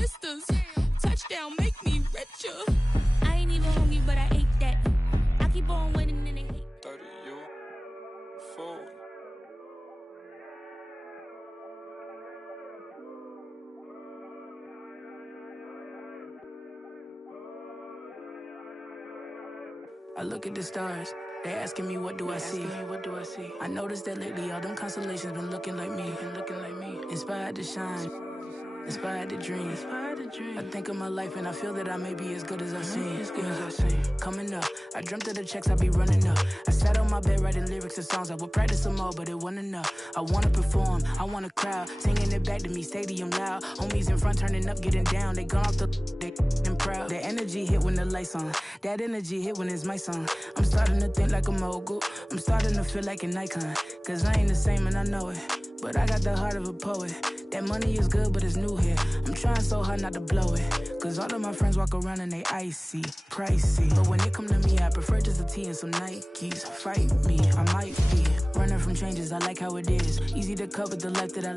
blisters. Touchdown, make me richer. I ain't even hungry, but I ate that. I keep on winning and they hate. 30, you fool. I look at the stars, they asking me what do I see? I noticed that lately all them constellations been looking like me. Inspired to shine, inspired to dream. I think of my life and I feel that I may be as good as I seem. Coming up, I dreamt of the checks I be running up. I sat on my bed writing lyrics and songs. I would practice some more, but it wasn't enough. I wanna perform, I want a crowd singing it back to me, stadium loud. Homies in front turning up, getting down. They gone off the they and proud. That energy hit when the lights on. That energy hit when it's my song. I'm starting to think like a mogul. I'm starting to feel like an icon. Cause I ain't the same and I know it, but I got the heart of a poet. That money is good, but it's new here. I'm trying so hard not to blow it. Cause all of my friends walk around and they icy, pricey. But when it come to me, I prefer just a tee and some Nikes. Fight me, I might be running from changes, I like how it is. Easy to cover the life that I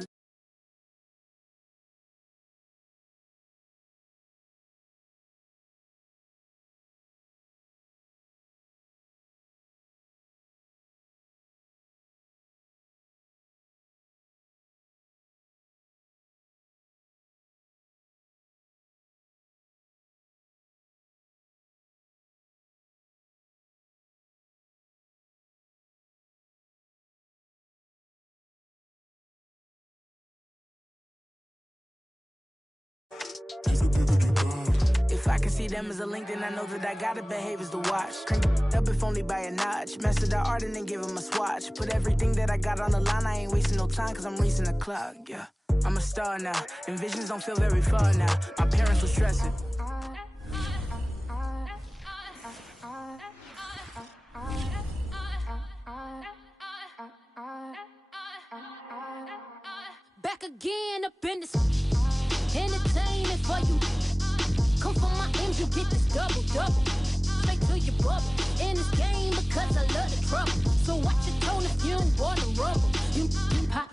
If I can see them as a link, then I know that I gotta behave as the watch. Crank it up if only by a notch. Master the art and then give him a swatch. Put everything that I got on the line, I ain't wasting no time cause I'm racing the clock, yeah. I'm a star now, and visions don't feel very far now. My parents were stressing. Back again up in this entertaining for you. Come for my M's, you get this double. Straight to your bubble. In this game because I love the trouble. So watch your tone if you don't wanna rumble. You pop,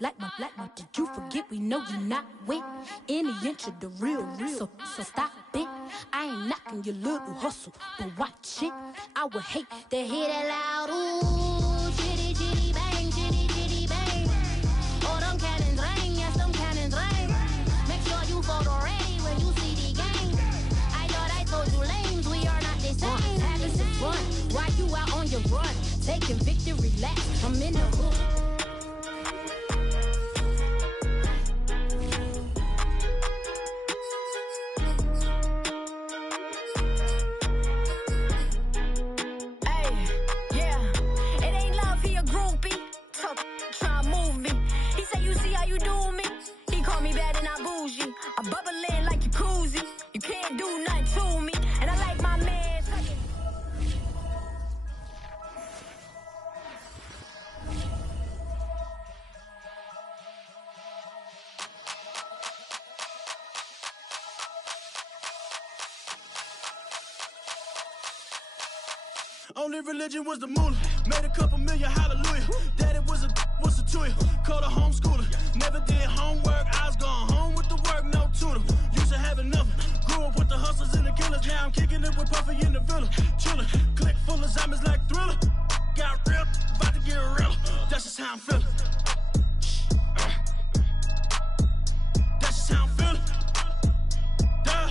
like my, did you forget we know you not with any inch of the real. So stop it. I ain't knocking your little hustle, but watch it. I would hate to hear that loud, ooh, chitty, chitty, bang, chitty, chitty, bang. Oh, them cannons ring, yes, them cannons ring. Make sure you photo ready when you see the game. I thought I told you lames, we are not the same. Having some fun, while you out on your run. Taking victory laps, I'm in the hood. I'm bubbling like a koozie. You can't do nothing to me. And I like my man. Only religion was the moolah. Made a couple million, hallelujah. Daddy was a to you. Called a homeschooler. Never did homework. I was going home with the work, no tutor. Used to have enough. Grew up with the hustlers and the killers. Now I'm kicking it with Puffy in the villa. Chillin'. Click full of zombies like Thriller. Got real. About to get real. That's just how I'm feeling. That's just how I'm feeling. Duh.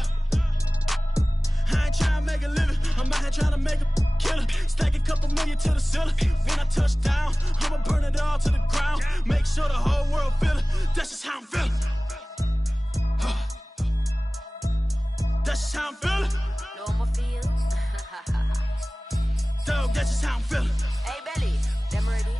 I ain't trying to make a living. I'm out here trying to make a killer. Stack a couple million to the ceiling. When I touch down, I'ma burn it all to the ground. Make sure the whole world feel it. That's just how I'm feeling. That's just how I'm feeling. No more feel. Dog, that's just how I'm feeling. Hey, Belly, them ready?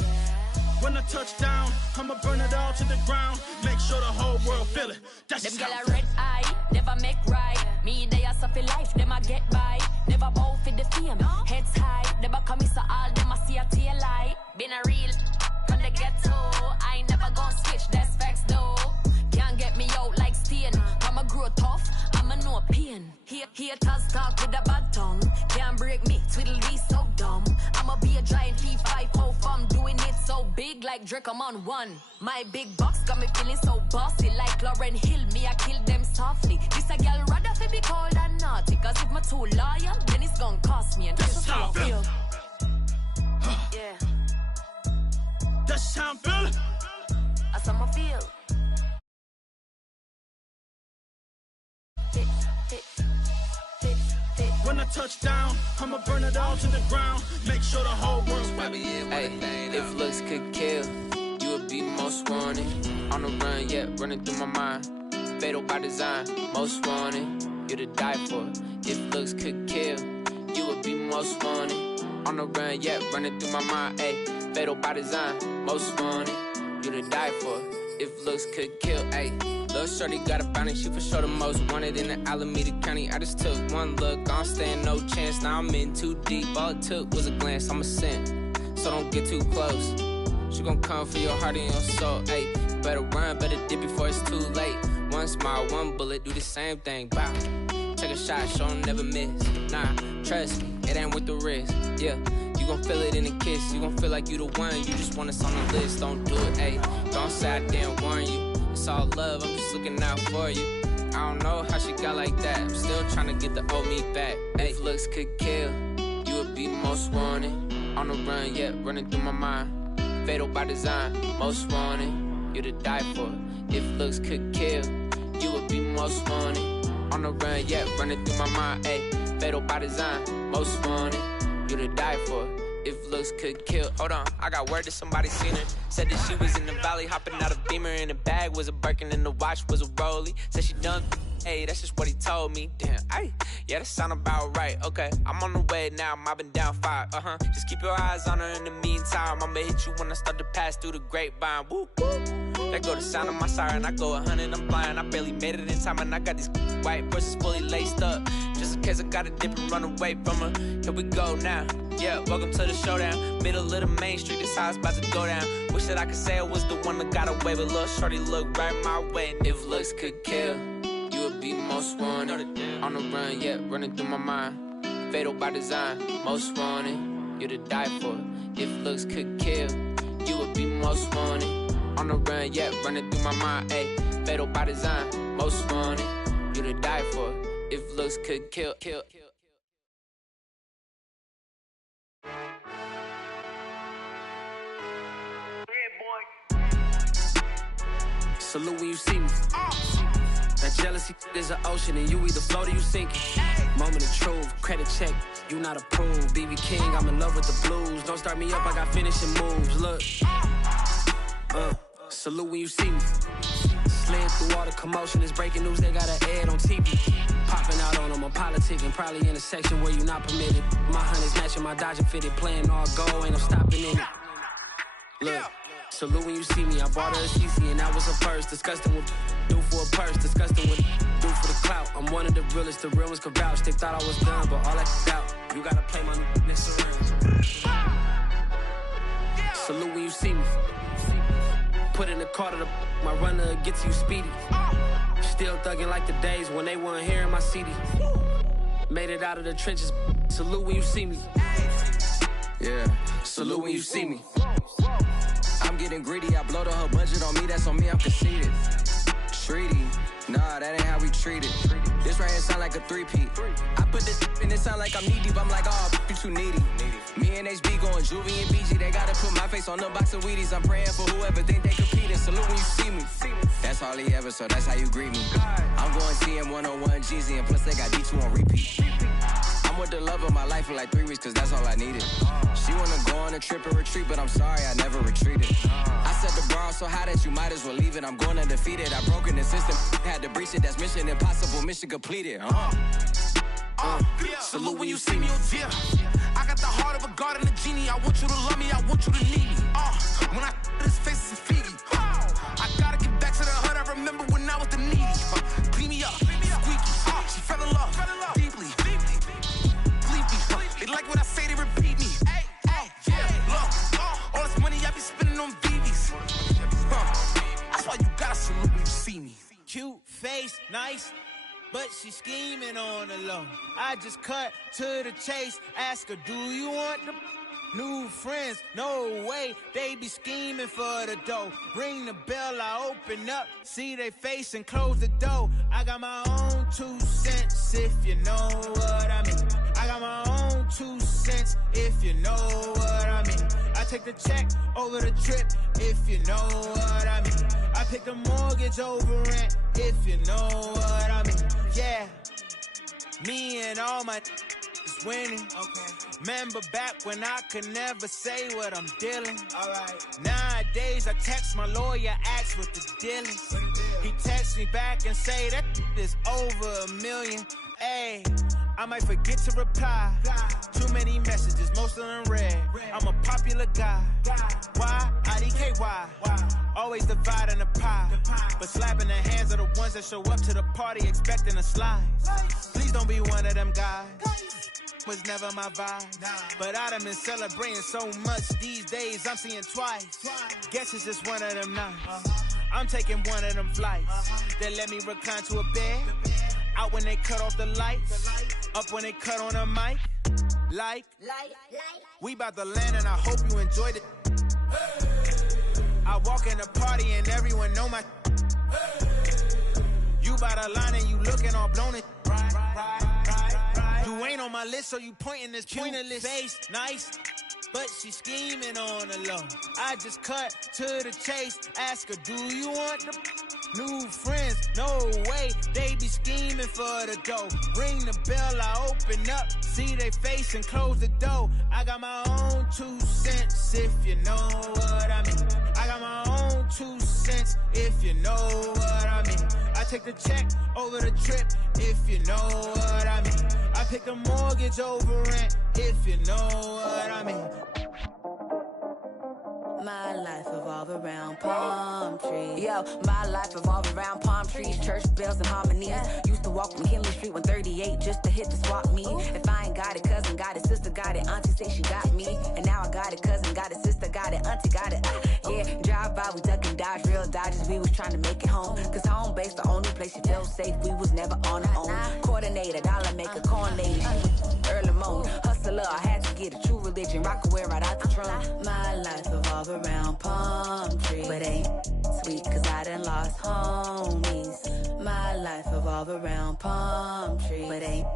Yeah. When I touch down, I'ma burn it all to the ground. Make sure the whole world feel it. That's Them just girl how I'm a feeling. red eye, never make right. Me, they are suffer life, them a get by. Never bow for the fame, heads high. Never come so all them a see a tail light. Been a real from the ghetto. I ain't never gon' switch, that's facts though. Can't get me out like stain. I'ma grow tough, I'ma know pain. Haters talk with a bad tongue. Can't break me, Tweedledee so dumb. I'ma be a giant P5 from doing it so big like Drake, I'm on one. My big box got me feeling so bossy like Lauren Hill touchdown, I'ma burn it all to the ground. Make sure the whole world's with me. Hey, if looks could kill, you would be most wanted. On the run, yeah, running through my mind. Fatal by design, most wanted. You to die for. If looks could kill, you would be most wanted. On the run, yeah, running through my mind. Ay, fatal by design, most wanted. You to die for. If looks could kill, ay. Lil' shorty got a bounty, she for sure the most wanted in the Alameda County. I just took one look, I don't stand no chance. Now I'm in too deep, all it took was a glance. I'm a sin, so don't get too close. She gon' come for your heart and your soul, ayy. Better run, better dip before it's too late. One smile, one bullet, do the same thing, bow. Take a shot, show 'em never miss. Nah, trust me, it ain't worth the risk, yeah. You gon' feel it in a kiss, you gon' feel like you the one. You just want us on the list, don't do it, ayy. Don't say I didn't warn you. It's all love, I'm just looking out for you. I don't know how she got like that. I'm still trying to get the old me back. If looks could kill, you would be most wanted. On the run, yeah, running through my mind. Fatal by design, most wanted. You to die for. If looks could kill, you would be most wanted. On the run, yeah, running through my mind. Ay, fatal by design, most wanted. You to die for. If looks could kill. Hold on, I got word that somebody seen her. Said that she was in the valley, hopping out a Beamer. In the bag was a Birkin and the watch was a Rollie. Said she done, hey, that's just what he told me. Damn, ay, yeah, that sound about right. Okay, I'm on the way now, mobbing down 5. Just keep your eyes on her in the meantime. I'ma hit you when I start to pass through the grapevine. Woo, woo. That go the sound of my siren. I go 100, I'm blind. I barely made it in time, and I got these white purses fully laced up. Just in case I gotta dip and run away from her. Here we go now. Yeah, welcome to the showdown. Middle of the main street, this how it's about to go down. Wish that I could say I was the one that got away, but little shorty look right my way. And if looks could kill, you would be most wanted. On the run, yeah, running through my mind. Fatal by design, most wanted. You to die for. If looks could kill, you would be most wanted. On the run, yeah, running through my mind. Ayy, fatal by design, most wanted. You to die for. If looks could kill. Salute when you see me. That jealousy is an ocean and you either float or you sinking. Moment of truth, credit check, you not approved. BB King, I'm in love with the blues. Don't start me up, I got finishing moves. Look, salute when you see me. Slid through all the commotion, it's breaking news, they got an ad on TV. Popping out on them, I'm politicking, probably in a section where you not permitted. My honey's matching my Dodger fitted, playing all go, ain't no stopping in it. Look. Salute when you see me, I bought her a CC and that was her purse. Disgusting what do for a purse, disgusting what do for the clout. I'm one of the realest, the real ones could vouch. They thought I was done, but all I could doubt. You gotta play my next around. Salute when you see me. Put in the car to my runner, get to you speedy. Still thugging like the days when they weren't hearing my CD. Made it out of the trenches, salute when you see me. Yeah, salute when you see me. I'm getting greedy, I blow the whole budget on me, that's on me, I'm conceited. Treaty, nah, that ain't how we treat it. This right here sound like a three-peat. I put this in, it sound like I'm knee deep, I'm like, oh, you too needy. Me and HB going Juvie and BG, they gotta put my face on the box of Wheaties. I'm praying for whoever think they competing, salute when you see me. That's all he ever, so that's how you greet me. I'm going TM 101 Jeezy, and plus they got D2 on repeat. I'm with the love of my life for like 3 weeks, cause that's all I needed. She wanna go on a trip and retreat, but I'm sorry, I never retreated. I set the bar so high that you might as well leave it. I'm going to defeat it. I broke in the system, had to breach it. That's mission impossible, mission completed. Salute when you see me, yeah. I got the heart of a god and a genie. I want you to love me, I want you to need me. When I this face is Fiji. I gotta get back to the hood. I remember when I was the needy. Clean me up, squeaky. She fell in love, deeply. They like what I say, they repeat me. Yeah, look, all this money I be spending on BBs. That's why you gotta salute when you see me. Cute face, nice, but she scheming on the low. I just cut to the chase, ask her, do you want the new friends? No way, they be scheming for the dough. Ring the bell, I open up, see they face and close the door. I got my own 2 cents, if you know what I mean. I got my own 2 cents, if you know what I mean. I take the check over the trip, if you know what I mean. I pick the mortgage over rent, if you know what I mean. Yeah, me and all my is winning. Okay. Remember back when I could never say what I'm dealing. Alright. Nowadays I text my lawyer, ask what the deal is. He texts me back and say that is over $1 million. Ayy, I might forget to reply. Too many messages, most of them read. I'm a popular guy. Why? IDKY. Always dividing the pie, but slapping the hands of the ones that show up to the party expecting a slide. Please don't be one of them guys. Was never my vibe, but I done been celebrating so much these days I'm seeing twice. Guess it's just one of them nights. I'm taking one of them flights. They let me recline to a bed. Out when they cut off the lights. Up when they cut on the mic. Like. We about to land and I hope you enjoyed it. I walk in the party and everyone know my. You by the line and you looking all blown it. You ain't on my list, so you pointing this pointless face. Nice, but she scheming on the low. I just cut to the chase. Ask her, do you want the new friends? No way, they be scheming for the dough. Ring the bell, I open up, see they face and close the door. I got my own 2 cents, if you know what I mean. I got my own 2 cents, if you know what I mean. I take the check over the trip, if you know what I mean. I pick a mortgage over rent, if you know what I mean. My life evolve around palm trees. Yo, my life evolve around palm trees, church bells and harmonies. Used to walk McKinley Street 138 just to hit the swap meet. If I ain't got it, cousin got it, sister got it, auntie say she got me. And now I got it, cousin got it, sister got it, auntie got it. Yeah, drive by, we duck and dodge, real dodges, we was trying to make it home. Cause home base the only place you feel safe, we was never on our own. Coordinator, dollar maker, corn lady, early morning. Hustler, I had to get a true religion, rock away right out the trunk. My life evolve around palm trees, but ain't sweet cause I done lost homies. My life evolve around palm trees, but ain't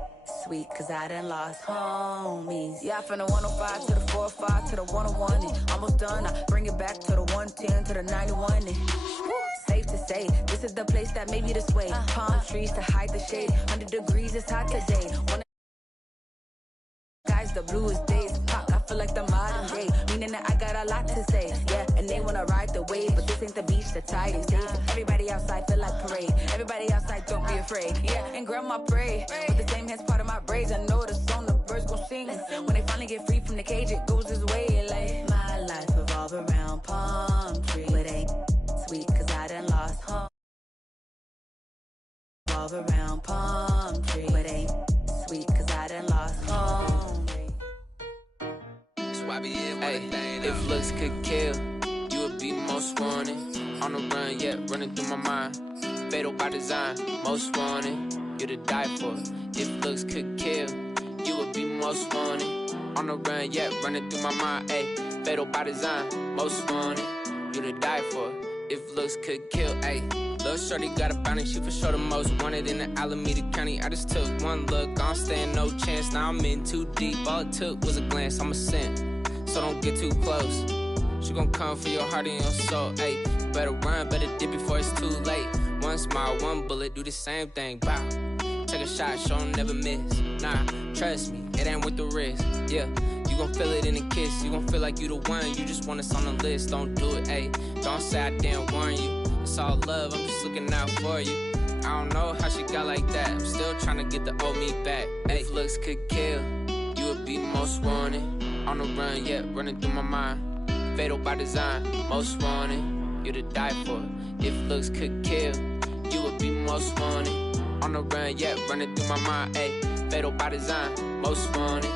sweet cause I done lost homies. Yeah, from the 105 to the 45 to the 101 and almost done. I bring it back to the 110 to the 91 and safe to say, this is the place that made me this way. Palm trees to hide the shade, 100 degrees, it's hot today. Guys, the bluest days pop, I feel like the modern day, meaning that I got a lot to say. Yeah, and they wanna ride the wave, but this ain't the beach, the tide is safe. Everybody outside feel like parade, everybody outside don't be afraid. Yeah, and grandma pray, with the same hands part of my braids. I know the song the birds gon' sing. When they finally get free from the cage, it goes this way. Like, my life evolve around palm trees, but ain't sweet cause I done lost home. Evolve around palm trees, but ain't sweet cause I done lost home. Hey, if looks could kill, you would be most wanted. On the run, yeah, running through my mind. Fatal by design, most wanted. You to die for. If looks could kill, you would be most wanted. On the run, yeah, running through my mind. Hey, fatal by design, most wanted. You to die for. If looks could kill, ayy. Lil' shorty got a bounty, she for sure the most wanted in the Alameda County. I just took one look, I don't stand no chance. Now I'm in too deep, all it took was a glance. I'm a simp, so don't get too close. She gon' come for your heart and your soul, ayy. Better run, better dip before it's too late. One smile, one bullet, do the same thing, bow. Take a shot, show 'em never miss. Nah, trust me, it ain't worth the risk, yeah. You gon' feel it in a kiss, you gon' feel like you the one. You just want us on the list, don't do it, ayy. Don't say I didn't warn you. It's all love, I'm just looking out for you. I don't know how she got like that, I'm still trying to get the old me back. If looks could kill, you would be most wanted. On the run, yeah, running through my mind. Fatal by design, most wanted. You to die for. If looks could kill, you would be most wanted. On the run, yeah, running through my mind. Ayy, fatal by design, most wanted.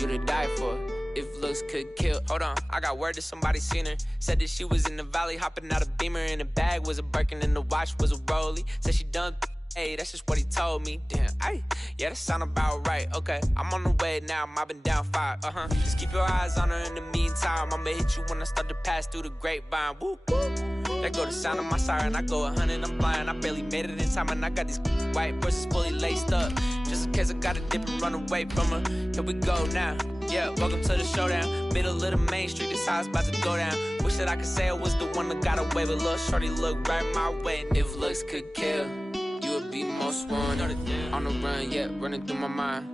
You to die for. If looks could kill. Hold on, I got word that somebody seen her. Said that she was in the valley, hopping out a Beamer. In the bag was a Birkin and the watch was a Rollie. Said she done. Hey, that's just what he told me. Damn, ay, yeah, that sound about right. Okay, I'm on the way now, mobbing down 5. Just keep your eyes on her in the meantime. I'ma hit you when I start to pass through the grapevine. Woo, woo. There go the sound of my siren. I go 100, I'm blind. I barely made it in time, and I got these white horses fully laced up. Just in case I gotta dip and run away from her. Here we go now. Yeah, welcome to the showdown. Middle of the main street, this how it's about to go down. Wish that I could say I was the one that got away, but little shorty look right my way. If looks could kill, you would be most wanted. On the run, yeah, running through my mind.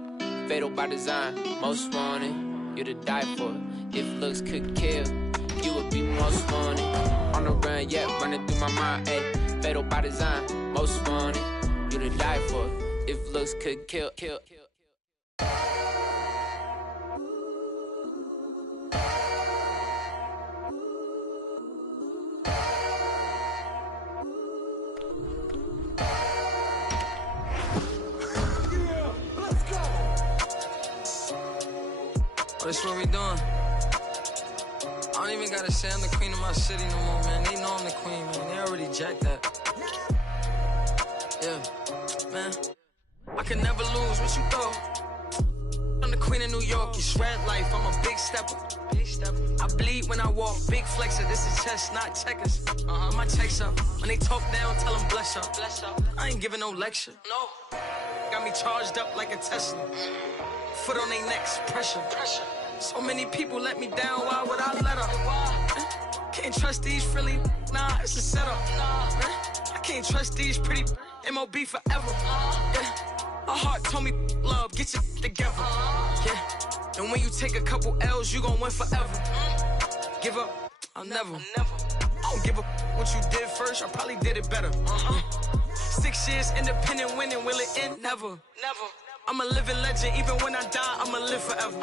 fatal by design, most wanted. You to die for. If looks could kill, you would be most wanted. On the run, yeah, running through my mind, ayy. Fatal by design, most wanted. You to die for. If looks could kill. That's what we doing. I don't even gotta say I'm the queen of my city no more, man. They know I'm the queen, man. They already jacked that. Yeah, man. I can never lose. What you thought? I'm the queen of New York. It's red life. I'm a big stepper. I bleed when I walk. Big flexer. This is chess, not checkers. My checks up. When they talk down, tell them bless up. I ain't giving no lecture. No. Got me charged up like a Tesla. Foot on their necks. Pressure. So many people let me down, why would I let up? Can't trust these Philly, nah, it's a setup. I can't trust these pretty MOB forever. My heart told me love, get your together. Yeah, and when you take a couple L's, you gon' win forever. Give up, I'll never. I don't give a what you did first, I probably did it better. 6 years independent winning, will it end? Never. I'm a living legend, even when I die, I'ma live forever.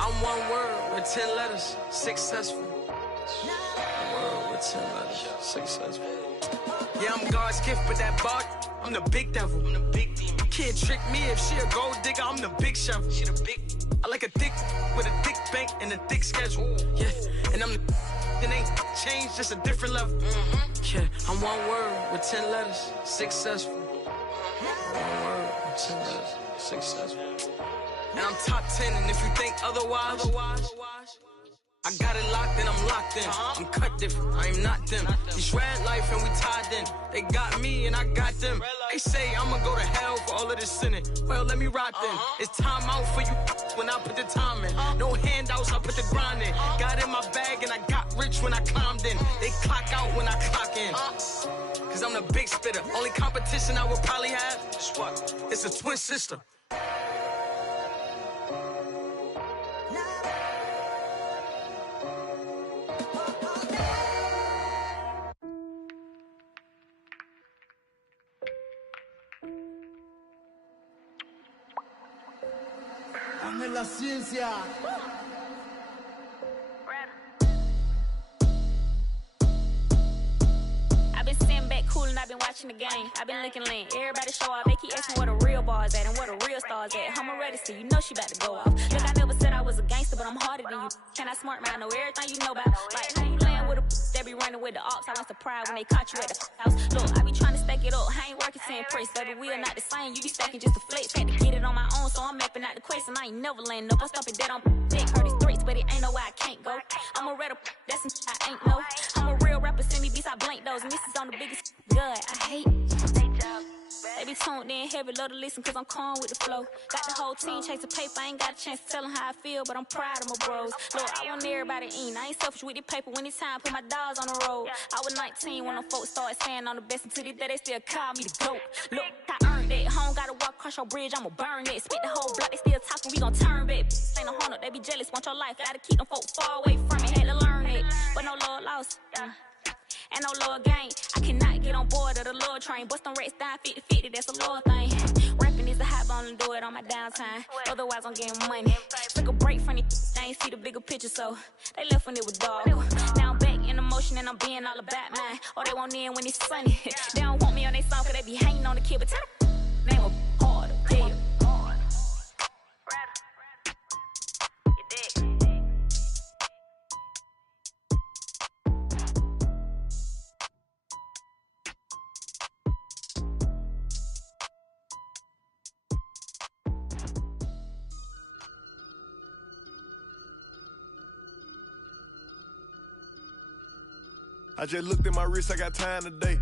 I'm one word with 10 letters, successful. One word with 10 letters, successful. Yeah, I'm God's gift, but that bar, I'm the big devil. I'm the big demon. Can't trick me if she a gold digger, I'm the big shovel. She the big. I like a dick with a thick bank and a thick schedule. Yeah, and I'm the that ain't changed, just a different level. Yeah, I'm one word with 10 letters, successful. One word with 10 letters, successful. And I'm top 10, and if you think otherwise, I got it locked and I'm locked in. I'm cut different, I am not them. It's red life and we tied in. They got me and I got them. They say I'ma go to hell for all of this sinning. Well, let me rock them. It's time out for you when I put the time in. No handouts, I put the grind in. Got in my bag and I got rich when I climbed in. They clock out when I clock in. Cause I'm the big spitter. Only competition I would probably have is what? It's a twin sister. En la ciencia. I've been sitting back cool and I've been watching the game. I've been looking lean. Everybody show off. They keep asking where the real bars at and where the real stars at. I'm ready to, you know she about to go off. Look, I never said I was a gangster, but I'm harder than you. Can I smart man? I know everything you know about. Like, I ain't playing with a that be running with the ops. I want surprise when they caught you at the house. Look, I be trying to stack it up. I ain't working to impress. Baby, we are not the same. You be stacking just to flex. Had to get it on my own, so I'm mapping out the quest. And I ain't never laying up. I'm stopping dead on dick. Heard these threats, but it ain't no way I can't go. I'm a red up, that's some I ain't know. I'm a real rapper, send me beats, I blank those. And this is on the biggest good. I hate. They be tuned in heavy, love to listen, cause I'm calm with the flow. Got the whole team chasing paper, I ain't got a chance to tell them how I feel, but I'm proud of my bros. Look, I want everybody in, I ain't selfish with the paper when it's time, put my dogs on the road. I was 19 when them folks started saying I'm the best, until this day they still call me the GOAT. Look, I earned that, home gotta walk across your bridge, I'ma burn that. Spit the whole block, they still talking, we gon' turn back. Ain't no honor, they be jealous, want your life, gotta keep them folks far away from it, had to learn it. But no love lost, and no Lord gain. I cannot get on board of the Lord train. Bust them rats down 50-50, that's a Lord thing. Rapping is a hot bone and do it on my downtime. Otherwise, I'm getting money. Took a break from it, I ain't see the bigger picture, so they left when it was dark. Now I'm back in emotion and I'm being all about mine. Or they won't in when it's sunny. They don't want me on their song cause they be hanging on the kid, but tell them name a harder, yeah. I just looked at my wrist, I got time today.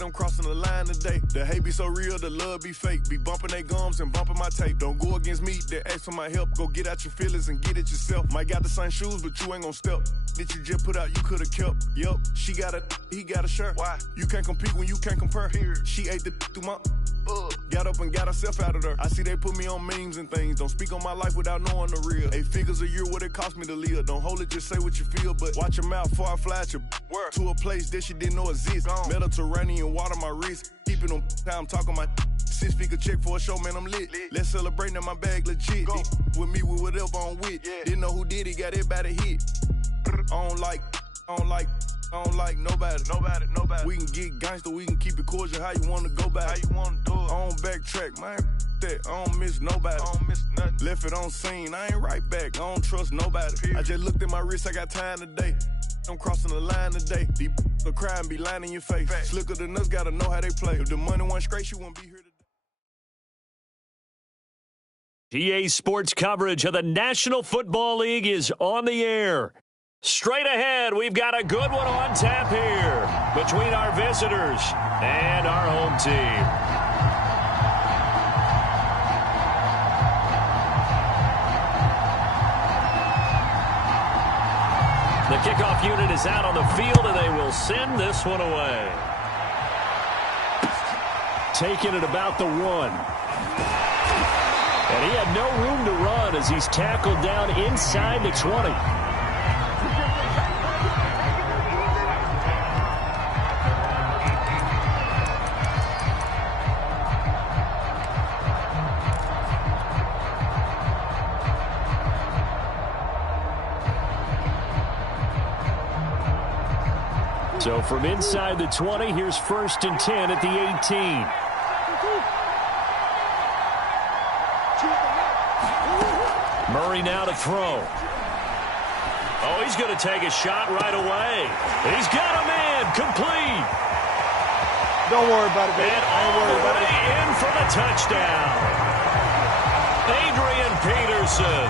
I'm crossing the line today. The hate be so real, the love be fake. Be bumping they gums and bumping my tape. Don't go against me, they ask for my help. Go get out your feelings and get it yourself. Might got the same shoes, but you ain't gon' step. That you just put out, you could've kept. Yup, she got a, he got a shirt. Why? You can't compete when you can't compare. Period. She ate the through my... Got up and got herself out of there. I see they put me on memes and things. Don't speak on my life without knowing the real. 8 figures a year, what it cost me to live. Don't hold it, just say what you feel. But watch your mouth before I fly at your word. To a place that she didn't know exists. Mediterranean water my wrist. Keeping them time talking my 6-figure check for a show, man, I'm lit. Let's celebrate in my bag legit. With me, with whatever I'm with. Yeah. Didn't know who did it, got everybody hit. I don't like nobody. We can get gangster, we can keep it cordial. How you wanna go back? How you wanna do it? I don't backtrack, man. That I don't miss nobody. I don't miss nothing. Left it on scene, I ain't right back. I don't trust nobody. Period. I just looked at my wrist, I got time today. I'm crossing the line today. Deep the crime be lying in your face. Fact. Slicker than us, gotta know how they play. If the money wasn't straight, you wouldn't be here today. PA Sports coverage of the National Football League is on the air. Straight ahead, we've got a good one on tap here between our visitors and our home team. The kickoff unit is out on the field, and they will send this one away. Taking it about the 1. And he had no room to run as he's tackled down inside the 20. So from inside the 20, here's 1st and 10 at the 18. Murray now to throw. Oh, he's going to take a shot right away. He's got a man complete. Don't worry about it, baby. And all the way in for the touchdown. Adrian Peterson,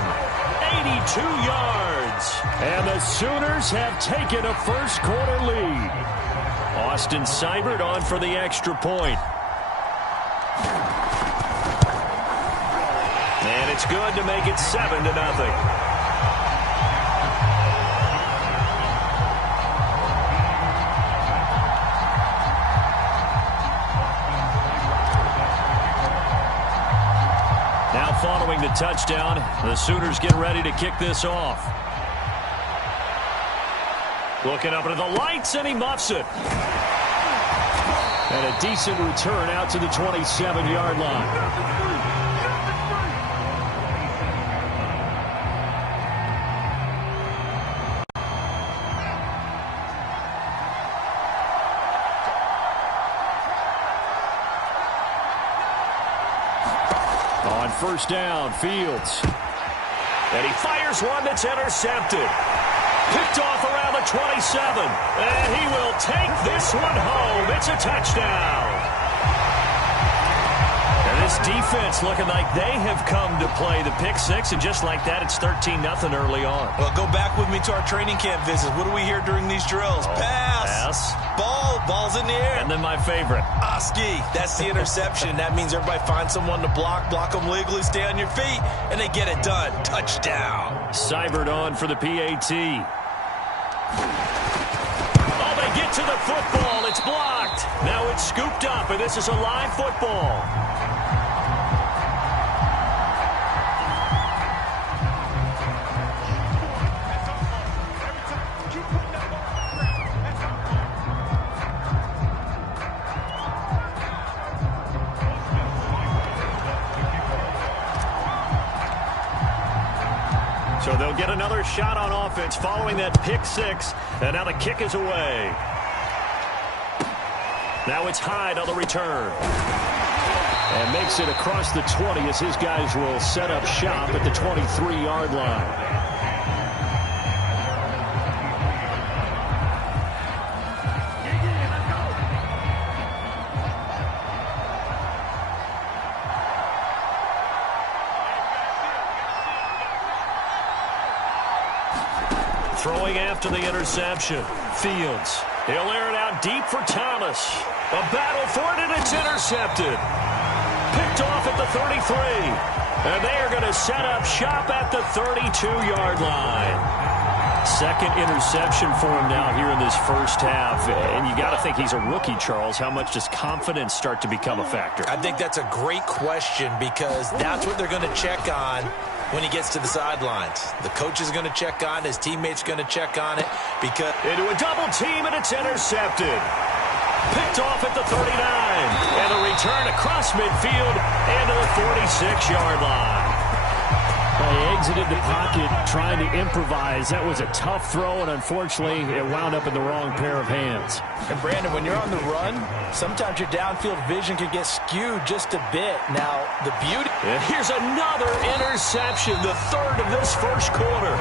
82 yards. And the Sooners have taken a first-quarter lead. Austin Seibert on for the extra point. And it's good to make it 7-0. Now following the touchdown, the Sooners get ready to kick this off. Looking up into the lights, and he muffs it. And a decent return out to the 27-yard line. On first down, Fields. And he fires one that's intercepted. Picked off around the 27. And he will take this one home. It's a touchdown. And this defense looking like they have come to play the pick six. And just like that, it's 13-0 early on. Well, go back with me to our training camp visits. What do we hear during these drills? Pass. Ball's in the air. And then my favorite. Oski. That's the interception. That means everybody finds someone to block them legally, stay on your feet, and they get it done. Touchdown. Seibert on for the PAT. Oh, they get to the football. It's blocked. Now it's scooped up, and this is a live football. So they'll get another shot on offense following that pick six. And now the kick is away. Now it's Hyde on the return. And makes it across the 20 as his guys will set up shop at the 23-yard line. Throwing after the interception. Fields. He'll air it out deep for Thomas. A battle for it, and it's intercepted. Picked off at the 33. And they are going to set up shop at the 32-yard line. Second interception for him now here in this first half. And you got to think he's a rookie, Charles. How much does confidence start to become a factor? I think that's a great question because that's what they're going to check on when he gets to the sidelines. The coach is going to check on it. His teammates going to check on it because... Into a double team, and it's intercepted. Picked off at the 39. And a return across midfield and to the 46-yard line. They exited the pocket trying to improvise. That was a tough throw, and unfortunately, it wound up in the wrong pair of hands. And, Brandon, when you're on the run, sometimes your downfield vision can get skewed just a bit. Now, the beauty... And here's another interception, the third of this first quarter.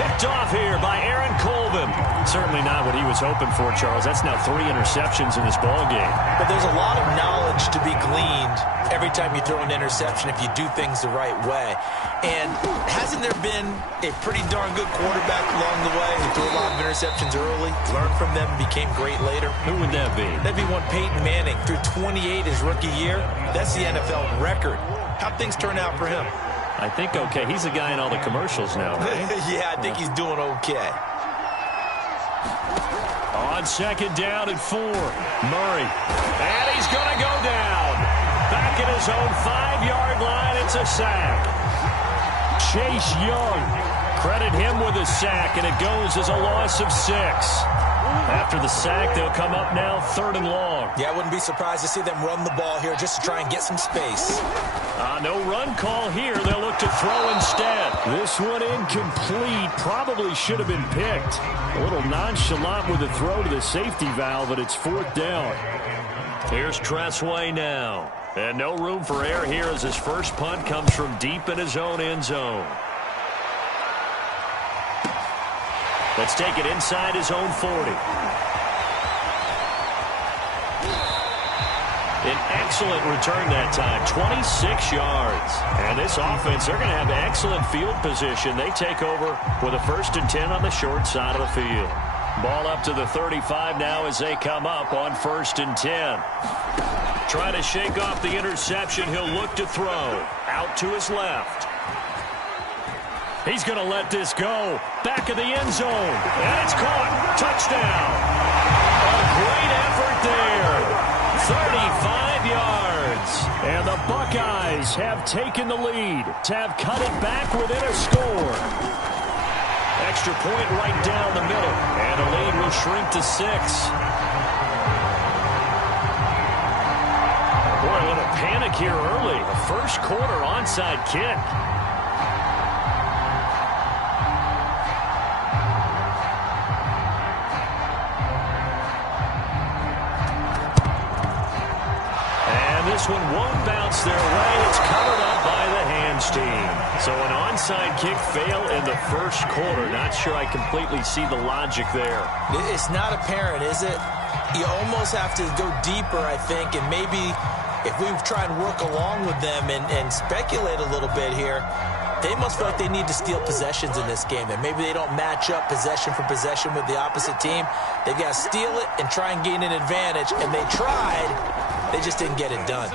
Picked off here by Aaron Colvin. Certainly not what he was hoping for, Charles. That's now 3 interceptions in this ballgame. But there's a lot of knowledge to be gleaned every time you throw an interception if you do things the right way. And hasn't there been a pretty darn good quarterback along the way who threw a lot of interceptions early, learned from them, and became great later? Who would that be? That'd be one Peyton Manning. Threw 28 his rookie year. That's the NFL record. How'd things turn out for him? I think okay. He's the guy in all the commercials now, right? Yeah, I think he's doing okay. On second down and 4, Murray. And he's going to go down. Back at his own 5-yard line, it's a sack. Chase Young, credit him with a sack, and it goes as a loss of 6. After the sack, they'll come up now 3rd and long. Yeah, I wouldn't be surprised to see them run the ball here just to try and get some space. No run call here. They'll look to throw instead. This one incomplete. Probably should have been picked. A little nonchalant with the throw to the safety valve, but it's 4th down. Here's Tressway now. And no room for error here as his first punt comes from deep in his own end zone. Let's take it inside his own 40. An excellent return that time, 26 yards. And this offense, they're going to have excellent field position. They take over with a 1st and 10 on the short side of the field. Ball up to the 35 now as they come up on 1st and 10. Trying to shake off the interception. He'll look to throw. Out to his left. He's going to let this go. Back of the end zone. And it's caught. Touchdown. A great effort there. 35 yards. And the Buckeyes have taken the lead to have cut it back within a score. Extra point right down the middle. And the lead will shrink to 6. Boy, a little panic here early. The first quarter onside kick. This one won't bounce their way. It's covered up by the hands team. So an onside kick fail in the first quarter. Not sure I completely see the logic there. It's not apparent, is it? You almost have to go deeper, I think, and maybe if we try and work along with them and speculate a little bit here, they must feel like they need to steal possessions in this game, and maybe they don't match up possession for possession with the opposite team. They've got to steal it and try and gain an advantage, and they tried. They just didn't get it done.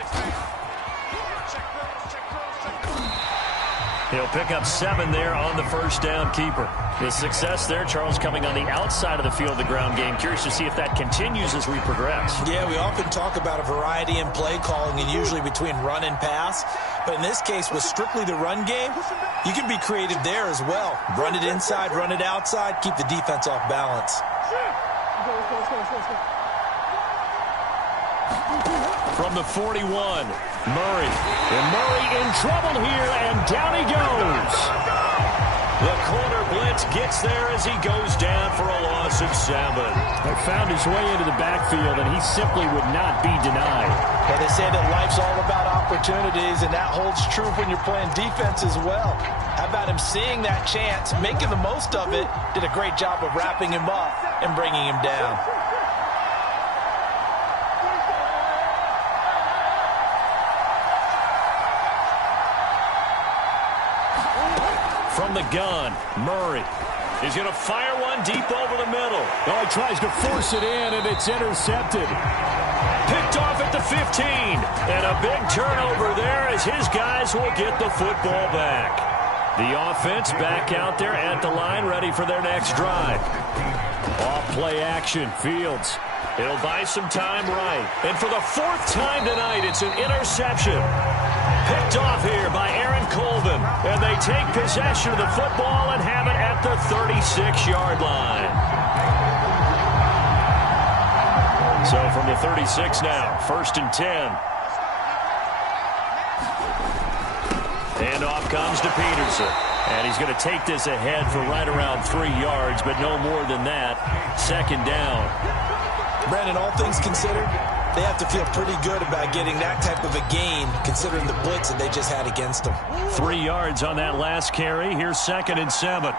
He'll pick up 7 there on the first down keeper. The success there, Charles, coming on the outside of the field of the ground game. Curious to see if that continues as we progress. Yeah, we often talk about a variety in play calling and usually between run and pass. But in this case, with strictly the run game, you can be creative there as well. Run it inside, run it outside, keep the defense off balance. From the 41, Murray. And Murray in trouble here, and down he goes. The corner blitz gets there as he goes down for a loss of 7. He found his way into the backfield, and he simply would not be denied. And they say that life's all about opportunities, and that holds true when you're playing defense as well. How about him seeing that chance, making the most of it, did a great job of wrapping him up and bringing him down. From the gun, Murray is going to fire one run deep over the middle. Oh, he tries to force it in, and it's intercepted. Picked off at the 15. And a big turnover there as his guys will get the football back. The offense back out there at the line, ready for their next drive. Off play action, Fields. It'll buy some time right. And for the 4th time tonight, it's an interception. Picked off here by Aaron Colvin. And they take possession of the football and have it at the 36-yard line. So from the 36 now, 1st and 10. Handoff comes to Peterson. And he's going to take this ahead for right around 3 yards, but no more than that. 2nd down. Brandon, all things considered, they have to feel pretty good about getting that type of a gain, considering the blitz that they just had against them. 3 yards on that last carry. Here's 2nd and 7.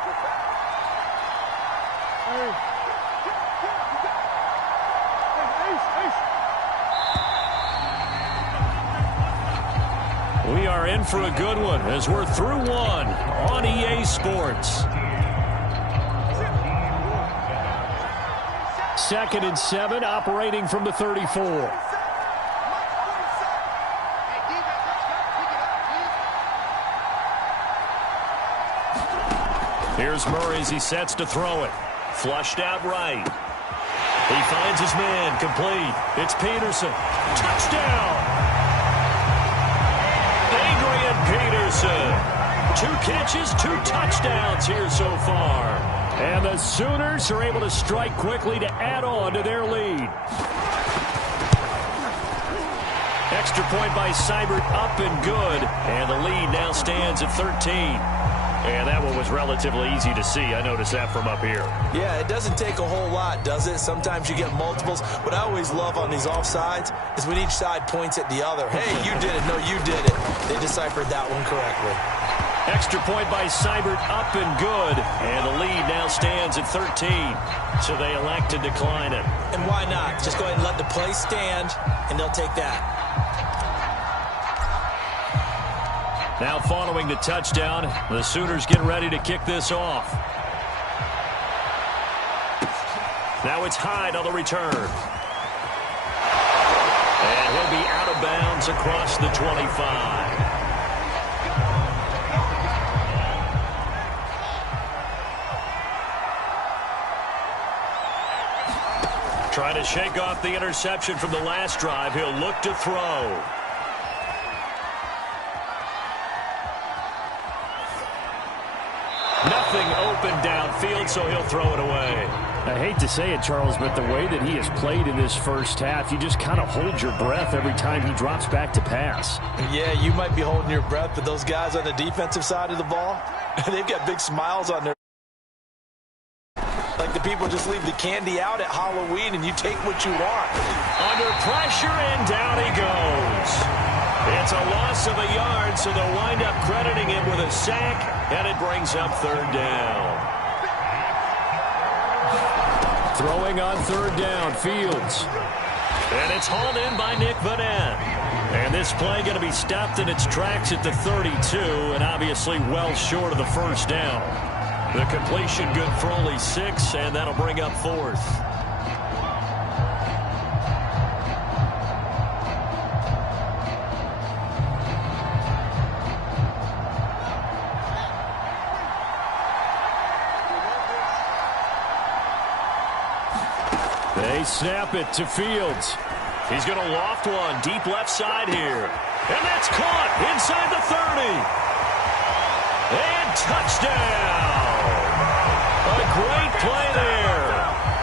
We are in for a good one as we're through one on EA Sports. 2nd and 7, operating from the 34. Here's Murray as he sets to throw it. Flushed out right. He finds his man, complete. It's Peterson. Touchdown! Adrian Peterson. 2 catches, 2 touchdowns here so far. And the Sooners are able to strike quickly to add on to their lead. Extra point by Seibert, up and good. And the lead now stands at 13. And that one was relatively easy to see. I noticed that from up here. Yeah, it doesn't take a whole lot, does it? Sometimes you get multiples. What I always love on these offsides is when each side points at the other. Hey, you did it. No, you did it. They deciphered that one correctly. Extra point by Seibert, up and good. And the lead now stands at 13. So they elect to decline it. And why not? Just go ahead and let the play stand, and they'll take that. Now following the touchdown, the Sooners get ready to kick this off. Now it's Hyde on the return. And he'll be out of bounds across the 25. Trying to shake off the interception from the last drive. He'll look to throw. Nothing open downfield, so he'll throw it away. I hate to say it, Charles, but the way that he has played in this first half, you just kind of hold your breath every time he drops back to pass. Yeah, you might be holding your breath, but those guys on the defensive side of the ball, they've got big smiles on their like the people just leave the candy out at Halloween and you take what you want. Under pressure, and down he goes. It's a loss of a yard, so they'll wind up crediting him with a sack, and it brings up 3rd down. Throwing on 3rd down, Fields. And it's hauled in by Nick Vanette. And this play going to be stopped in its tracks at the 32, and obviously well short of the 1st down. The completion good for only 6, and that'll bring up 4th. They snap it to Fields. He's going to loft one deep left side here. And that's caught inside the 30. And touchdown. A great play there.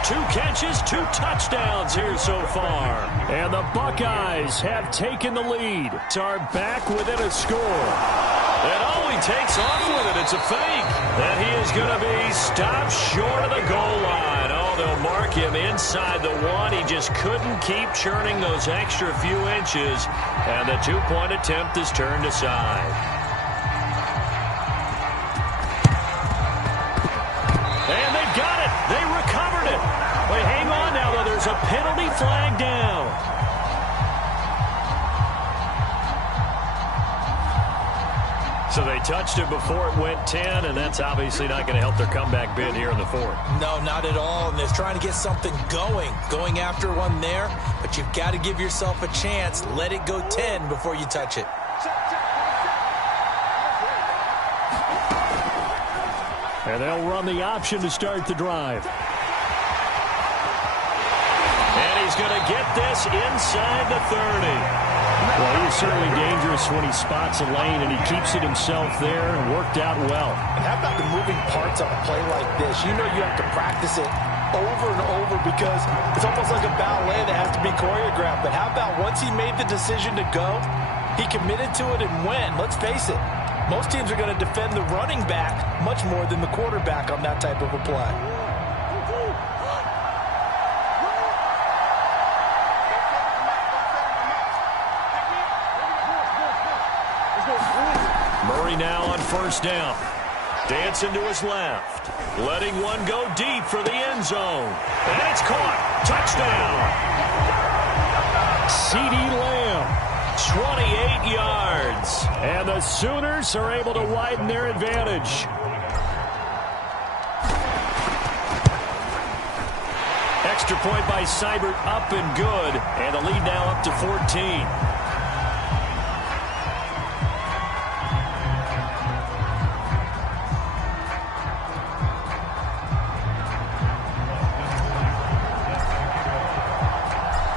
2 catches, 2 touchdowns here so far. And the Buckeyes have taken the lead. Are back within a score. And all he takes off with it, it's a fake. And he is going to be stopped short of the goal line. Oh, they'll mark him inside the 1. He just couldn't keep churning those extra few inches. And the 2-point attempt is turned aside. And they've got it. They recovered it. But hang on now, though. There's a penalty flag down. So they touched it before it went 10, and that's obviously not going to help their comeback bid here in the fourth. No, not at all, and they're trying to get something going after one there, but you've got to give yourself a chance. Let it go 10 before you touch it. And they'll run the option to start the drive. And he's going to get this inside the 30. Well, he's certainly dangerous when he spots a lane, and he keeps it himself there and worked out well. And how about the moving parts on a play like this? You know you have to practice it over and over because it's almost like a ballet that has to be choreographed. But how about once he made the decision to go, he committed to it and went. Let's face it, most teams are going to defend the running back much more than the quarterback on that type of a play. Murray now on first down. Dancing to his left. Letting one go deep for the end zone. And it's caught. Touchdown. CeeDee Lamb, 28 yards. And the Sooners are able to widen their advantage. Extra point by Seibert, up and good. And the lead now up to 14.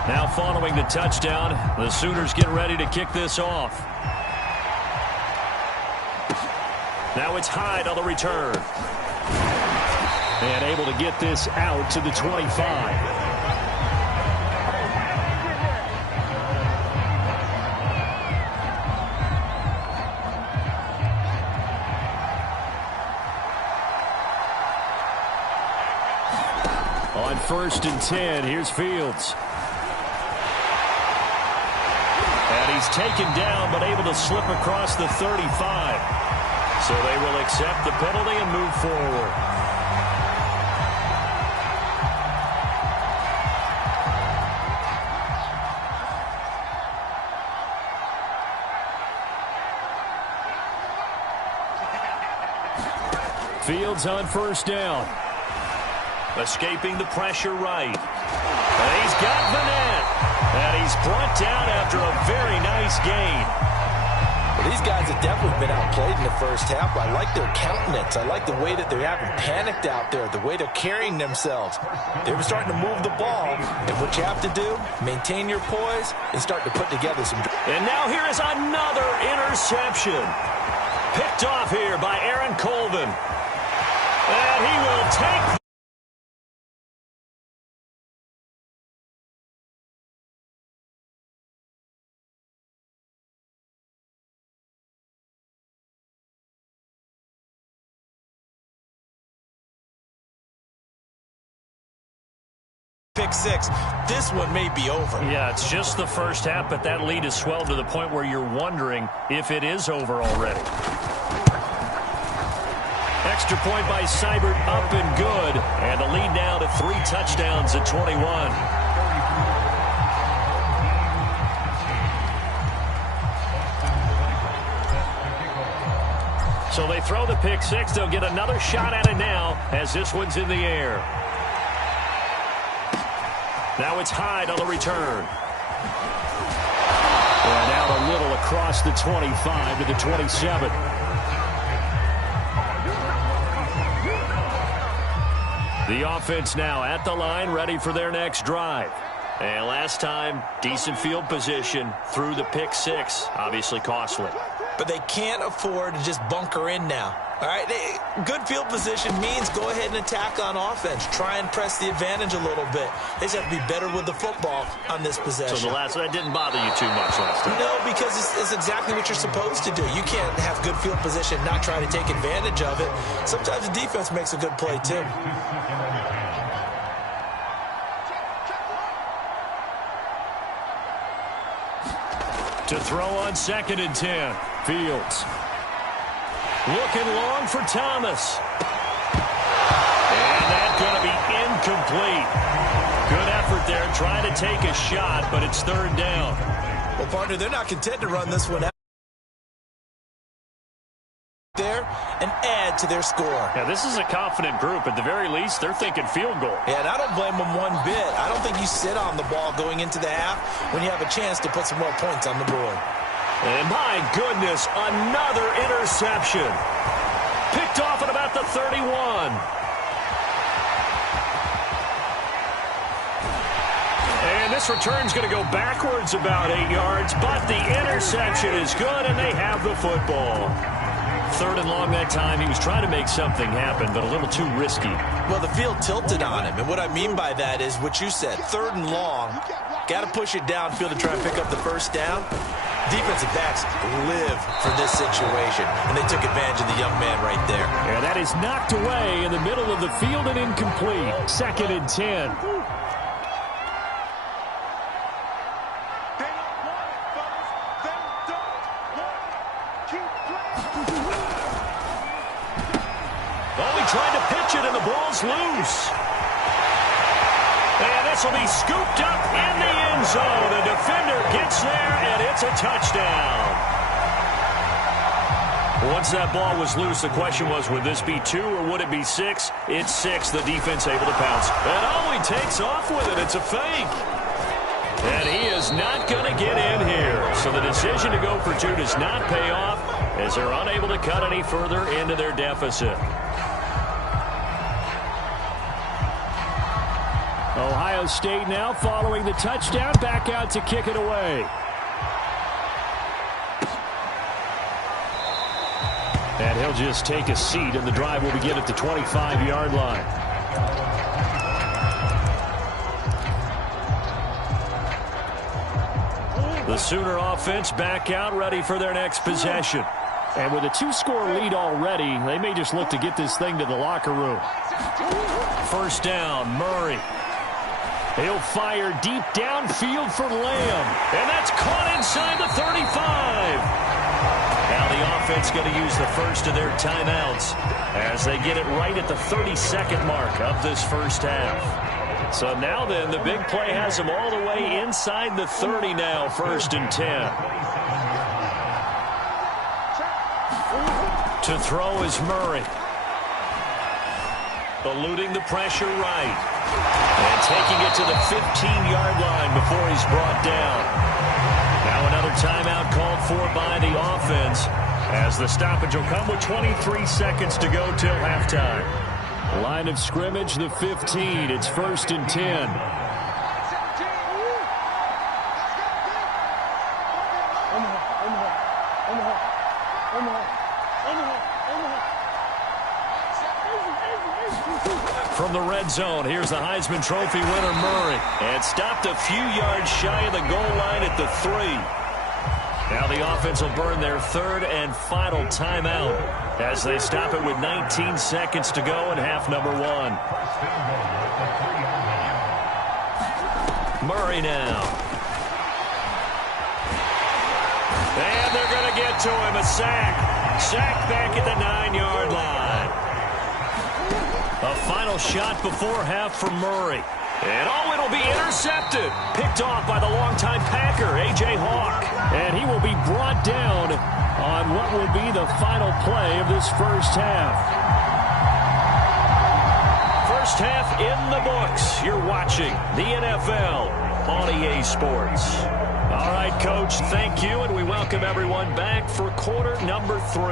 Now following the touchdown, the Sooners get ready to kick this off. Now it's Hyde on the return. And able to get this out to the 25. On 1st and 10, here's Fields. And he's taken down, but able to slip across the 35. So they will accept the penalty and move forward. Fields on 1st down. Escaping the pressure right. And he's got Vanette. And he's brought down after a very nice gain. Well, these guys have definitely been outplayed in the first half. I like their countenance. I like the way that they haven't panicked out there, the way they're carrying themselves. They were starting to move the ball. And what you have to do, maintain your poise and start to put together some... And now here is another interception. Picked off here by Aaron Colvin. And he will take... Pick six. This one may be over. Yeah, it's just the first half, but that lead has swelled to the point where you're wondering if it is over already. Extra point by Seibert, up and good. And the lead now to 3 touchdowns at 21. So they throw the pick six. They'll get another shot at it now as this one's in the air. Now it's Hyde on the return. And out a little across the 25 to the 27. The offense now at the line, ready for their next drive. And last time, decent field position through the pick six. Obviously costly. But they can't afford to just bunker in now. All right, good field position means go ahead and attack on offense. Try and press the advantage a little bit. They just have to be better with the football on this possession. So that didn't bother you too much last time? No, because it's exactly what you're supposed to do. You can't have good field position and not try to take advantage of it. Sometimes the defense makes a good play, too. To throw on 2nd and 10. Fields. Looking long for Thomas. And that's going to be incomplete. Good effort there trying to take a shot, but it's 3rd down. Well, partner, they're not content to run this one out. there and add to their score. Yeah, this is a confident group. At the very least, they're thinking field goal. Yeah, and I don't blame them one bit. I don't think you sit on the ball going into the half when you have a chance to put some more points on the board. And my goodness, another interception. Picked off at about the 31. And this return's going to go backwards about 8 yards, but the interception is good, and they have the football. 3rd and long that time. He was trying to make something happen, but a little too risky. Well, the field tilted on him, and what I mean by that is what you said, 3rd and long. Got to push it downfield to try and pick up the first down. Defensive backs live for this situation, and they took advantage of the young man right there. Yeah, that is knocked away in the middle of the field and incomplete. 2nd and 10. Trying to pitch it, and the ball's loose. And this will be scooped up in the end zone. The defender gets there, and it's a touchdown. Once that ball was loose, the question was, would this be 2 or would it be 6? It's 6. The defense able to pounce. And he takes off with it. It's a fake. And he is not going to get in here. So the decision to go for 2 does not pay off as they're unable to cut any further into their deficit. Ohio State now following the touchdown, back out to kick it away. And he'll just take a seat, and the drive will begin at the 25-yard line. The Sooner offense back out, ready for their next possession. And with a 2-score lead already, they may just look to get this thing to the locker room. 1st down, Murray. He'll fire deep downfield for Lamb. And that's caught inside the 35. Now the offense going to use the first of their timeouts as they get it right at the 32nd mark of this first half. So now then, the big play has them all the way inside the 30 now, 1st and 10. To throw is Murray. Eluding the pressure right. And taking it to the 15-yard line before he's brought down. Now another timeout called for by the offense as the stoppage will come with 23 seconds to go till halftime. Line of scrimmage, the 15. It's 1st and 10. From the red zone, here's the Heisman Trophy winner, Murray. And stopped a few yards shy of the goal line at the 3. Now the offense will burn their 3rd and final timeout as they stop it with 19 seconds to go in half number 1. Murray now. And they're going to get to him. A sack. Sack back at the 9-yard line. A final shot before half from Murray. And it'll be intercepted. Picked off by the longtime Packer, A.J. Hawk. And he will be brought down on what will be the final play of this first half. First half in the books. You're watching the NFL on EA Sports. All right, Coach, thank you, and we welcome everyone back for quarter number 3.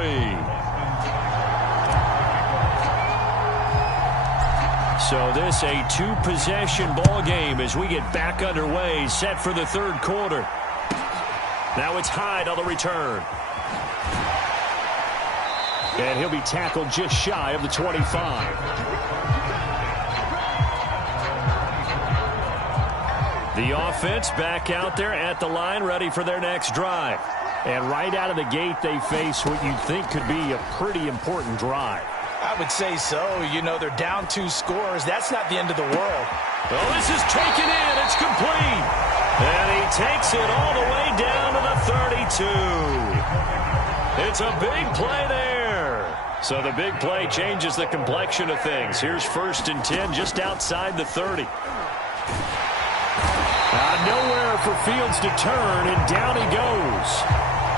So this a 2-possession ball game as we get back underway, set for the 3rd quarter. Now it's Hyde on the return. And he'll be tackled just shy of the 25. The offense back out there at the line, ready for their next drive. And right out of the gate, they face what you'd think could be a pretty important drive. I would say so. You know, they're down 2 scores. That's not the end of the world. Oh, this is taken in. It's complete. And he takes it all the way down to the 32. It's a big play there. So the big play changes the complexion of things. Here's 1st and 10 just outside the 30. Nowhere for Fields to turn, and down he goes.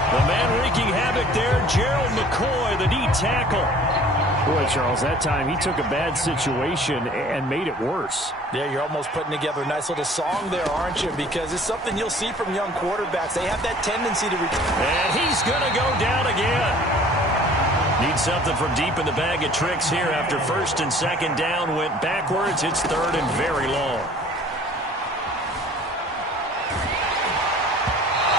The man wreaking havoc there, Gerald McCoy, the D tackle. Boy, Charles, that time he took a bad situation and made it worse. Yeah, you're almost putting together a nice little song there, aren't you? Because it's something you'll see from young quarterbacks. They have that tendency to... And he's going to go down again. Needs something from deep in the bag of tricks here after first and second down went backwards. It's third and very long.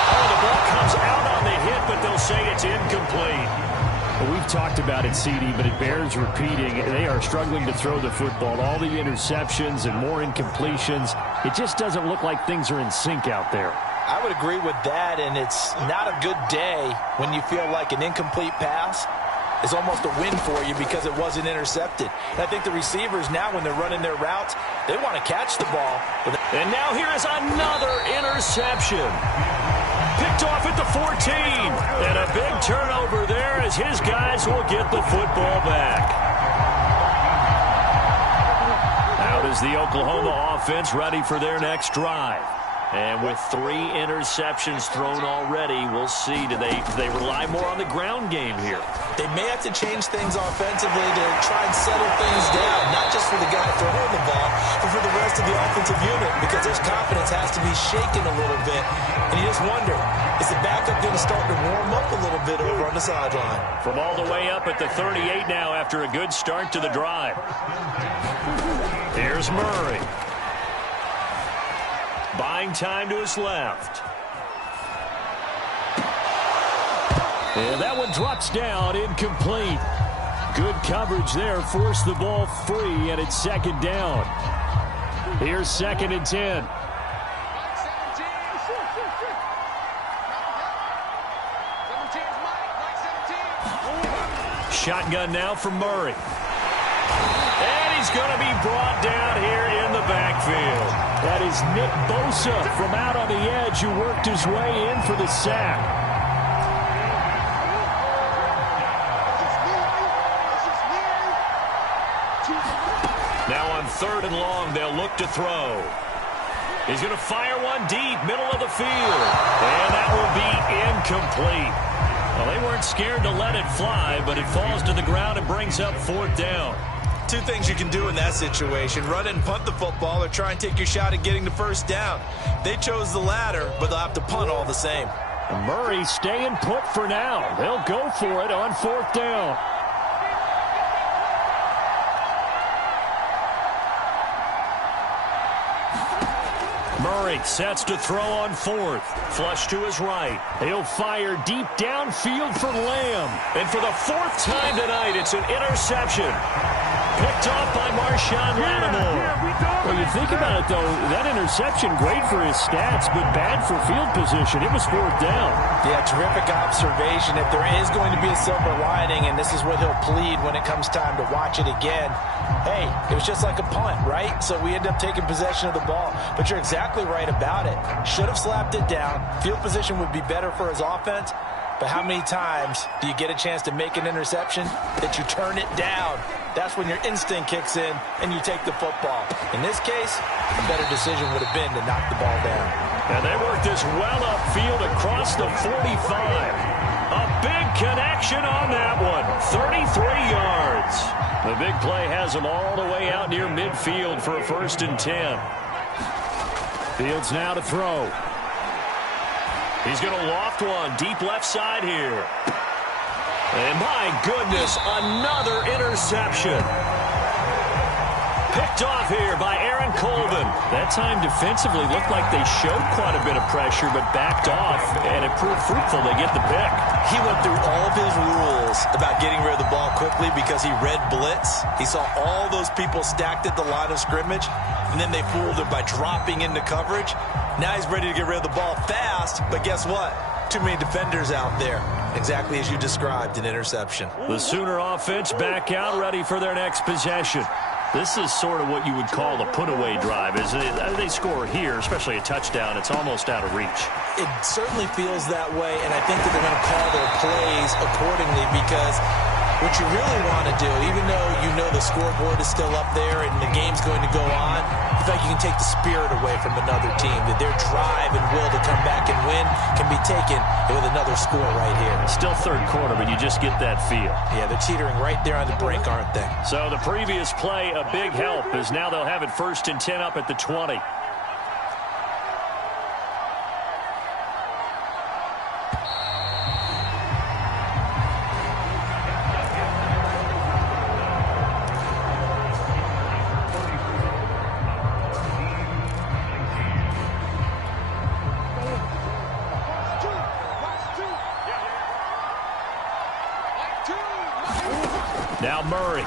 Oh, the ball comes out on the hit, but they'll say it's incomplete. Well, we've talked about it, CD, but it bears repeating. They are struggling to throw the football. All the interceptions and more incompletions. It just doesn't look like things are in sync out there. I would agree with that, and it's not a good day when you feel like an incomplete pass is almost a win for you because it wasn't intercepted. And I think the receivers now, when they're running their routes, they want to catch the ball. And now here is another interception. Picked off at the 14. And a big turnover there as his guys will get the football back. Out is the Oklahoma offense ready for their next drive. And with 3 interceptions thrown already, we'll see. Do they rely more on the ground game here? They may have to change things offensively to try and settle things down, not just for the guy throwing the ball, but for the rest of the offensive unit, because his confidence has to be shaken a little bit. And you just wonder, is the backup going to start to warm up a little bit over on the sideline? From all the way up at the 38 now after a good start to the drive. Here's Murray. Buying time to his left. And that one drops down, incomplete. Good coverage there, forced the ball free, and it's second down. Here's second and 10. Shotgun now from Murray. And he's going to be brought down here in the backfield. That is Nick Bosa from out on the edge who worked his way in for the sack. Now on third and long, they'll look to throw. He's going to fire one deep, middle of the field. And that will be incomplete. Well, they weren't scared to let it fly, but it falls to the ground and brings up fourth down. 2 things you can do in that situation: run and punt the football, or try and take your shot at getting the first down. They chose the latter, but they'll have to punt all the same. Murray staying put for now. They'll go for it on fourth down. Murray sets to throw on fourth. Flush to his right. He'll fire deep downfield for Lamb. And for the 4th time tonight, it's an interception. Picked off by Marshawn Lattimore. Well, you think about it, though, that interception, great for his stats, but bad for field position. It was fourth down. Yeah, terrific observation. If there is going to be a silver lining, and this is what he'll plead when it comes time to watch it again, hey, it was just like a punt, right? So we end up taking possession of the ball. But you're exactly right about it. Should have slapped it down. Field position would be better for his offense. But how many times do you get a chance to make an interception that you turn it down? That's when your instinct kicks in and you take the football. In this case, the better decision would have been to knock the ball down. And they work this well upfield across the 45. A big connection on that one. 33 yards. The big play has them all the way out near midfield for a 1st and 10. Fields now to throw. He's going to loft one deep left side here. And my goodness, another interception. Picked off here by Aaron Colvin. That time defensively looked like they showed quite a bit of pressure, but backed off, and it proved fruitful. They get the pick. He went through all of his rules about getting rid of the ball quickly because he read blitz. He saw all those people stacked at the line of scrimmage, and then they fooled him by dropping into coverage. Now he's ready to get rid of the ball fast, but guess what? Too many defenders out there. Exactly as you described, an interception. The Sooner offense back out, ready for their next possession. This is sort of what you would call a put-away drive. They score here, especially a touchdown, it's almost out of reach. It certainly feels that way, and I think that they're going to call their plays accordingly because what you really want to do, even though you know the scoreboard is still up there and the game's going to go on, you feel like you can take the spirit away from another team, that their drive and will to come back and win can be taken with another score right here. Still third quarter, but you just get that feel. Yeah, they're teetering right there on the brink, aren't they? So the previous play, a big help, as now they'll have it 1st and 10 up at the 20. Now Murray.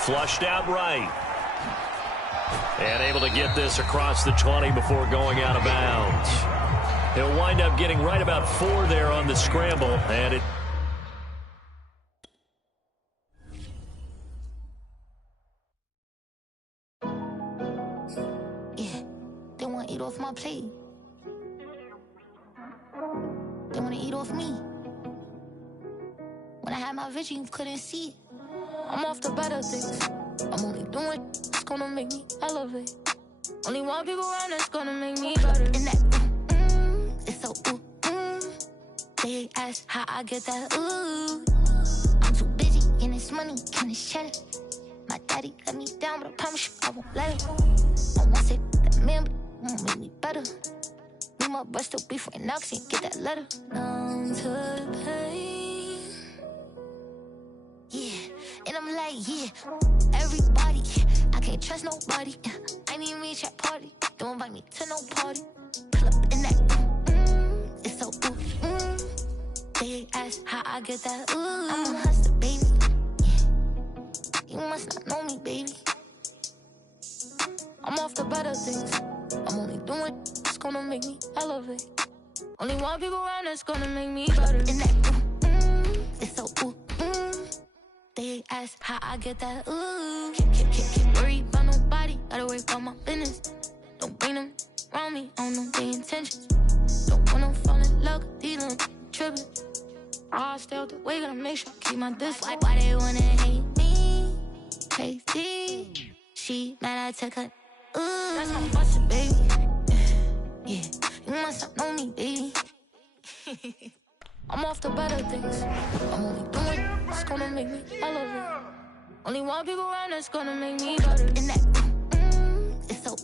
Flushed out right. And able to get this across the 20 before going out of bounds. He'll wind up getting right about 4 there on the scramble. And it... Yeah, they want to eat off my plate. They want to eat off me. When I had my vision, you couldn't see it. I'm off the better things. I'm only doing it's gonna make me elevate. Only one people around that's gonna make me better. And that it's so They ask how I get that I'm too busy in this money, in this cheddar. My daddy let me down, but I promise you I won't let it. I won't say that man, but won't make me better. Me my breast still beef right now, 'cause he ain't get that letter. Numb to the pain. Yeah, and I'm like, yeah, everybody, I can't trust nobody. I need me a chat party, don't invite me to no party. Pull up in that, it's so They ask how I get that, I'm a hustler, baby. Yeah, you must not know me, baby. I'm off the better things. I'm only doing it's gonna make me elevate. Only one people around that's gonna make me better. And that, it's so They ask how I get that Can't worry about nobody, gotta worry about my business. Don't bring them around me, I don't know their intentions. Don't wanna fall in love, these little trippin'. I'll stay out the way, gotta make sure I keep my distance. Why they wanna hate me? Crazy. She mad I took her. That's my bustin', baby. Yeah, you must not know me, baby. I'm off the better things. I'm only doing it's gonna make me elevate. Only one people around that's gonna make me better. And that it's so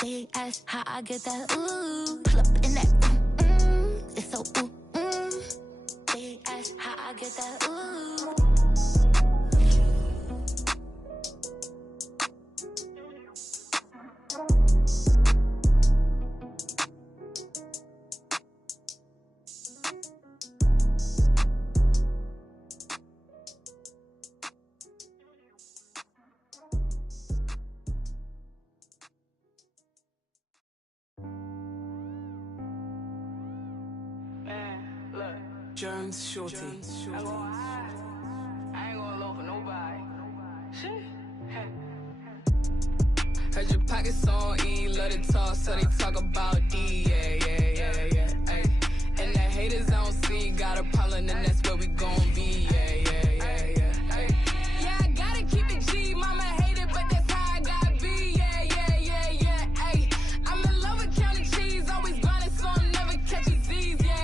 They ask how I get that Pull up in that it's so They ask how I get that Jones Shorty. I ain't gonna low for nobody. Shit. Heard your pockets on E, love to talk, so they talk about D. Yeah. Ay. And the haters I don't see, got a problem, and that's where we gon' be. Yeah. Ay. Yeah, I gotta keep it G, mama hate it, but that's how I gotta be. Yeah. Ay. I'm in love with counting cheese, always grinding, so I'm never catching Z's. Yeah.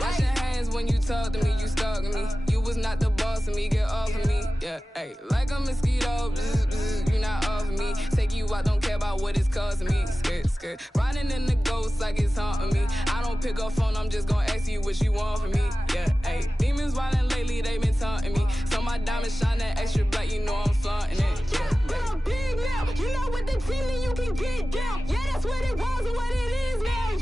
Wash your hands when you talk to me, you stalking me. You was not the boss of me, get off of me. Yeah, hey, like a mosquito, you not off of me. Take you out, don't care about what it's costing me. Scared. Riding in the ghost like it's haunting me. I don't pick up phone, I'm just gonna ask you what you want from me. Yeah, hey, demons wildin' lately, they been taunting me. So my diamonds shine that extra black, you know I'm flaunting it. Yeah, big now, you know what the team and you can get down. Yeah, that's what it was and what it is now.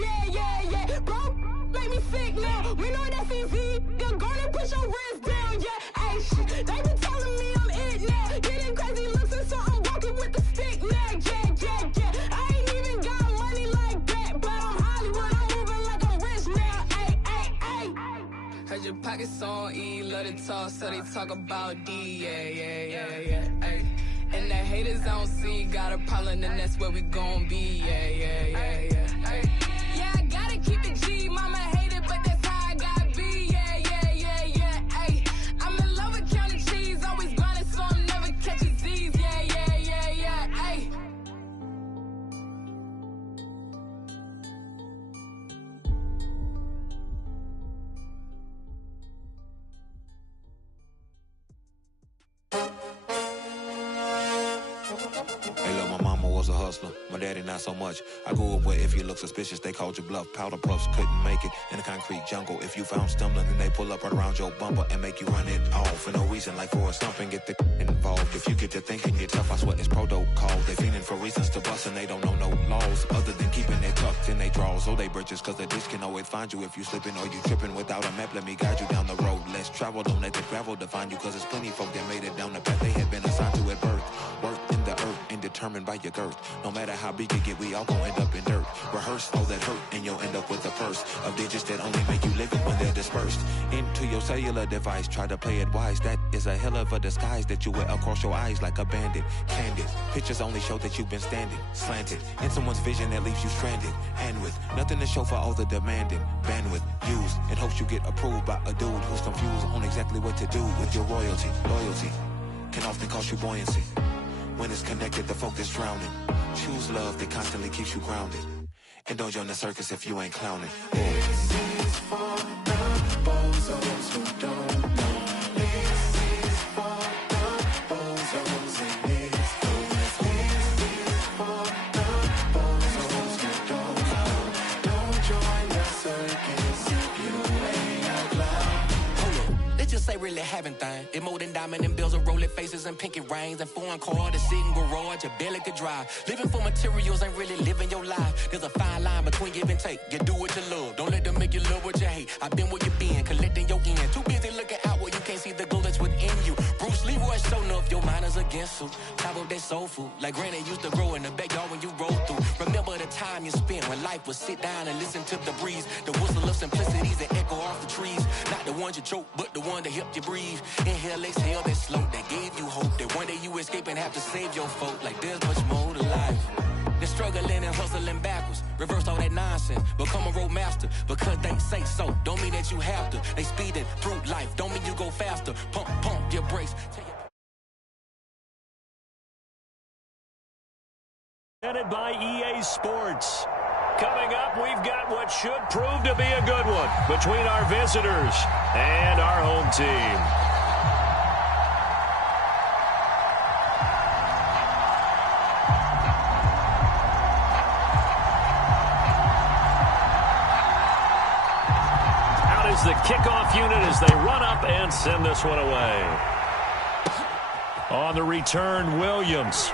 Yeah, bro. Make me sick now. We know that's easy. You're gonna push your wrist down. Yeah, ay, shit. They been telling me I'm it now. Getting crazy looks and so I'm walking with the stick now. Yeah. I ain't even got money like that, but I'm Hollywood. I'm moving like I'm rich now. Ay. Heard your pockets on E, love to talk, so they talk about D. Yeah. Ay. And the haters I don't see, got a problem, and that's where we gon' be. Yeah. Ay. Yeah, I gotta keep it G, mama hate it, but that's how I gotta be. was a hustler. My daddy not so much. I grew up where if you look suspicious, they called you bluff. Powder puffs couldn't make it in the concrete jungle. If you found stumbling, then they pull up right around your bumper and make you run it off for no reason, like for a stump and get the involved. If you get to thinking you're tough, I swear it's protocol. They feeling for reasons to bust and they don't know no laws other than keeping it tucked in they drawers or they britches, cause the ditch can always find you if you slipping or you tripping without a map. Let me guide you down the road less traveled. Don't let the gravel define you, cause there's plenty folk that made it down the path they had been assigned to at birth. Work in the earth and determined by your girth. No matter how big it get, we all gon' end up in dirt. Rehearse all that hurt and you'll end up with a purse of digits that only make you live it when they're dispersed into your cellular device. Try to play it wise. That is a hell of a disguise that you wear across your eyes like a bandit. Candid pictures only show that you've been standing slanted in someone's vision that leaves you stranded, and with nothing to show for all the demanding bandwidth used in hopes you get approved by a dude who's confused on exactly what to do with your royalty. Loyalty can often cost you buoyancy when it's connected to folk that's drowning. Choose love that constantly keeps you grounded, and don't join the circus if you ain't clowning. This is for the bozos who don't know. This is for the bozos and this is for the bozos who don't know. Don't join the circus if you ain't a clown. Hold up, let's just say really having thing. It more than diamond and bills and rolling faces and pinky rings and foreign car to sit in garage you barely could drive. Living for materials ain't really living your life. There's a fine line between give and take. You do what you love, don't let them make you love what you hate. I've been where you been, collecting your end. Too busy looking out where you can't see the glow that's within you. Bruce Leroy showing up, your mind is against you. Top of that soul food, like granny used to grow in the backyard when you rolled through. Remember the time you spent when life was sit down and listen to the breeze. The whistle of simplicities that echo off the trees. Not the ones you choke, but the one that helped you breathe. Inhale, exhale, that slow, that gave you hope. That one day you escape and have to save your folk. Like there's much more to life. They're struggling and hustling backwards. Reverse all that nonsense. Become a road master because they say so. Don't mean that you have to. They speeding through life. Don't mean you go faster. Pump your brakes. Presented by EA Sports. Coming up, we've got what should prove to be a good one between our visitors and our home team. Out is the kickoff unit as they run up and send this one away. On the return, Williams.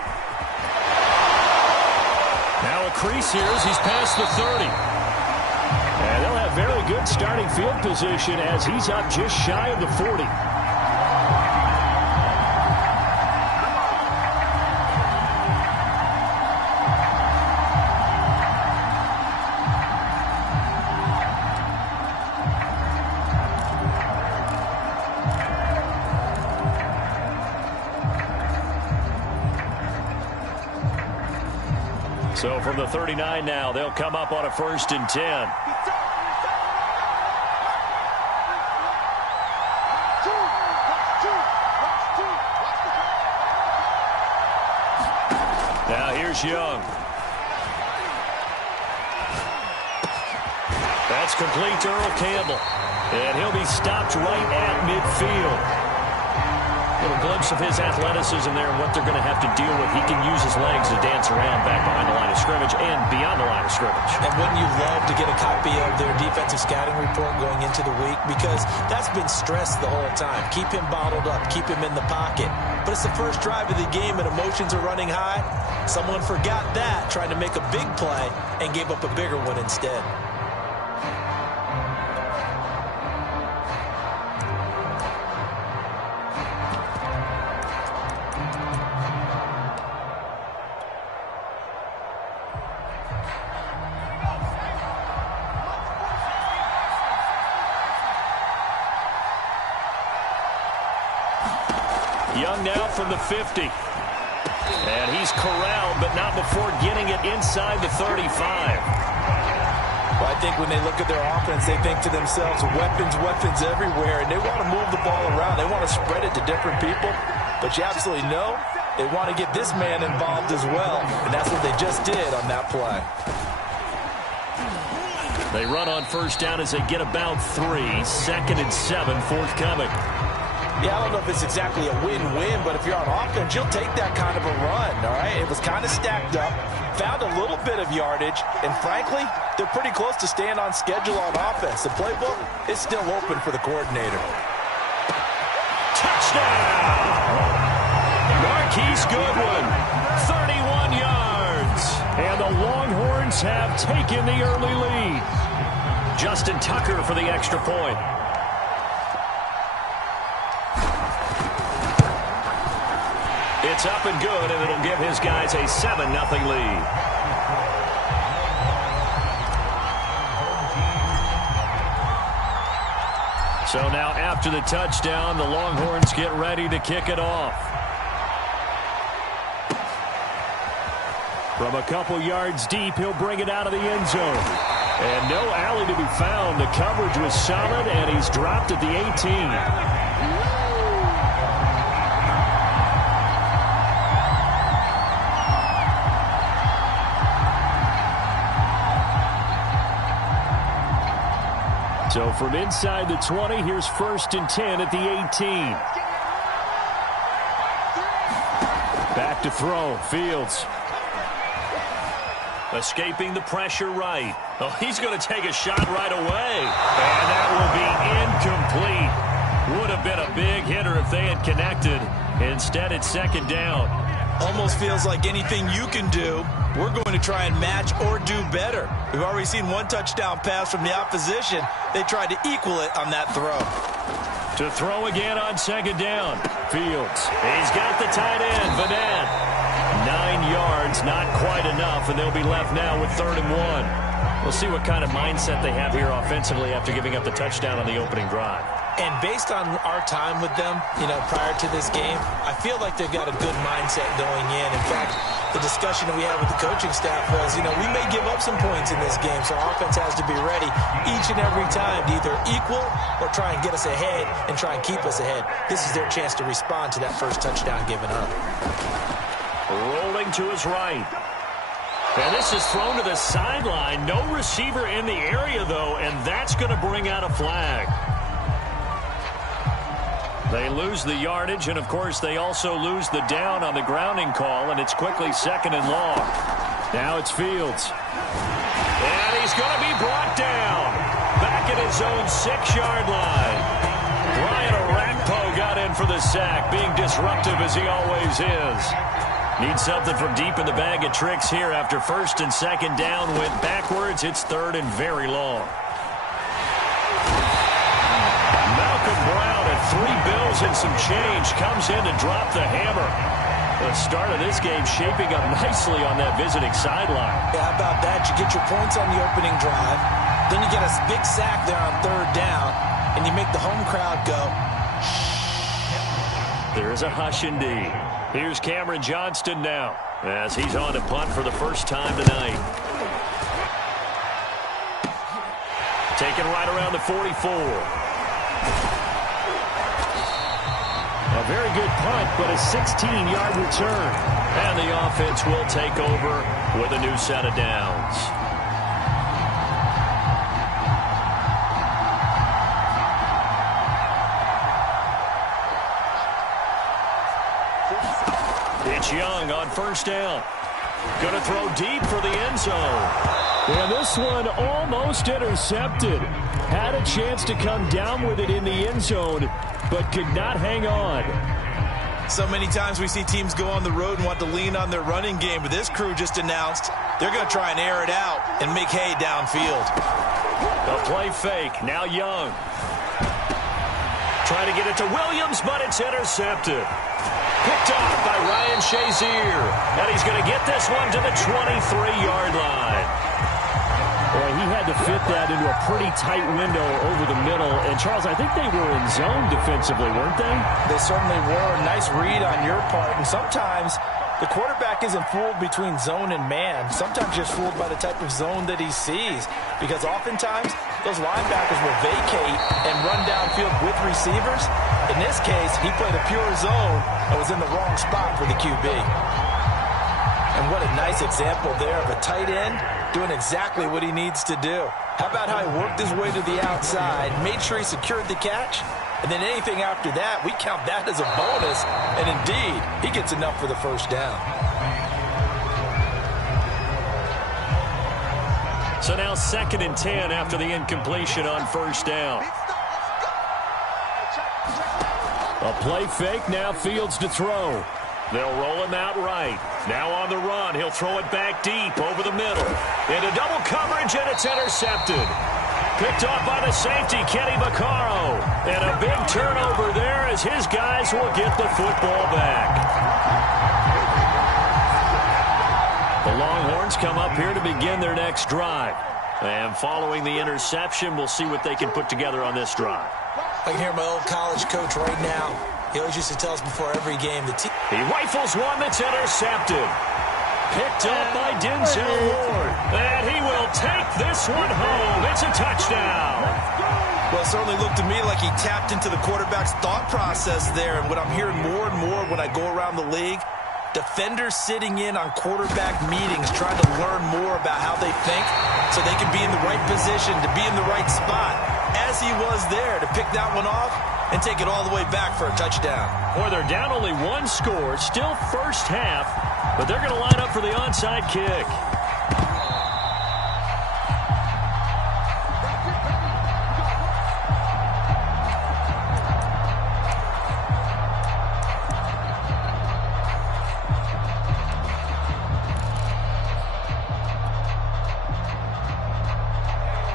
Now a crease here as he's past the 30. And they'll have very good starting field position as he's up just shy of the 40. So from the 39 now, they'll come up on a 1st and 10. Now here's Young. That's complete to Earl Campbell. And he'll be stopped right at midfield. Little glimpse of his athleticism there and what they're going to have to deal with. He can use his legs to dance around back behind the line of scrimmage and beyond the line of scrimmage. And wouldn't you love to get a copy of their defensive scouting report going into the week? Because that's been stressed the whole time. Keep him bottled up. Keep him in the pocket. But it's the first drive of the game and emotions are running high. Someone forgot that, trying to make a big play and gave up a bigger one instead. Young now from the 50. And he's corralled, but not before getting it inside the 35. Well, I think when they look at their offense, they think to themselves, weapons everywhere, and they want to move the ball around. They want to spread it to different people. But you absolutely know they want to get this man involved as well, and that's what they just did on that play. They run on 1st down as they get about 3. 2nd and 7 forthcoming. Yeah, I don't know if it's exactly a win-win, but if you're on offense, you'll take that kind of a run, all right? It was kind of stacked up, found a little bit of yardage, and frankly, they're pretty close to staying on schedule on offense. The playbook is still open for the coordinator. Touchdown! Marquise Goodwin, 31 yards. And the Longhorns have taken the early lead. Justin Tucker for the extra point. It's up and good, and it'll give his guys a 7-0 lead. So now after the touchdown, the Longhorns get ready to kick it off. From a couple yards deep, he'll bring it out of the end zone. And no alley to be found. The coverage was solid, and he's dropped at the 18. So from inside the 20, here's 1st and 10 at the 18. Back to throw. Fields. Escaping the pressure right. Oh, he's going to take a shot right away. And that will be incomplete. Would have been a big hitter if they had connected. Instead, it's 2nd down. Almost feels like anything you can do, we're going to try and match or do better. We've already seen one touchdown pass from the opposition. They tried to equal it on that throw. To throw again on 2nd down. Fields. He's got the tight end, Vanette. 9 yards, not quite enough, and they'll be left now with 3rd and 1. We'll see what kind of mindset they have here offensively after giving up the touchdown on the opening drive. And based on our time with them, prior to this game, I feel like they've got a good mindset going in. In fact, the discussion that we had with the coaching staff was, we may give up some points in this game, so our offense has to be ready each and every time to either equal or try and get us ahead and try and keep us ahead. This is their chance to respond to that first touchdown given up. Rolling to his right. And this is thrown to the sideline. No receiver in the area, though, and that's going to bring out a flag. They lose the yardage, and, of course, they also lose the down on the grounding call, and it's quickly 2nd and long. Now it's Fields. And he's going to be brought down. Back at his own 6-yard line. Brian Orakpo got in for the sack, being disruptive as he always is. Needs something from deep in the bag of tricks here after 1st and 2nd down went backwards. It's 3rd and very long. Malcolm Brown at $3 bills and some change comes in to drop the hammer. The start of this game shaping up nicely on that visiting sideline. Yeah, how about that? You get your points on the opening drive. Then you get a big sack there on 3rd down, and you make the home crowd go. There's a hush indeed. Here's Cameron Johnston now as he's on to punt for the first time tonight. Taken right around the 44. A very good punt, but a 16-yard return. And the offense will take over with a new set of downs. It's Young on 1st down. Going to throw deep for the end zone. And this one almost intercepted. Had a chance to come down with it in the end zone, but could not hang on. So many times we see teams go on the road and want to lean on their running game, but this crew just announced they're going to try and air it out and make hay downfield. The play fake. Now Young. Trying to get it to Williams, but it's intercepted. Picked off by Ryan Shazier. And he's going to get this one to the 23-yard line. Boy, he had to fit that into a pretty tight window over the middle. And, Charles, I think they were in zone defensively, weren't they? They certainly were. Nice read on your part. And sometimes the quarterback isn't fooled between zone and man. Sometimes just fooled by the type of zone that he sees. Because oftentimes, those linebackers will vacate and run downfield with receivers. In this case, he played a pure zone and was in the wrong spot for the QB. And what a nice example there of a tight end doing exactly what he needs to do. How about how he worked his way to the outside, made sure he secured the catch, And then anything after that, we count that as a bonus. And indeed, he gets enough for the first down. So now 2nd and 10 after the incompletion on first down. A play fake, now Fields to throw. They'll roll him out right. Now on the run, he'll throw it back deep over the middle. Into double coverage, and it's intercepted. Picked off by the safety, Kenny Vaccaro. And a big turnover there as his guys will get the football back. The Longhorns come up here to begin their next drive. And following the interception, we'll see what they can put together on this drive. I can hear my old college coach right now. He always used to tell us before every game that he rifles one that's intercepted. Picked up by Denzel Ward. And he will take this one home. It's a touchdown. Well, it certainly looked to me like he tapped into the quarterback's thought process there. And what I'm hearing more and more when I go around the league, defenders sitting in on quarterback meetings trying to learn more about how they think so they can be in the right position, to be in the right spot, as he was there to pick that one off and take it all the way back for a touchdown. Boy, they're down only one score, still first half, but they're going to line up for the onside kick.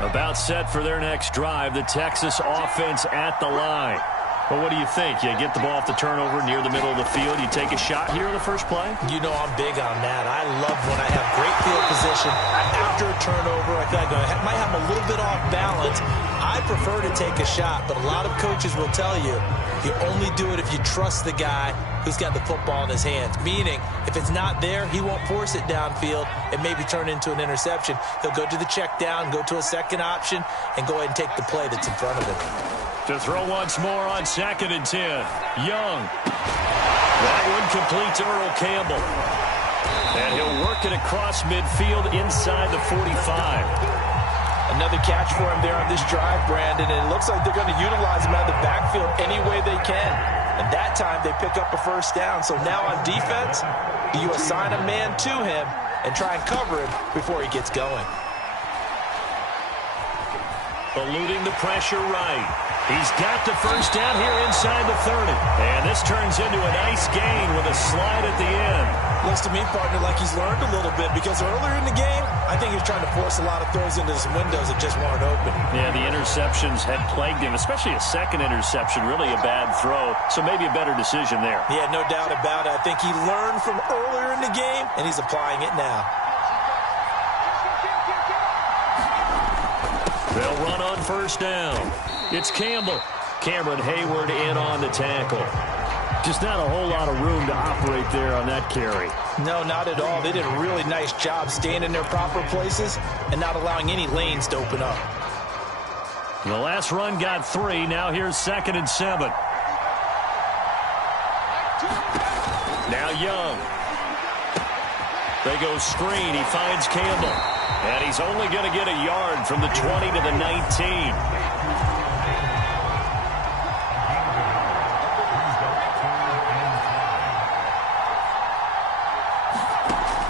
About set for their next drive, the Texas offense at the line. Well, what do you think? You get the ball off the turnover near the middle of the field, you take a shot here in the first play? You know I'm big on that. I love when I have great field position. After a turnover, I feel like I might have a little bit off balance. I prefer to take a shot, but a lot of coaches will tell you, you only do it if you trust the guy who's got the football in his hands. Meaning, if it's not there, he won't force it downfield and maybe turn into an interception. He'll go to the check down, go to a second option, and go ahead and take the play that's in front of him. To throw once more on 2nd and 10. Young. That one complete to Earl Campbell. And he'll work it across midfield inside the 45. Another catch for him there on this drive, Brandon, and it looks like they're going to utilize him out of the backfield any way they can. And that time they pick up a first down. So now on defense, do you assign a man to him and try and cover him before he gets going? Eluding the pressure right. He's got the first down here inside the 30. And this turns into a nice gain with a slide at the end. Looks to me, partner, like he's learned a little bit because earlier in the game, I think he was trying to force a lot of throws into some windows that just weren't open. Yeah, the interceptions had plagued him, especially a second interception, really a bad throw. So maybe a better decision there. Yeah, no doubt about it. I think he learned from earlier in the game, and he's applying it now. They'll run on first down. It's Campbell. Cameron Hayward in on the tackle. Just not a whole lot of room to operate there on that carry. No, not at all. They did a really nice job staying in their proper places and not allowing any lanes to open up. The last run got 3. Now here's 2nd and 7. Now Young. They go screen. He finds Campbell. And he's only going to get a yard from the 20 to the 19.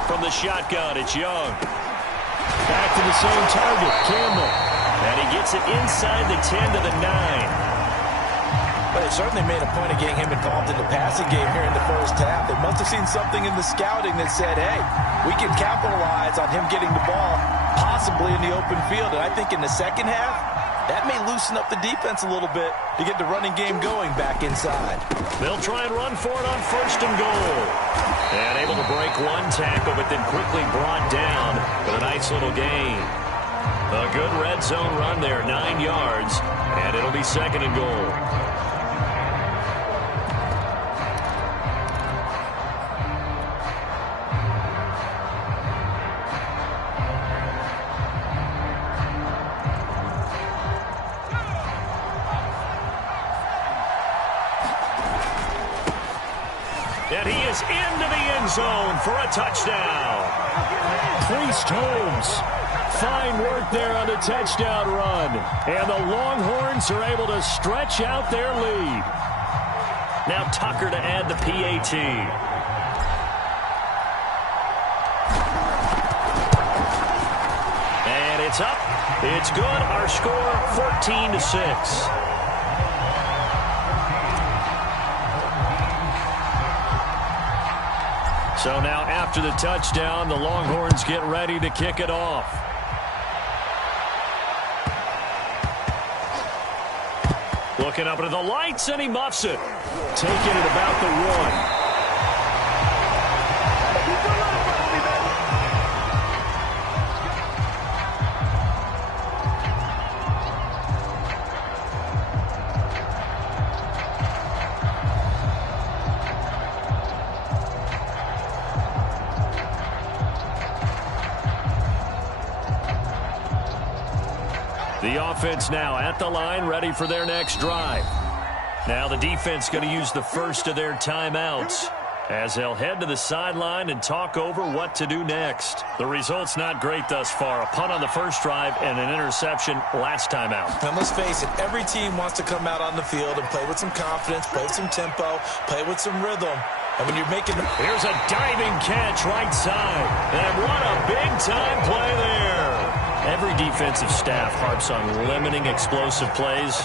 From the shotgun, it's Young. Back to the same target, Campbell. And he gets it inside the 10 to the 9. But they certainly made a point of getting him involved in the passing game here in the first half. They must have seen something in the scouting that said, hey, we can capitalize on him getting the ball possibly in the open field. And I think in the second half, that may loosen up the defense a little bit to get the running game going back inside. They'll try and run for it on 1st and goal. And able to break one tackle, but then quickly brought down with a nice little gain. A good red zone run there, 9 yards, and it'll be 2nd and goal. And he is into the end zone for a touchdown. Priest Holmes Fine work there on the touchdown run. And the Longhorns are able to stretch out their lead. Now Tucker to add the PAT. And it's up. It's good. Our score, 14-6. So now after the touchdown, the Longhorns get ready to kick it off. Looking up into the lights, and he muffs it. Taking it about the 1. The offense now at the line, ready for their next drive. Now the defense going to use the first of their timeouts as they'll head to the sideline and talk over what to do next. The result's not great thus far. A punt on the first drive and an interception last time out. And let's face it, every team wants to come out on the field and play with some confidence, play with some tempo, play with some rhythm. And when you're making... Here's a diving catch right side. And what a big-time play there. Every defensive staff harps on limiting explosive plays.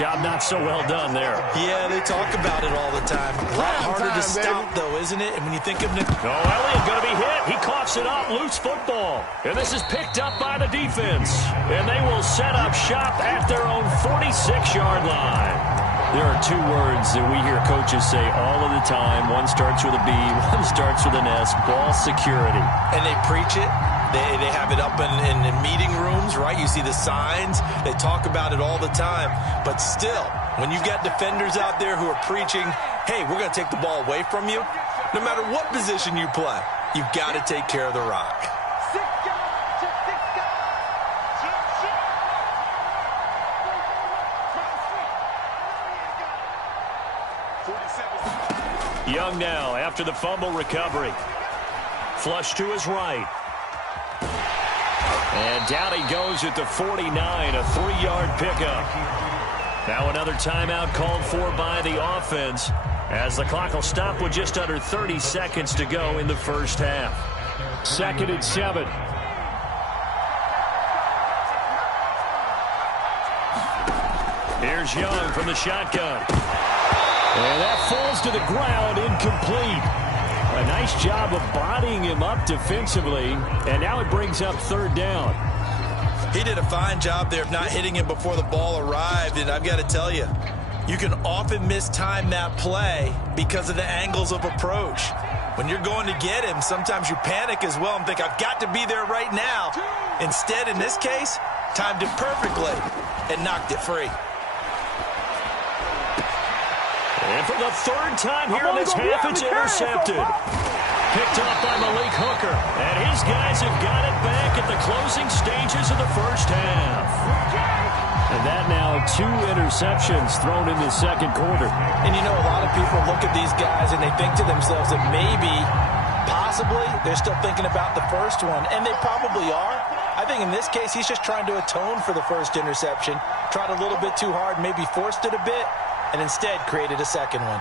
Job not so well done there. Yeah, they talk about it all the time. A lot harder to stop, though, isn't it? And when you think of... Elliott going to be hit. He coughs it up. Loose football. And this is picked up by the defense. And they will set up shop at their own 46-yard line. There are two words that we hear coaches say all of the time. One starts with a B, one starts with an S. Ball security. And they preach it. They have it up in meeting rooms, right? You see the signs. They talk about it all the time. But still, when you've got defenders out there who are preaching, hey, we're going to take the ball away from you, no matter what position you play, you've got to take care of the rock. Young now after the fumble recovery. Flush to his right. And down he goes at the 49, a 3-yard pickup. Now another timeout called for by the offense as the clock will stop with just under 30 seconds to go in the first half. 2nd and 7. Here's Young from the shotgun. And that falls to the ground, incomplete. A nice job of bodying him up defensively, and now it brings up 3rd down. He did a fine job there of not hitting him before the ball arrived, and I've got to tell you, you can often mistime that play because of the angles of approach. When you're going to get him, sometimes you panic as well and think, I've got to be there right now. Instead, in this case, timed it perfectly and knocked it free. And for the 3rd time here in this half, it's intercepted. Picked off by Malik Hooker. And his guys have got it back at the closing stages of the first half. And that now 2 interceptions thrown in the 2nd quarter. And you know, a lot of people look at these guys and they think to themselves that maybe, possibly, they're still thinking about the first one. And they probably are. I think in this case, he's just trying to atone for the first interception. Tried a little bit too hard, maybe forced it a bit, and instead created a 2nd one.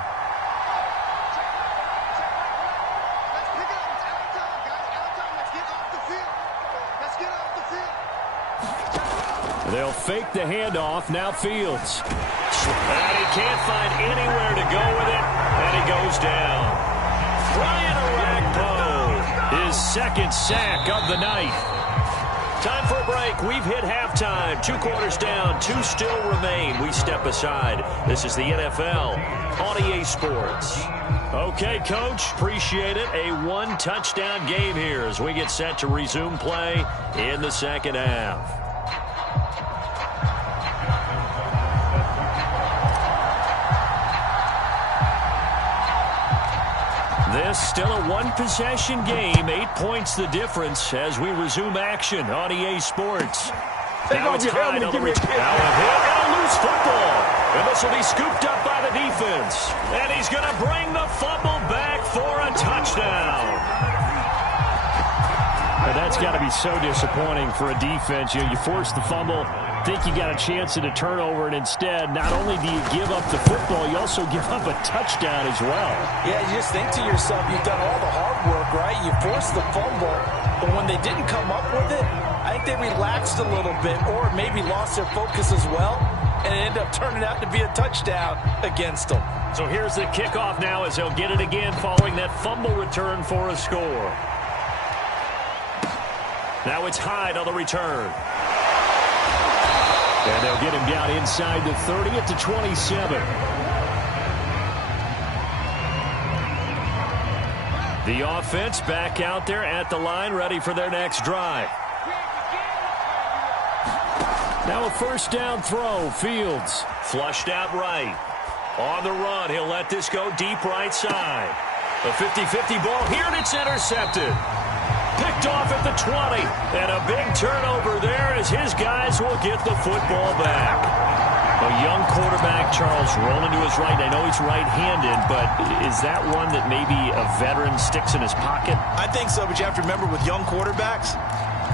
They'll fake the handoff. Now Fields. And he can't find anywhere to go with it, and he goes down. Brian Orakpo, his 2nd sack of the night. Time for a break. We've hit halftime. 2 quarters down. 2 still remain. We step aside. This is the NFL on EA Sports. Okay, Coach. Appreciate it. A 1-touchdown game here as we get set to resume play in the 2nd half. This still a 1-possession game. 8 points the difference as we resume action on EA Sports. Now it's Hyde on the return. Now a hit and a loose football. And this will be scooped up by the defense. And he's going to bring the fumble back for a touchdown. A That's got to be so disappointing for a defense. You force the fumble, think you got a chance at a turnover, and instead, not only do you give up the football, you also give up a touchdown as well. Yeah, you just think to yourself, you've done all the hard work, right? You forced the fumble, but when they didn't come up with it, I think they relaxed a little bit or maybe lost their focus as well, and it ended up turning out to be a touchdown against them. So here's the kickoff now as they'll get it again following that fumble return for a score. Now it's Hyde on the return. And they'll get him down inside the 30 at the 27. The offense back out there at the line, ready for their next drive. Now a first down throw. Fields flushed out right. On the run, he'll let this go deep right side. A 50-50 ball here, and it's intercepted. Picked off at the 20. And a big turnover there as his guys will get the football back. A young quarterback, Charles, rolling to his right. I know he's right-handed, but is that one that maybe a veteran sticks in his pocket? I think so, but you have to remember with young quarterbacks,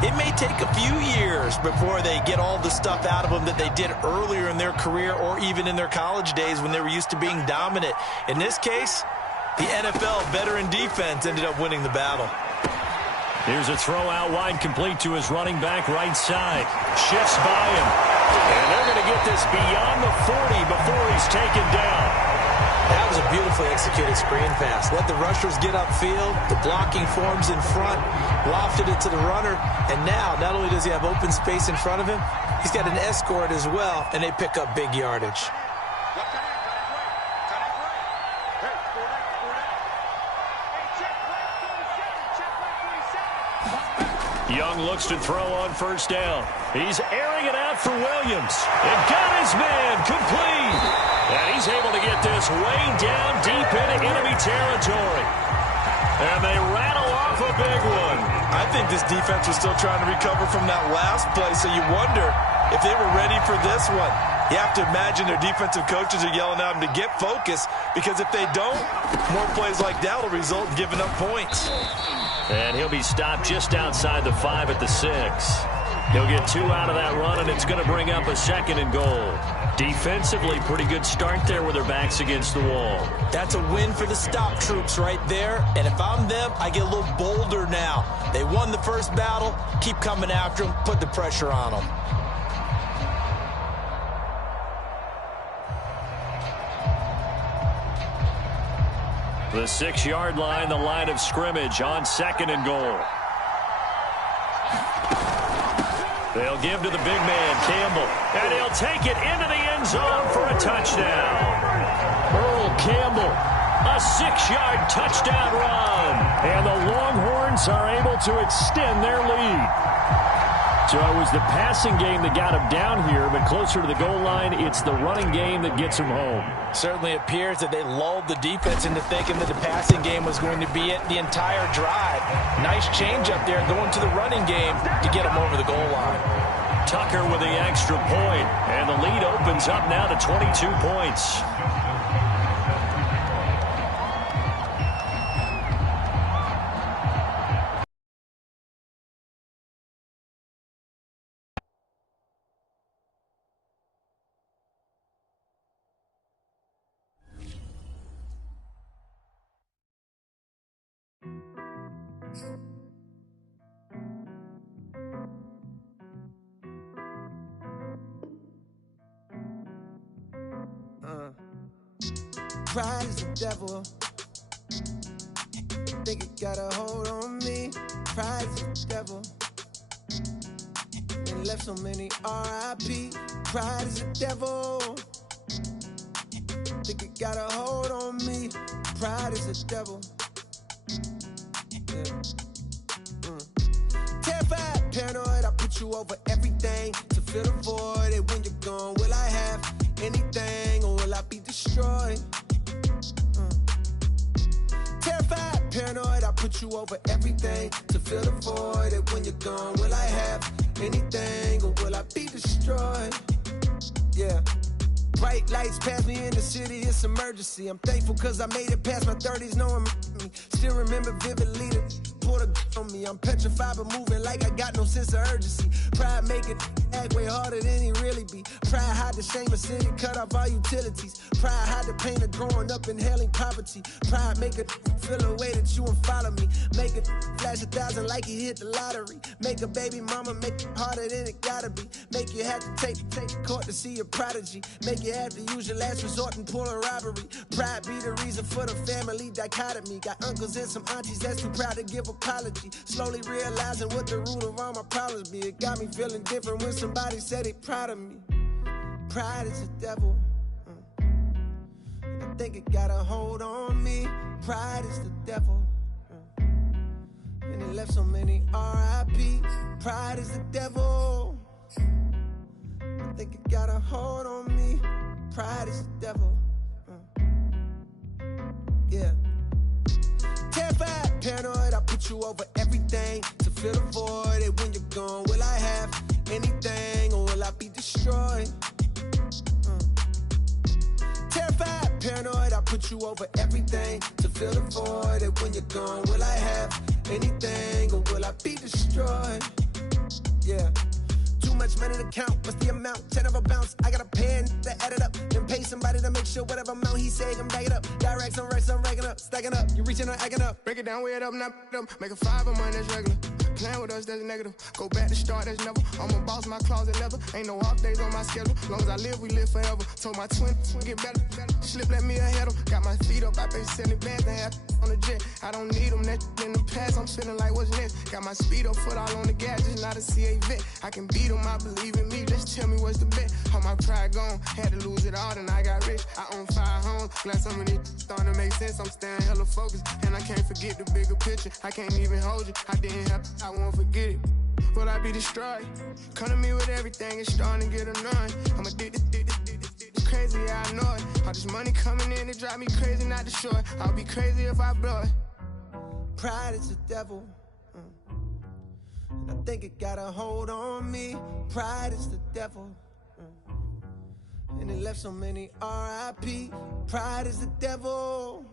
it may take a few years before they get all the stuff out of them that they did earlier in their career or even in their college days when they were used to being dominant. In this case, the NFL veteran defense ended up winning the battle. Here's a throw out wide, complete to his running back right side. Shifts by him. And they're going to get this beyond the 40 before he's taken down. That was a beautifully executed screen pass. Let the rushers get upfield. The blocking forms in front. Lofted it to the runner. And now, not only does he have open space in front of him, he's got an escort as well, and they pick up big yardage. Young looks to throw on first down. He's airing it out for Williams. And got his man complete. And he's able to get this way down deep into enemy territory. And they rattle off a big one. I think this defense was still trying to recover from that last play, so you wonder if they were ready for this one. You have to imagine their defensive coaches are yelling at them to get focused, because if they don't, more plays like that will result in giving up points. And he'll be stopped just outside the 5 at the 6. He'll get 2 out of that run, and it's going to bring up a 2nd and goal. Defensively, pretty good start there with their backs against the wall. That's a win for the stop troops right there. And if I'm them, I get a little bolder now. They won the first battle. Keep coming after them. Put the pressure on them. The 6-yard line, the line of scrimmage on 2nd and goal. They'll give to the big man, Campbell. And he'll take it into the end zone for a touchdown. Earl Campbell, a 6-yard touchdown run. And the Longhorns are able to extend their lead. So it was the passing game that got him down here, but closer to the goal line, it's the running game that gets him home. Certainly appears that they lulled the defense into thinking that the passing game was going to be it the entire drive. Nice change up there going to the running game to get him over the goal line. Tucker with the extra point, and the lead opens up now to 22 points. Pride is the devil. Think it got a hold on me. Pride is the devil. And left so many R.I.P. Pride is the devil. Think it got a hold on me. Pride is the devil. Terrified, paranoid, I put you over everything to fill the void. And when you're gone, will I have anything or will I be destroyed? Terrified, paranoid, I put you over everything to fill the void. And when you're gone, will I have anything or will I be destroyed? Yeah. Bright lights pass me in the city, it's emergency. I'm thankful cause I made it past my 30s, no one me. Still remember vividly the put a on me. I'm petrified but moving like I got no sense of urgency. Pride make it act way harder than he really be. Pride hide the shame of sin and cut off all utilities. Pride hide the pain of growing up inhaling poverty. Pride make it feel a way that you won't follow me. Make it flash 1,000 like he hit the lottery. Make a baby mama make it harder than it gotta be. Make you have to take to court to see a prodigy. Make you have to use your last resort and pull a robbery. Pride be the reason for the family dichotomy. Got uncles and some aunties that's too proud to give apology. Slowly realizing what the root of all my problems be. It got me feeling different when somebody said they proud of me. Pride is the devil. I think it got a hold on me. Pride is the devil. And it left so many R.I.P. Pride is the devil. I think it got a hold on me. Pride is the devil. Yeah. Terrified, paranoid, I put you over everything to fill the void. And when you're gone, will I have anything or will I be destroyed? Terrified, paranoid, I put you over everything to fill the void. And when you're gone, will I have anything or will I be destroyed? Yeah. Too much money to count, what's the amount? 10 of a bounce, I got a pen to add it up. Then pay somebody to make sure whatever amount he say, can back it up. Direct, some racks, I'm racking up, stacking up. You reaching or acting up. Break it down, weigh it up, not up. Make a 5 of mine, that's regular. Playing with us, that's negative. Go back to start, that's never. I'm a boss, my closet leather. Ain't no off days on my schedule. Long as I live, we live forever. Told my twin, get better. Slip, let me ahead of. Got my feet up, I pay 70 bands and half on the jet. I don't need them, that in the past. I'm feeling like what's next. Got my speed up, foot all on the gas, just not a CA vet. I can beat them, I believe in me. Just tell me what's the bet. All my pride gone, had to lose it all, then I got rich. I own 5 homes, glad some of these starting to make sense. I'm staying hella focused, and I can't forget the bigger picture. I can't even hold you, I didn't have, I won't forget it. Will I be destroyed? Come to me with everything, it's starting to get annoying. I'm addicted, it's crazy, yeah, I know it. All this money coming in, it drive me crazy, not to show it. I'll be crazy if I blow it. Pride is the devil. I think it got a hold on me. Pride is the devil. And it left so many R.I.P. Pride is the devil.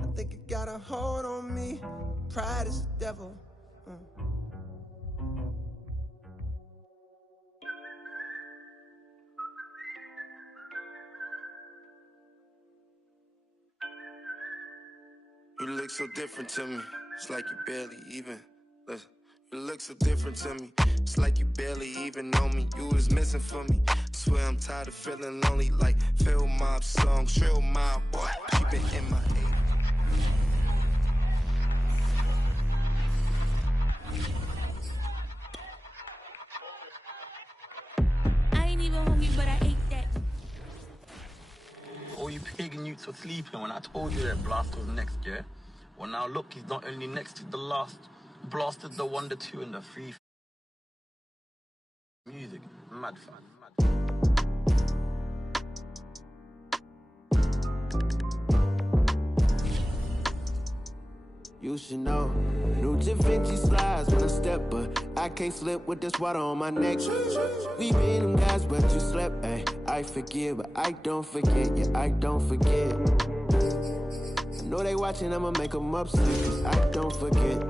I think it got a hold on me. Pride is the devil. You look so different to me. It's like you barely even. Listen. You look so different to me. It's like you barely even know me. You was missing for me. I swear I'm tired of feeling lonely. Like Phil Mob song, Trill Mob, boy. Keep it in my head. I ain't even hungry, but I ate that. All you pagan youths were sleeping when I told you that Blast was next, yeah? Well, now look, he's not only next, he's the last. Blasted the 1, the 2, and the 3. Music, mad fan, You should know, new Da Vinci slides when I step, but I can't slip with this water on my neck. We been them guys, but you slept, ayy. I forgive, but I don't forget, yeah, I don't forget. I know they watching, I'ma make them upset, cause I don't forget.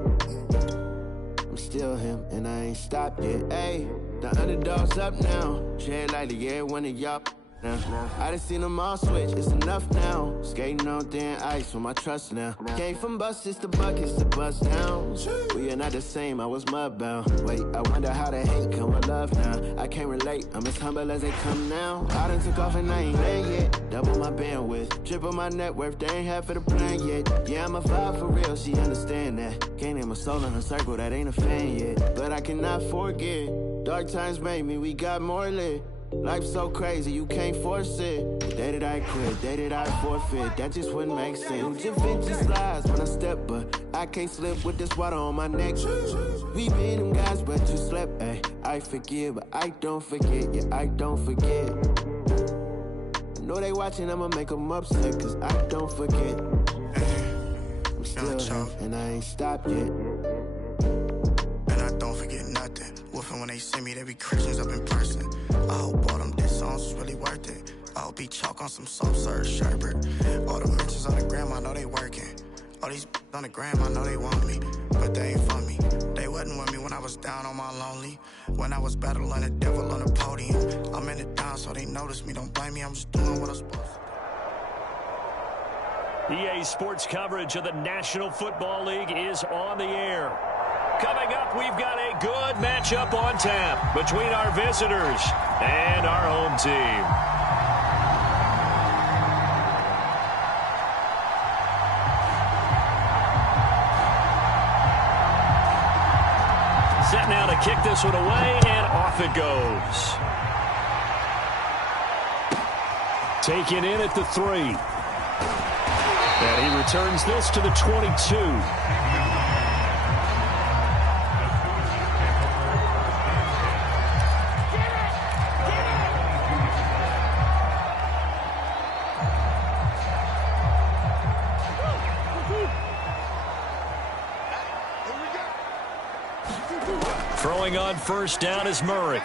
I'm still him, and I ain't stopped yet. Ayy, the underdog's up now. Tread lightly, yeah, one of y'all now. I done seen them all switch, it's enough now. Skating on thin ice with my trust now. Came from buses to buckets to bust down. We are not the same, I was mudbound. Wait, I wonder how the hate come with love now. I can't relate, I'm as humble as they come now. I done took off and I ain't there yet. Double my bandwidth, triple my net worth, they ain't half of the plan yet. Yeah, I'm a vibe for real, she understand that. Can't name a soul in her circle that ain't a fan yet. But I cannot forget, dark times made me, we got more lit. Life's so crazy, you can't force it. The day that I quit, day that I forfeit, that just wouldn't make sense. Da Vinci slides when I step, but I can't slip with this water on my neck. We been them guys, but you slept, ayy. I forgive, but I don't forget, yeah, I don't forget. I know they watching, I'ma make them upset, cause I don't forget. I'm still here, and I ain't stopped yet. And I don't forget nothing. Woofing when they see me, they be Christians up in person. I hope all them diss songs was really worth it. I'll be chalk on some soft serve sherbet. All the mentions on the gram, I know they working. All these on the gram, I know they want me, but they ain't for me. They wasn't with me when I was down on my lonely. When I was battling the devil on the podium. I'm in it down, so they notice me. Don't blame me, I'm just doing what I'm supposed to. EA Sports coverage of the National Football League is on the air. Coming up, we've got a good matchup on tap between our visitors and our home team. Set now to kick this one away, and off it goes. Taken in at the 3. And he returns this to the 22. Throwing on first down is Murray.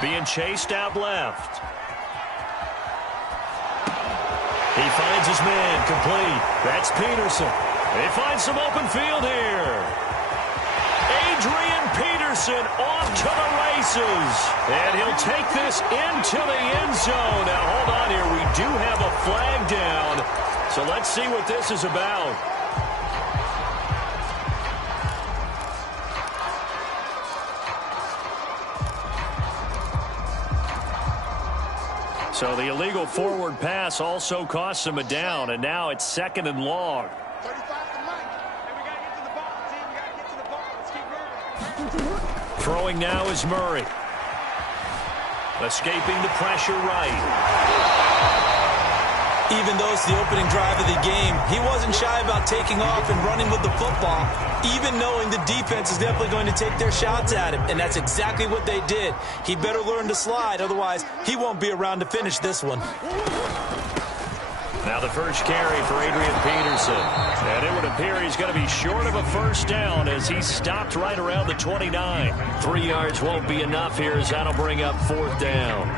Being chased out left. He finds his man complete. That's Peterson. They find some open field here. Adrian Peterson off to the races. And he'll take this into the end zone. Now, hold on here. We do have a flag down. So let's see what this is about. So the illegal forward pass also costs him a down, and now it's 2nd and long. Throwing now is Murray. Escaping the pressure right. Even though it's the opening drive of the game, he wasn't shy about taking off and running with the football, even knowing the defense is definitely going to take their shots at him, and that's exactly what they did. He better learn to slide, otherwise he won't be around to finish this one. Now the first carry for Adrian Peterson, and it would appear he's going to be short of a first down as he stopped right around the 29. 3 yards won't be enough here as that'll bring up 4th down.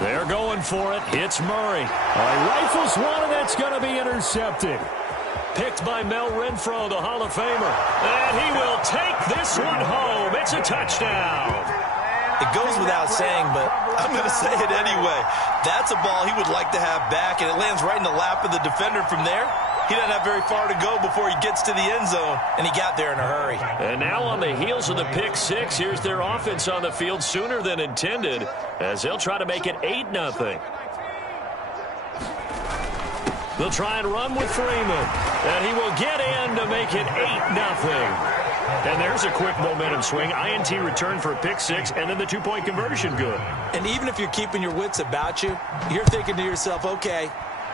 They're going for it. It's Murray. Rifles one, and that's going to be intercepted. Picked by Mel Renfro, the Hall of Famer. And he will take this one home. It's a touchdown. It goes without saying, but I'm going to say it anyway. That's a ball he would like to have back, and it lands right in the lap of the defender from there. He doesn't have very far to go before he gets to the end zone, and he got there in a hurry. And now on the heels of the pick six, here's their offense on the field sooner than intended as they'll try to make it 8-0. They'll try and run with Freeman, and he will get in to make it 8-0. And there's a quick momentum swing. INT return for a pick six, and then the two-point conversion good. And even if you're keeping your wits about you, you're thinking to yourself, okay,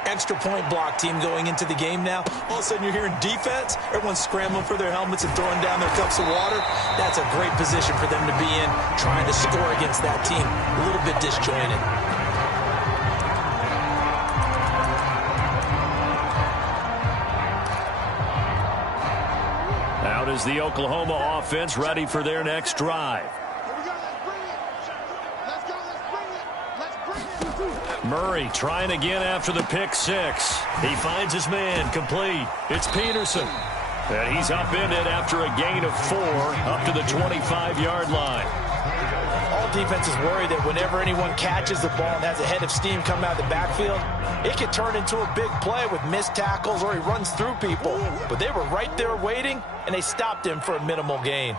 extra point block team going into the game now. All of a sudden you're hearing defense. Everyone's scrambling for their helmets and throwing down their cups of water. That's a great position for them to be in, trying to score against that team. A little bit disjointed. Out is the Oklahoma offense ready for their next drive. Murray trying again after the pick six. He finds his man complete. It's Peterson. And he's upended after a gain of 4 up to the 25-yard line. All defenses worry that whenever anyone catches the ball and has a head of steam come out of the backfield, it can turn into a big play with missed tackles or he runs through people. But they were right there waiting, and they stopped him for a minimal gain.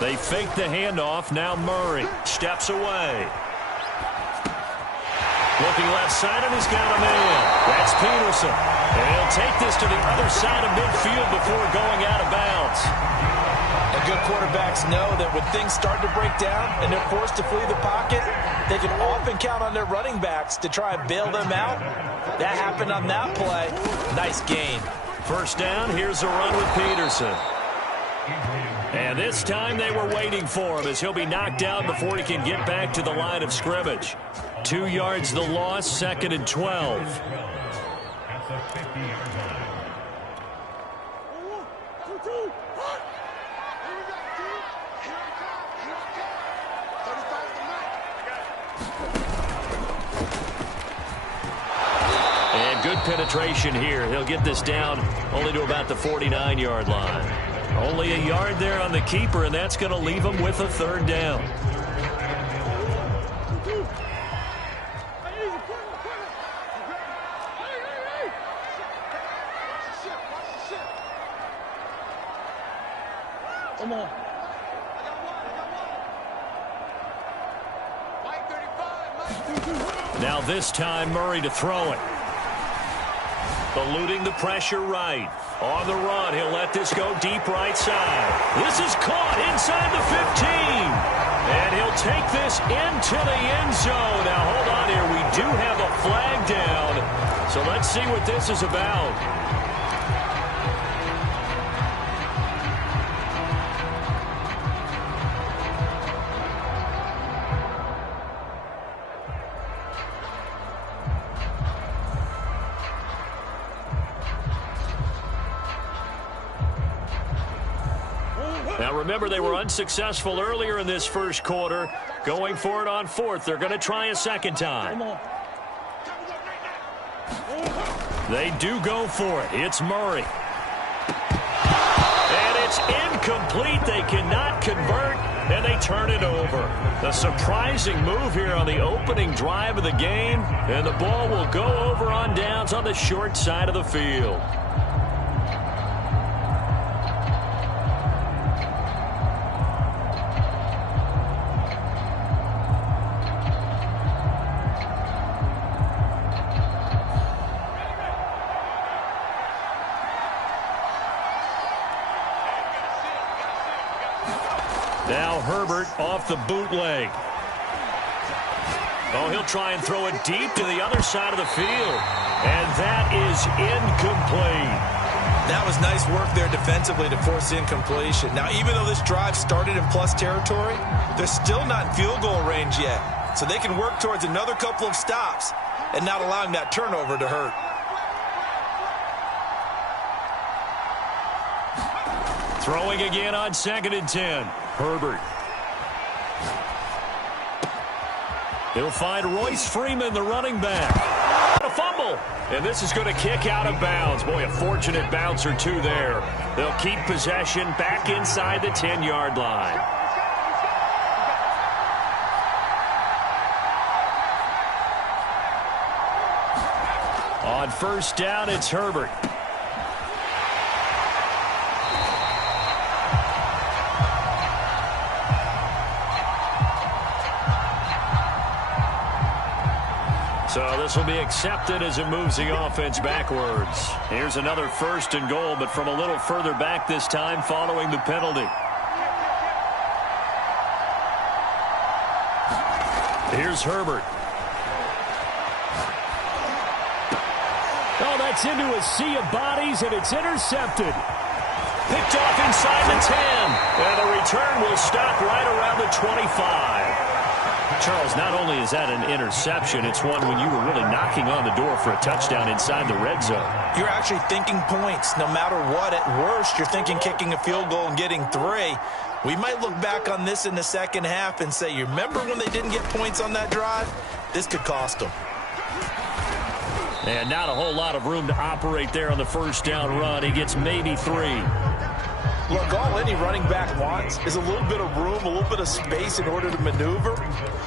They fake the handoff. Now Murray steps away. Looking left side, and he's got a man. That's Peterson. And he'll take this to the other side of midfield before going out of bounds. And good quarterbacks know that when things start to break down and they're forced to flee the pocket, they can often count on their running backs to try and bail them out. That happened on that play. Nice gain. First down, here's a run with Peterson. And this time they were waiting for him as he'll be knocked down before he can get back to the line of scrimmage. 2 yards the loss, 2nd and 12. And good penetration here. He'll get this down only to about the 49-yard line. Only a yard there on the keeper, and that's going to leave him with a 3rd down. Come on. Now this time Murray to throw it. Eluding the pressure right. On the run, he'll let this go deep right side. This is caught inside the 15. And he'll take this into the end zone. Now hold on here. We do have a flag down. So let's see what this is about. Now remember, they were unsuccessful earlier in this first quarter. Going for it on 4th. They're going to try a second time. They do go for it. It's Murray. And it's incomplete. They cannot convert, and they turn it over. A surprising move here on the opening drive of the game, and the ball will go over on downs on the short side of the field. Now Herbert off the bootleg. Oh, he'll try and throw it deep to the other side of the field. And that is incomplete. That was nice work there defensively to force incompletion. Now, even though this drive started in plus territory, they're still not in field goal range yet. So they can work towards another couple of stops and not allowing that turnover to hurt. Throwing again on 2nd and 10. Herbert. He'll find Royce Freeman, the running back. A fumble. And this is going to kick out of bounds. Boy, a fortunate bounce or two there. They'll keep possession back inside the 10-yard line. On 1st down, it's Herbert. So this will be accepted as it moves the offense backwards. Here's another 1st and goal, but from a little further back this time following the penalty. Here's Herbert. Oh, that's into a sea of bodies, and it's intercepted. Picked off inside the 10. And the return will stop right around the 25. Charles, not only is that an interception, it's one when you were really knocking on the door for a touchdown inside the red zone. You're actually thinking points. No matter what, at worst, you're thinking kicking a field goal and getting 3. We might look back on this in the second half and say, you remember when they didn't get points on that drive? This could cost them. And not a whole lot of room to operate there on the 1st down run. He gets maybe 3. Look, all any running back wants is a little bit of room, a little bit of space in order to maneuver.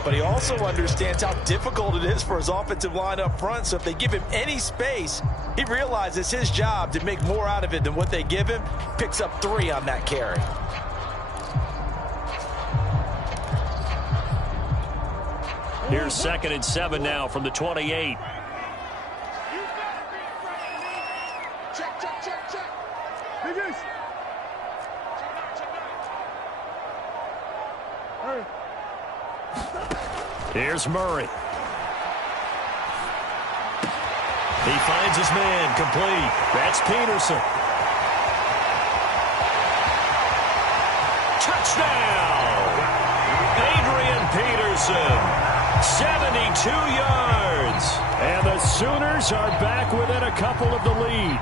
But he also understands how difficult it is for his offensive line up front. So if they give him any space, he realizes his job to make more out of it than what they give him. Picks up 3 on that carry. Here's 2nd and 7 now from the 28. Here's Murray. He finds his man complete. That's Peterson. Touchdown! Adrian Peterson, 72 yards. And the Sooners are back within a couple of the lead.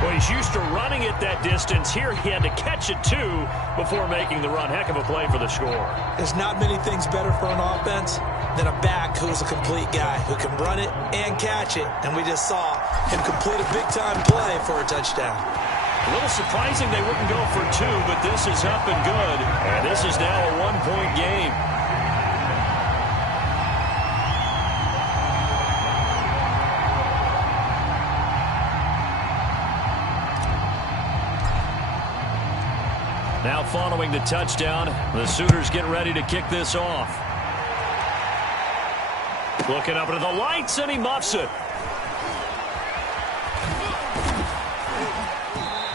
Well, he's used to running it that distance. Here he had to catch it, too, before making the run. Heck of a play for the score. There's not many things better for an offense than a back who's a complete guy, who can run it and catch it. And we just saw him complete a big-time play for a touchdown. A little surprising they wouldn't go for two, but this is up and good. And this is now a one-point game. Now following the touchdown, the Sooners get ready to kick this off. Looking up into the lights, and he muffs it.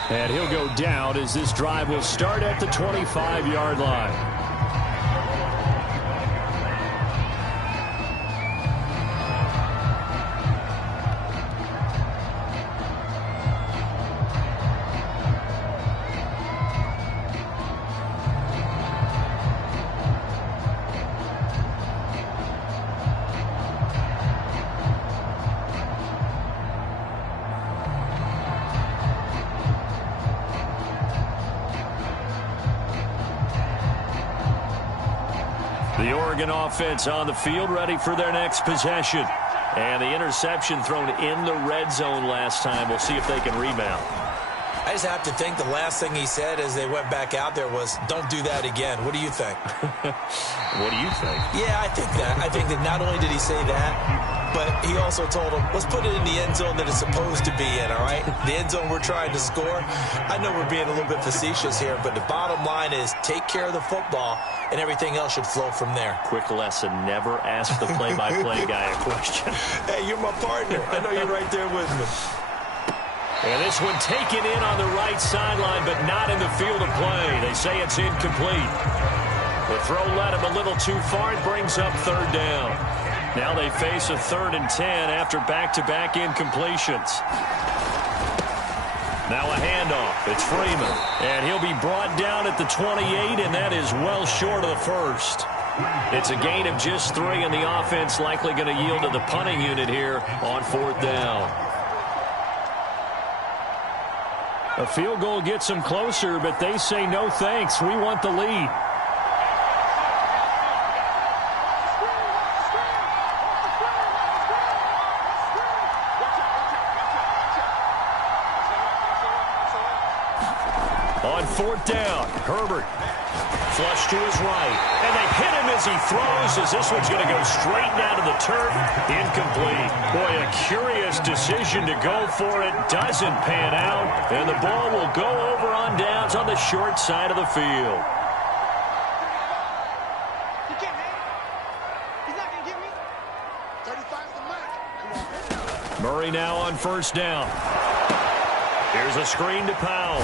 And he'll go down as this drive will start at the 25-yard line. The Oregon offense on the field, ready for their next possession. And the interception thrown in the red zone last time. We'll see if they can rebound. I just have to think the last thing he said as they went back out there was, don't do that again. What do you think? What do you think? Yeah, I think that. I think that not only did he say that, but he also told them, let's put it in the end zone that it's supposed to be in, all right? The end zone we're trying to score. I know we're being a little bit facetious here, but the bottom line is take care of the football, and everything else should flow from there. Quick lesson, never ask the play-by-play guy a question. Hey, you're my partner. I know you're right there with me. And this one taken in on the right sideline, but not in the field of play. They say it's incomplete. The throw led him a little too far. It brings up third down. Now they face a 3rd and 10 after back-to-back incompletions. Now a handoff. It's Freeman. And he'll be brought down at the 28, and that is well short of the first. It's a gain of just 3, and the offense likely going to yield to the punting unit here on 4th down. A field goal gets them closer, but they say no thanks. We want the lead. On 4th down, Herbert. Flush to his right. And they hit him as he throws, as this one's going to go straight down to the turf. Incomplete. Boy, a curious decision to go for it. Doesn't pan out. And the ball will go over on downs on the short side of the field. Murray now on 1st down. Here's a screen to Powell.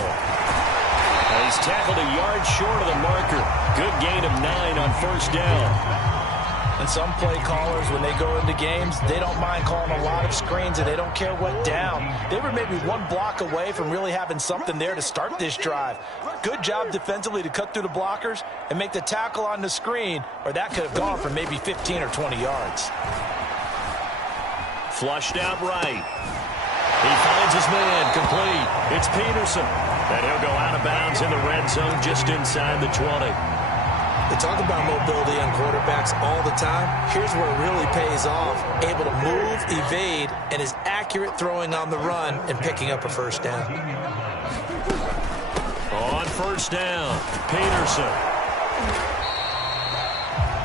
And he's tackled a yard short of the marker. Good gain of 9 on 1st down. And some play callers, when they go into games, they don't mind calling a lot of screens, and they don't care what down. They were maybe one block away from really having something there to start this drive. Good job defensively to cut through the blockers and make the tackle on the screen, or that could have gone for maybe 15 or 20 yards. Flushed out right. He finds his man, complete. It's Peterson. And he'll go out of bounds in the red zone just inside the 20. They talk about mobility on quarterbacks all the time. Here's where it really pays off. Able to move, evade, and is accurate throwing on the run and picking up a 1st down. On 1st down, Peterson.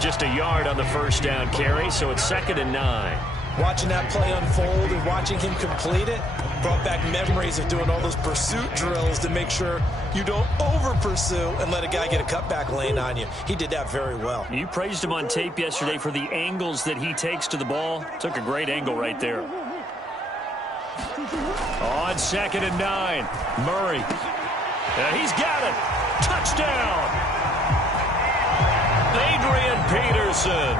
Just a yard on the 1st down carry, so it's 2nd and 9. Watching that play unfold and watching him complete it brought back memories of doing all those pursuit drills to make sure you don't over-pursue and let a guy get a cutback lane on you. He did that very well. You praised him on tape yesterday for the angles that he takes to the ball. Took a great angle right there. On 2nd and 9, Murray. And he's got it. Touchdown. Adrian Peterson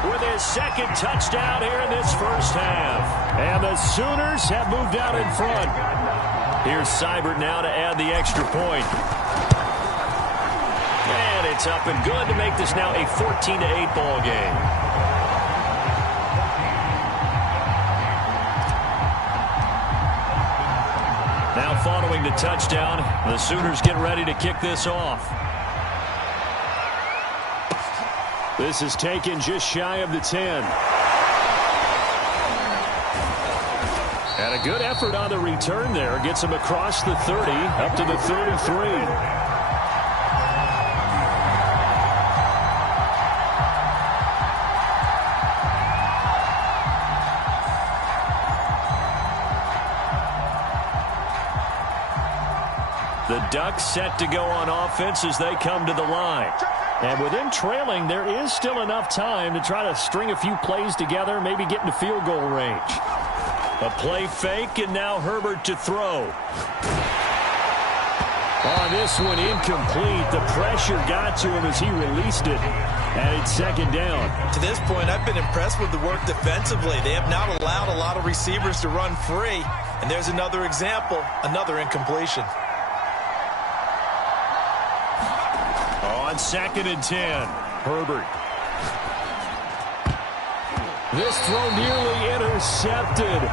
with his 2nd touchdown here in this 1st half. And the Sooners have moved out in front. Here's Seibert now to add the extra point. And it's up and good to make this now a 14-8 ball game. Now following the touchdown, the Sooners get ready to kick this off. This is taken just shy of the 10. And a good effort on the return there. Gets him across the 30, up to the 33. The Ducks set to go on offense as they come to the line. And with them trailing, there is still enough time to try to string a few plays together, maybe get into field goal range. A play fake, and now Herbert to throw. On this one, incomplete. The pressure got to him as he released it. And it's second down. To this point, I've been impressed with the work defensively. They have not allowed a lot of receivers to run free. And there's another example, another incompletion. On 2nd and 10, Herbert. This throw nearly intercepted.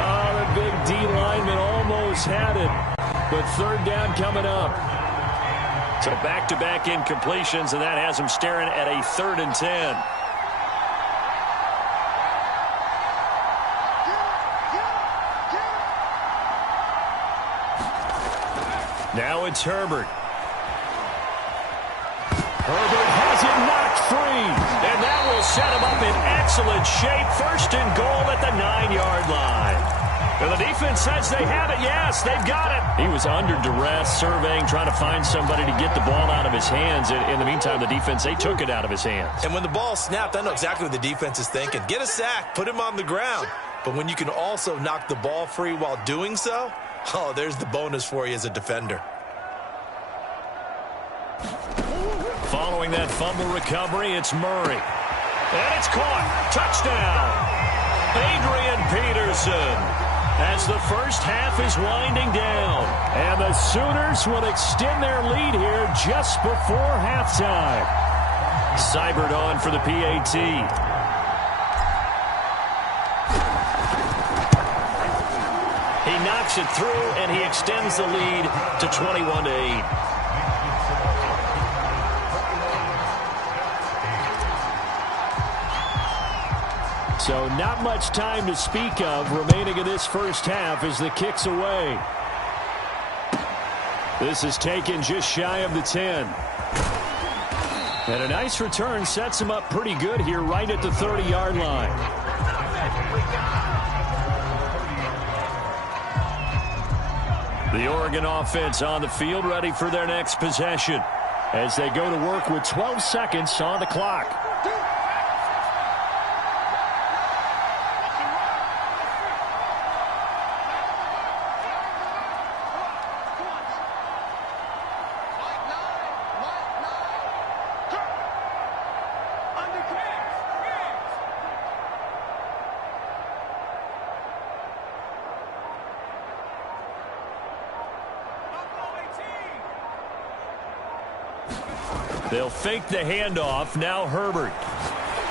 Oh, the big D lineman almost had it. But third down coming up. So back-to-back incompletions, and that has him staring at a 3rd and 10. Now it's Herbert. Herbert has it knocked free, and that will set him up in excellent shape. 1st and goal at the 9-yard line. And the defense says they have it. Yes, they've got it. He was under duress, surveying, trying to find somebody to get the ball out of his hands. In the meantime, the defense, they took it out of his hands. And when the ball snapped, I know exactly what the defense is thinking. Get a sack, put him on the ground. But when you can also knock the ball free while doing so, oh, there's the bonus for you as a defender. Following that fumble recovery, it's Murray. And it's caught. Touchdown. Adrian Peterson. As the first half is winding down. And the Sooners will extend their lead here just before halftime. Seibert on for the PAT. He knocks it through, and he extends the lead to 21-8. So not much time to speak of remaining in this first half as the kick's away. This is taken just shy of the 10. And a nice return sets him up pretty good here right at the 30-yard line. The Oregon offense on the field ready for their next possession as they go to work with 12 seconds on the clock. They'll fake the handoff. Now Herbert.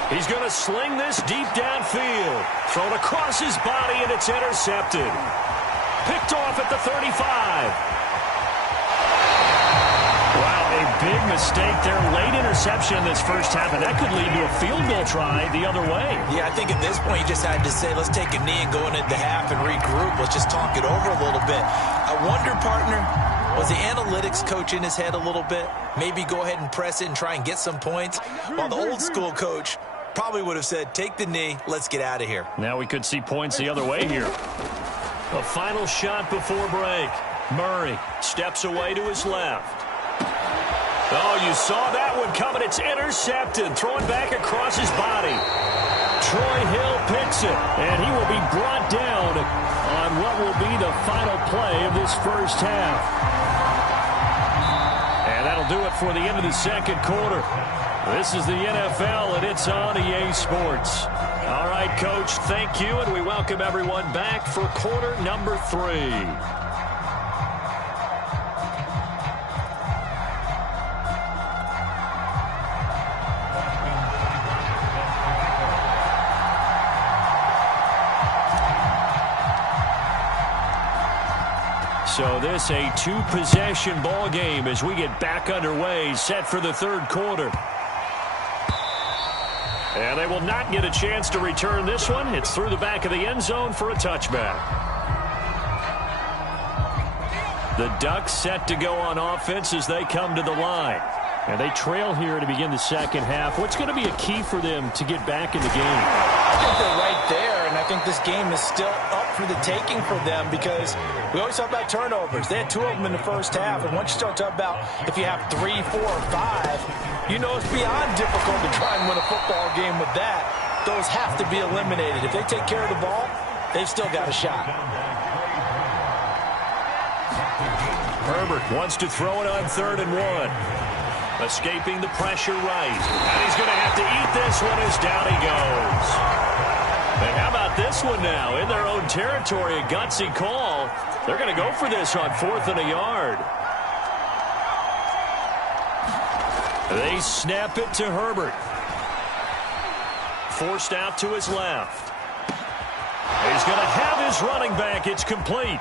He's going to sling this deep downfield. Thrown across his body, and it's intercepted. Picked off at the 35. Wow, a big mistake there. Late interception in this first half, and that could lead to a field goal try the other way. Yeah, I think at this point you just had to say, let's take a knee and go into the half and regroup. Let's just talk it over a little bit. I wonder, partner, was the analytics coach in his head a little bit? Maybe go ahead and press it and try and get some points? While the old school coach probably would have said, take the knee, let's get out of here. Now we could see points the other way here. A final shot before break. Murray steps away to his left. Oh, you saw that one coming. It's intercepted. Thrown back across his body. Troy Hill picks it, and he will be brought down on what will be the final play of this first half. And that'll do it for the end of the second quarter. This is the NFL, and it's on EA Sports. All right, Coach, thank you, and we welcome everyone back for quarter number 3. So this a two-possession ball game as we get back underway, set for the third quarter. And they will not get a chance to return this one. It's through the back of the end zone for a touchback. The Ducks set to go on offense as they come to the line. And they trail here to begin the second half. What's going to be a key for them to get back in the game? I think they're right there, and I think this game is still up for the taking for them because we always talk about turnovers. They had 2 of them in the first half, and once you start talking about if you have 3, 4, or 5, you know it's beyond difficult to try and win a football game with that. Those have to be eliminated. If they take care of the ball, they've still got a shot. Herbert wants to throw it on 3rd and 1. Escaping the pressure right. And he's going to have to eat this one as down he goes. And how about this one now? In their own territory, a gutsy call. They're going to go for this on 4th and a yard. They snap it to Herbert. Forced out to his left. He's going to have his running back. It's complete.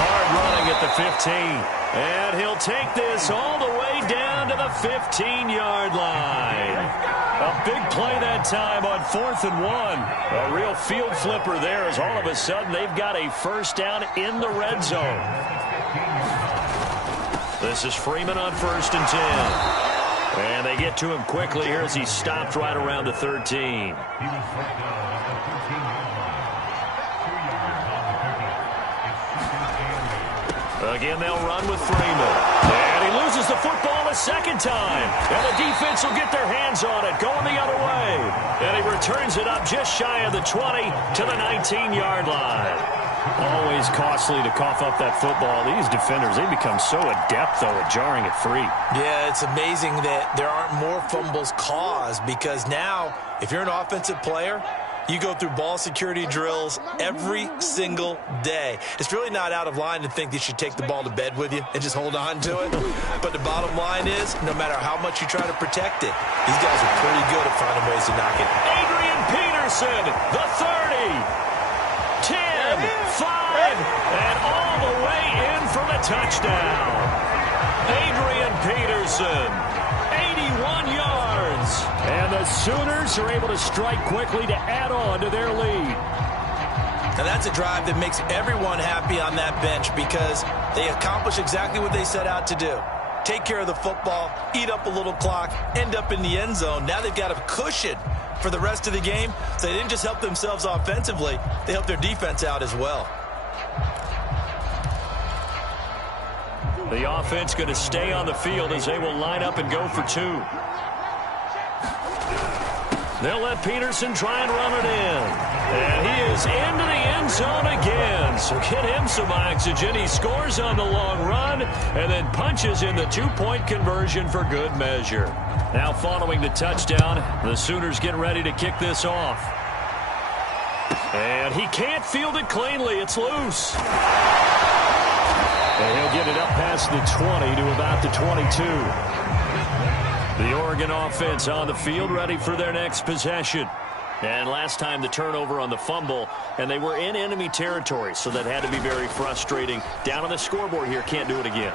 Hard running at the 15. And he'll take this all the way down to the 15-yard line. A big play that time on 4th and 1. A real field flipper there as all of a sudden they've got a first down in the red zone. This is Freeman on 1st and 10. And they get to him quickly here as he stopped right around the 13. Again, they'll run with Freeman. And he loses the football a second time. And the defense will get their hands on it, going the other way. And he returns it up just shy of the 20 to the 19-yard line. Always costly to cough up that football. These defenders, they become so adept, though, at jarring it free. Yeah, it's amazing that there aren't more fumbles caused because now, if you're an offensive player, you go through ball security drills every single day. It's really not out of line to think that you should take the ball to bed with you and just hold on to it. But the bottom line is, no matter how much you try to protect it, these guys are pretty good at finding ways to knock it. Adrian Peterson, the 30, 10, 5, and all the way in for the touchdown. Adrian Peterson, 81 yards. And the Sooners are able to strike quickly to add on to their lead. And that's a drive that makes everyone happy on that bench because they accomplish exactly what they set out to do. Take care of the football, eat up a little clock, end up in the end zone. Now they've got a cushion for the rest of the game. So they didn't just help themselves offensively, they helped their defense out as well. The offense going to stay on the field as they will line up and go for 2. They'll let Peterson try and run it in. And he is into the end zone again. So get him some oxygen. He scores on the long run and then punches in the 2-point conversion for good measure. Now following the touchdown, the Sooners get ready to kick this off. And he can't field it cleanly. It's loose. And he'll get it up past the 20 to about the 22. The Oregon offense on the field ready for their next possession. And last time the turnover on the fumble, and they were in enemy territory, so that had to be very frustrating. Down on the scoreboard here, can't do it again.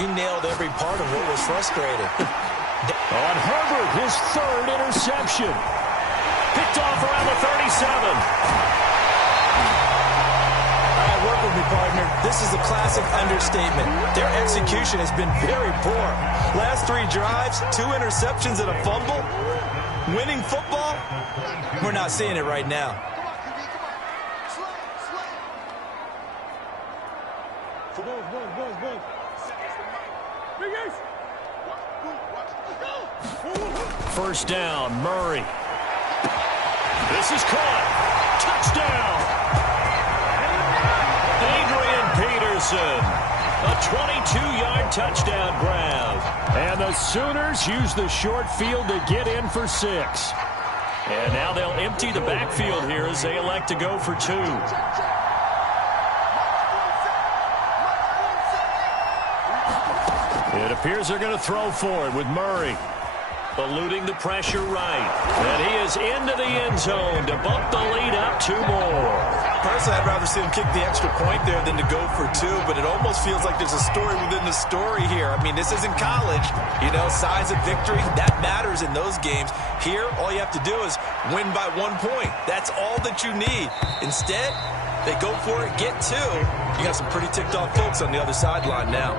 You nailed every part of what was frustrating. On Herbert, his 3rd interception. Picked off around the 37. Work with me, partner. This is a classic understatement. Their execution has been very poor. Last 3 drives, 2 interceptions and a fumble. Winning football, we're not seeing it right now. First down, Murray. This is caught. Touchdown. Peterson, a 22-yard touchdown grab. And the Sooners use the short field to get in for 6. And now they'll empty the backfield here as they elect to go for 2. It appears they're going to throw for it with Murray. eluding the pressure right. And he is into the end zone to bump the lead up 2 more. Personally, I'd rather see him kick the extra point there than to go for 2, but it almost feels like there's a story within the story here. I mean, this isn't college. You know, size of victory, that matters in those games. Here, all you have to do is win by 1 point. That's all that you need. Instead, they go for it, get 2. You got some pretty ticked off folks on the other sideline now.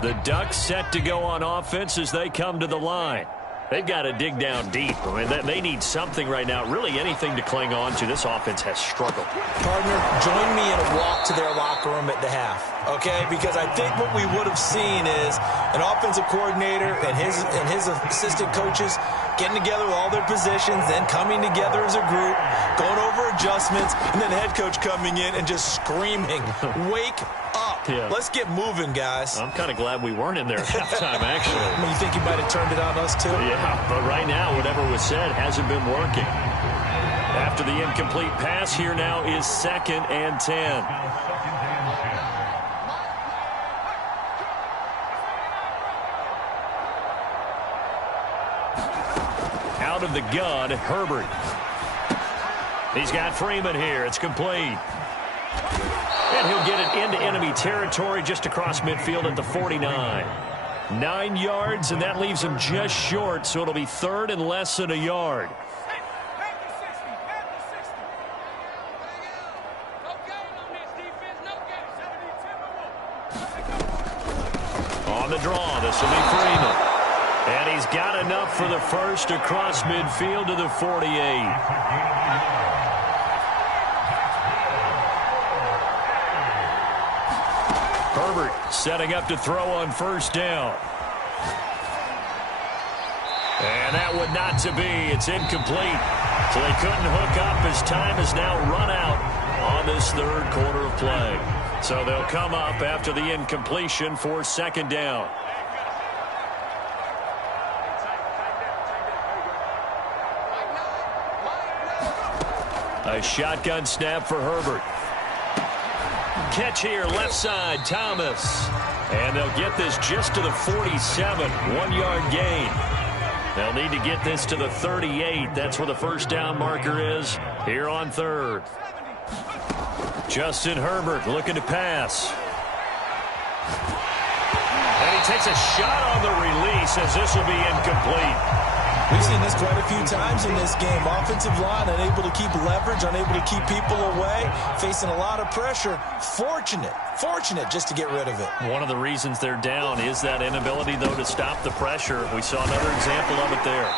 The Ducks set to go on offense as they come to the line. They've got to dig down deep. I mean, they need something right now, really anything to cling on to. This offense has struggled. Partner, join me in a walk to their locker room at the half, okay? Because I think what we would have seen is an offensive coordinator and his assistant coaches getting together with all their positions, then coming together as a group, going over adjustments, and then the head coach coming in and just screaming, wake up. Yeah. Let's get moving, guys. I'm kind of glad we weren't in there at halftime, actually. I mean, you think you might have turned it on us, too? Yeah, but right now, whatever was said hasn't been working. After the incomplete pass, here now is 2nd and 10. Out of the gun, Herbert. He's got Freeman here. It's complete. And he'll get it into enemy territory just across midfield at the 49. 9 yards, and that leaves him just short, so it'll be 3rd and less than a yard. On the draw, this will be Freeman. And he's got enough for the first across midfield to the 48. Herbert setting up to throw on 1st down. And that would not to be. It's incomplete. So they couldn't hook up as time has now run out on this 3rd quarter of play. So they'll come up after the incompletion for 2nd down. A shotgun snap for Herbert. Catch here, left side, Thomas. And they'll get this just to the 47, 1-yard gain. They'll need to get this to the 38. That's where the 1st down marker is here on 3rd. Justin Herbert looking to pass. And he takes a shot on the release as this will be incomplete. We've seen this quite a few times in this game. Offensive line unable to keep leverage, unable to keep people away, facing a lot of pressure. Fortunate just to get rid of it. One of the reasons they're down is that inability, though, to stop the pressure. We saw another example of it there.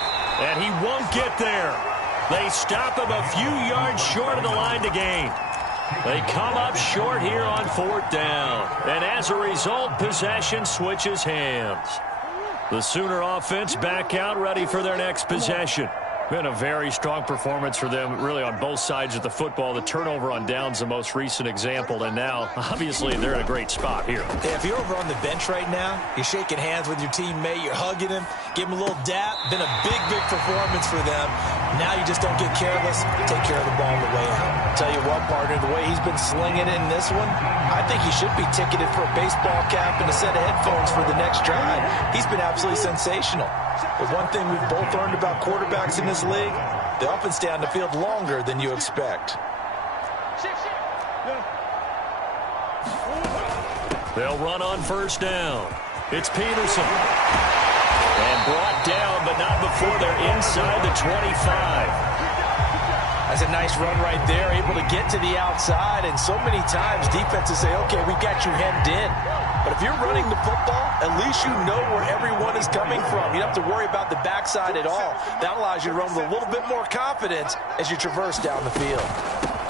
And he won't get there. They stop him a few yards short of the line to gain. They come up short here on 4th down. And as a result, possession switches hands. The Sooner offense back out, ready for their next possession. Been a very strong performance for them, really, on both sides of the football. The turnover on downs, the most recent example, and now, obviously, they're in a great spot here. Yeah, if you're over on the bench right now, you're shaking hands with your teammate, you're hugging him, give him a little dap. Been a big performance for them. Now you just don't get careless. Take care of the ball on the way out. Tell you what, partner, the way he's been slinging it in this one, I think he should be ticketed for a baseball cap and a set of headphones for the next drive. He's been absolutely sensational. But one thing we've both learned about quarterbacks in this league, they often stay on the field longer than you expect. They'll run on 1st down. It's Peterson. And brought down, but not before they're inside the 25. That's a nice run right there, able to get to the outside. And so many times defenses say, okay, we got you hemmed in. But if you're running the football, at least you know where everyone is coming from. You don't have to worry about the backside at all. That allows you to run with a little bit more confidence as you traverse down the field.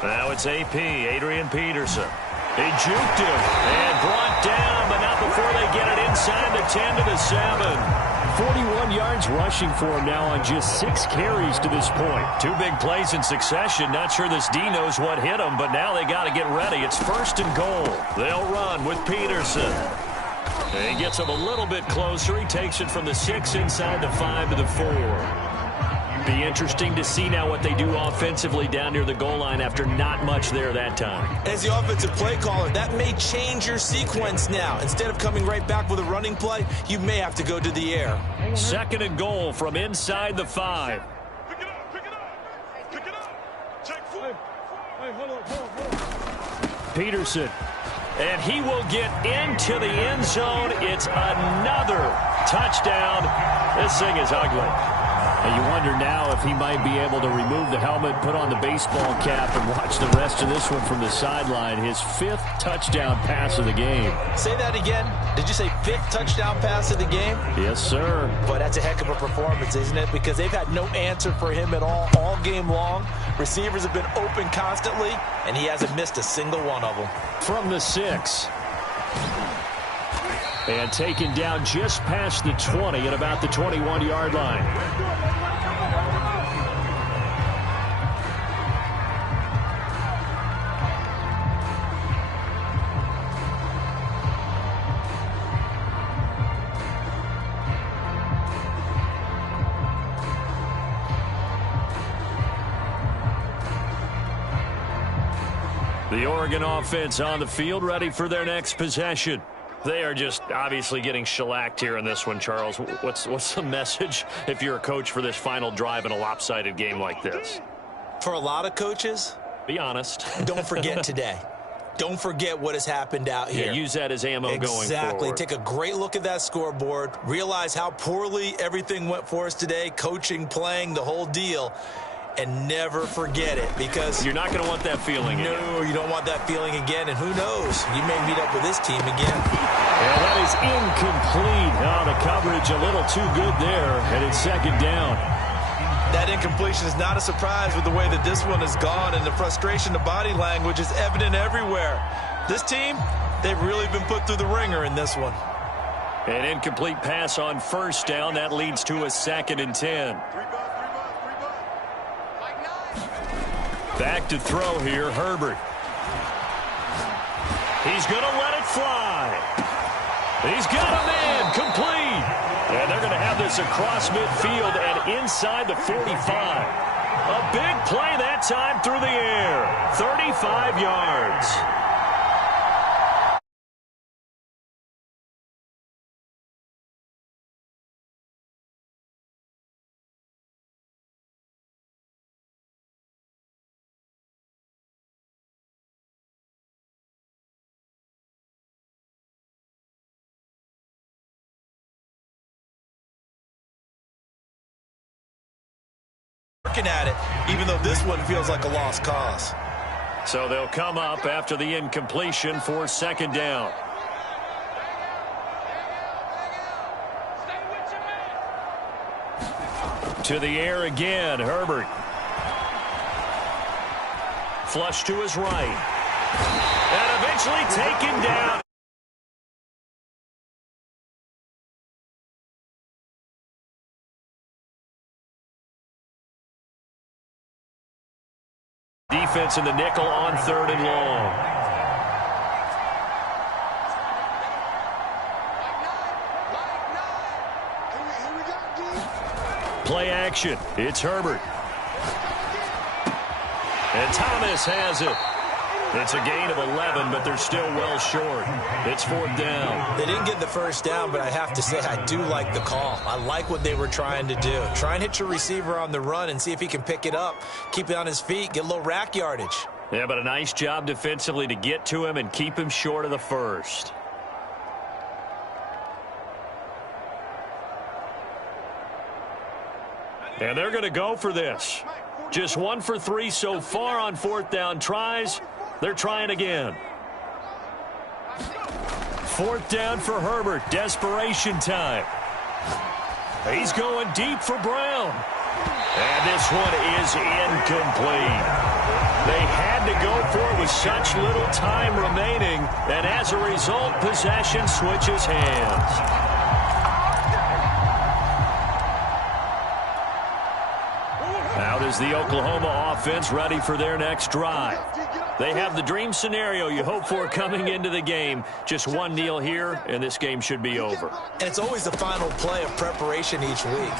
Now it's AP, Adrian Peterson. He juked him and brought down, but not before they get it inside the 10 to the 7. 41 yards rushing for him now on just 6 carries to this point. 2 big plays in succession. Not sure this D knows what hit him, but now they got to get ready. It's 1st and goal. They'll run with Peterson. And he gets him a little bit closer. He takes it from the 6 inside the 5 to the 4. Be interesting to see now what they do offensively down near the goal line after not much there that time. As the offensive play caller, that may change your sequence now. Instead of coming right back with a running play, you may have to go to the air. 2nd and goal from inside the 5. Peterson. And he will get into the end zone. It's another touchdown. This thing is ugly. And you wonder now if he might be able to remove the helmet, put on the baseball cap, and watch the rest of this one from the sideline. His 5th touchdown pass of the game. Say that again. Did you say 5th touchdown pass of the game? Yes, sir. But that's a heck of a performance, isn't it? Because they've had no answer for him at all game long. Receivers have been open constantly, and he hasn't missed a single one of them. From the 6. And taken down just past the 20 at about the 21-yard line. The Oregon offense on the field, ready for their next possession. They are just obviously getting shellacked here in this one, Charles. What's the message if you're a coach for this final drive in a lopsided game like this? For a lot of coaches, be honest. Don't forget today. Don't forget what has happened out here. Yeah, use that as ammo going forward. Exactly. Take a great look at that scoreboard. Realize how poorly everything went for us today. Coaching, playing, the whole deal. And never forget it, because you're not going to want that feeling again. No, you don't want that feeling again, and who knows? You may meet up with this team again. Yeah, that is incomplete. Oh, the coverage a little too good there, and it's 2nd down. That incompletion is not a surprise with the way that this one has gone, and the frustration, the body language is evident everywhere. This team, they've really been put through the ringer in this one. An incomplete pass on 1st down. That leads to a 2nd and 10. Back to throw here, Herbert. He's going to let it fly. He's got a man, complete. And they're going to have this across midfield and inside the 45. A big play that time through the air. 35 yards. Looking at it, even though this one feels like a lost cause. So they'll come up after the incompletion for 2nd down. To the air again, Herbert. Flush to his right. And eventually taken down. Defense in the nickel on 3rd and long. Play action. It's Herbert. And Thomas has it. It's a gain of 11, but they're still well short. It's 4th down. They didn't get the 1st down, but I have to say I do like the call. I like what they were trying to do. Try and hit your receiver on the run and see if he can pick it up. Keep it on his feet, get a little rack yardage. Yeah, but a nice job defensively to get to him and keep him short of the 1st. And they're going to go for this. Just 1 for 3 so far on 4th down tries. They're trying again. 4th down for Herbert. Desperation time. He's going deep for Brown. And this one is incomplete. They had to go for it with such little time remaining. And as a result, possession switches hands. Out is the Oklahoma offense, ready for their next drive. They have the dream scenario you hope for coming into the game. Just one kneel here, and this game should be over. And it's always the final play of preparation each week.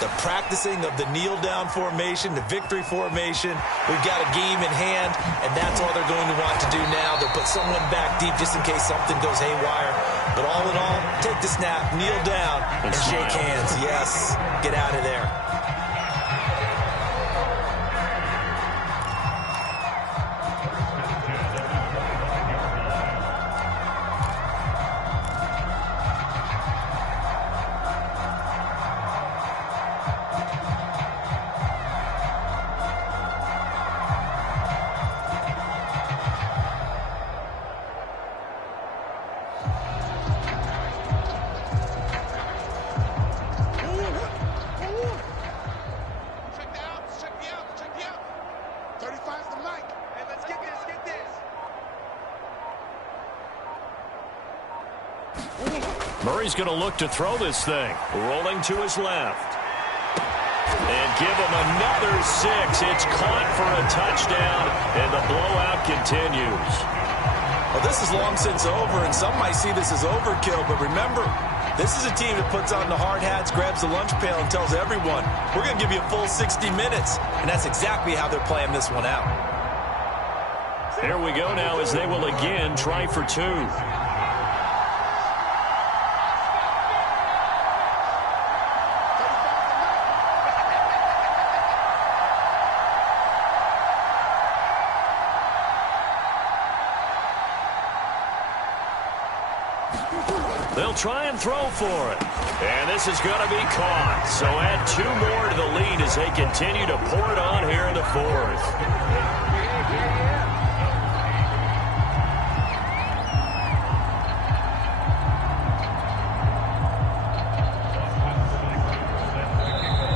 the practicing of the kneel-down formation, the victory formation. We've got a game in hand, and that's all they're going to want to do now. They'll put someone back deep just in case something goes haywire. But all in all, take the snap, kneel down, and shake hands. Yes, get out of there. Murray's going to look to throw this thing. Rolling to his left. And give him another 6. It's caught for a touchdown, and the blowout continues. Well, this is long since over, and some might see this as overkill, but remember, this is a team that puts on the hard hats, grabs the lunch pail, and tells everyone, we're going to give you a full 60 minutes. And that's exactly how they're playing this one out. Here we go now as they will again try for 2. They'll try and throw for it. And this is going to be caught. So add 2 more to the lead as they continue to pour it on here in the 4th.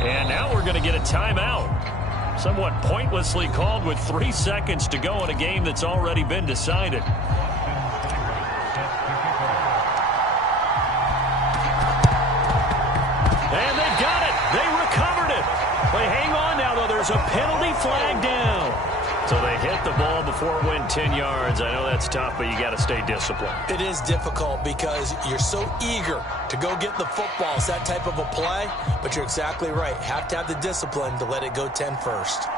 And now we're going to get a timeout. Somewhat pointlessly called with 3 seconds to go in a game that's already been decided. And they've got it. They recovered it. They hang on now, though. There's a penalty flag down. So they hit the ball before it went 10 yards. I know that's tough, but you got to stay disciplined. It is difficult because you're so eager to go get the football. It's that type of a play, but you're exactly right. Have to have the discipline to let it go 10 first.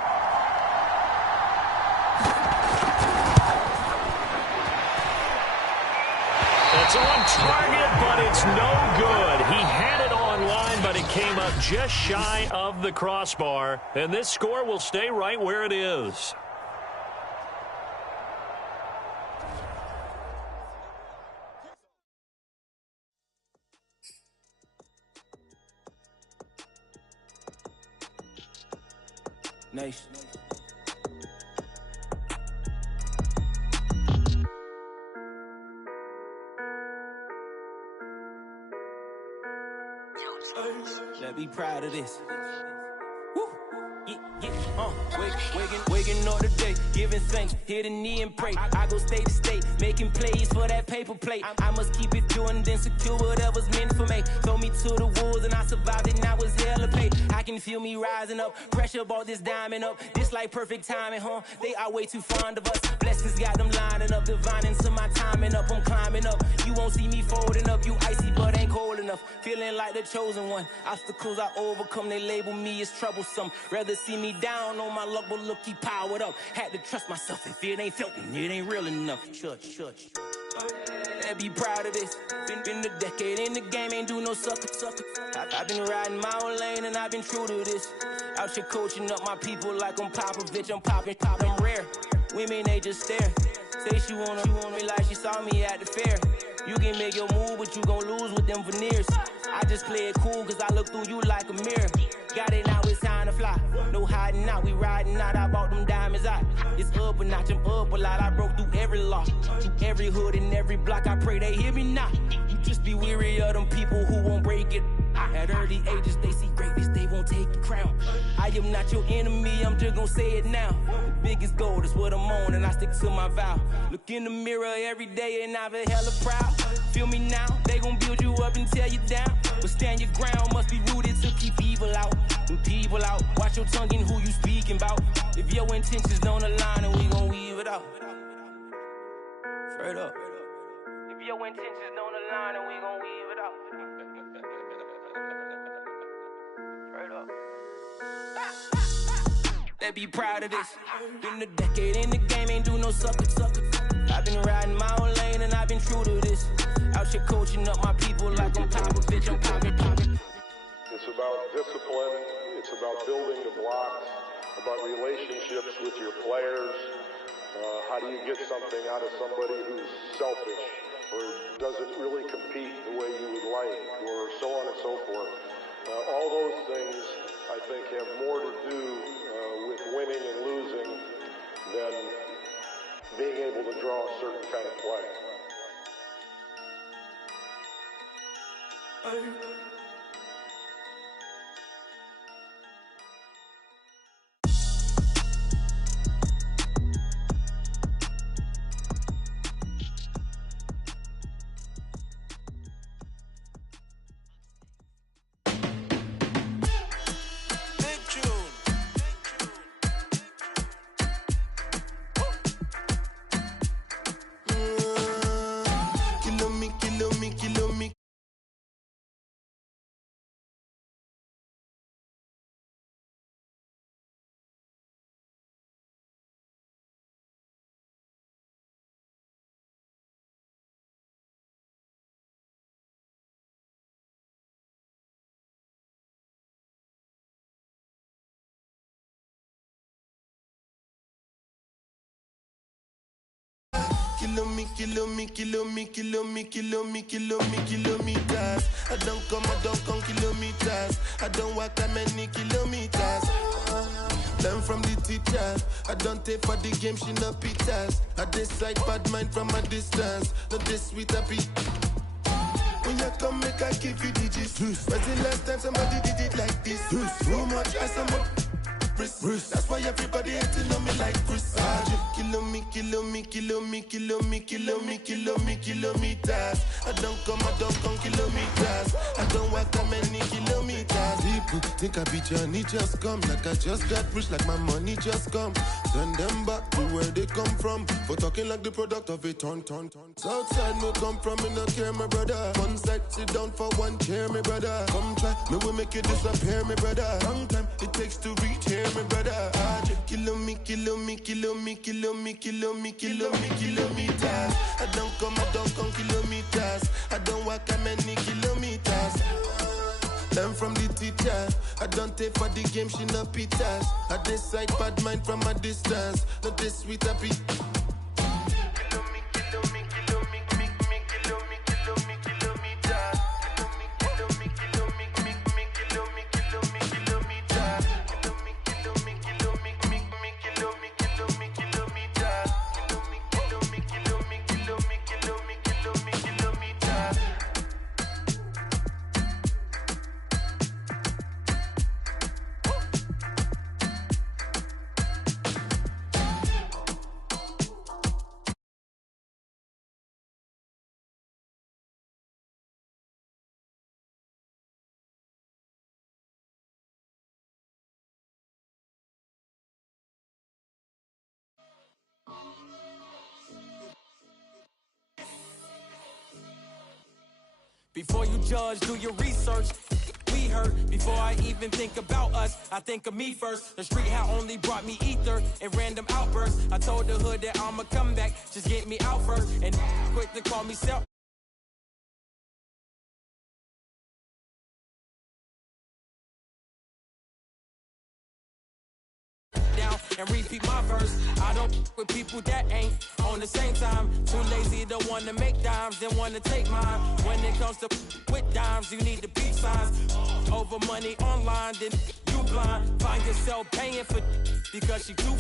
It's on target, but it's no good. He had it online, but it came up just shy of the crossbar. And this score will stay right where it is. Nation. Let's be proud of this. Woo. Waking up today, giving thanks, hit a knee and pray. I go state to state, making plays for that paper plate. I must keep it pure and then secure whatever's meant for me. Throw me to the wolves and I survived it, and I was hella paid. I can feel me rising up, pressure brought this diamond up. This like perfect timing, huh? They are way too fond of us. Blessings got them lining up, divining to my timing up. I'm climbing up, you won't see me folding up. You icy but ain't cold enough, feeling like the chosen one. Obstacles I overcome, they label me as troublesome. Rather see me down on my luck, but look, he powered up. Had to trust myself, if it ain't felt it, it ain't real enough. Church. And be proud of this. Been a decade in the game, ain't do no sucker. I've been riding my own lane and I've been true to this. Out here coaching up my people like I'm Popovich. I'm popping, I'm rare. Women, they just stare. Say she want me like she saw me at the fair. You can make your move, but you gon' lose with them veneers. I just play it cool, cause I look through you like a mirror. Got it now, it's time to fly. No hiding out, we riding out. I bought them diamonds out. It's up a notch, I'm up a lot. I broke through every law, through every hood and every block. I pray they hear me now. You just be weary of them people who won't break it. At early ages, they see greatness, they won't take the crown. I am not your enemy, I'm just gonna say it now. The biggest goal is what I'm on, and I stick to my vow. Look in the mirror every day, and I be hella proud. Feel me now, they gon' build you up and tear you down. But stand your ground, must be rooted to keep evil out. And people out, watch your tongue and who you speaking about. If your intentions don't align, then we gon' weave it out. Straight up. If your intentions don't align, then we gon' weave it out. Straight up. They be proud of this. Been a decade in the game, ain't do no sucker. I've been riding my own lane and I've been true to this. Out here coaching up my people like I'm Popovich, I'm popping. It's about discipline, it's about building the blocks, about relationships with your players. How do you get something out of somebody who's selfish or doesn't really compete the way you would like, or so on and so forth. All those things, I think, have more to do with winning and losing than being able to draw a certain kind of play. Kilometers. I don't come kilometers. I don't walk that many kilometers. Learn from the teacher. I don't take for the game, she no pitas. I decide bad mind from a distance. Not this sweet happy. When you come, make I give you digits. When's the last time somebody did it like this? Too much ice, I'm up. That's why everybody hating on me like Chris. Kilometers. I don't come kilometers. I don't walk that many kilometers. People think I be Johnny just come. Like I just got rich, like my money just come. Send them back to where they come from. For talking like the product of a ton. Southside me come from, me no care, my brother. One side, sit down for one chair, my brother. Come try, me will make you disappear, my brother. Long time it takes to reach here, my brother. Kilometers. I don't come kilometers. I don't walk that many kilometers. Learn from the teacher. I don't take for the game, she no pitas. I decide bad mind from a distance. Not this sweet happy. Before you judge, do your research. We hurt before I even think about us. I think of me first. The street had only brought me ether and random outbursts. I told the hood that I'ma come back, just get me out first. And quick to call me self. And repeat my verse. I don't with people that ain't on the same time. Too lazy to want to make dimes, then want to take mine. When it comes to with dimes, you need the peace signs. Over money online, then you blind. Find yourself paying for because she too.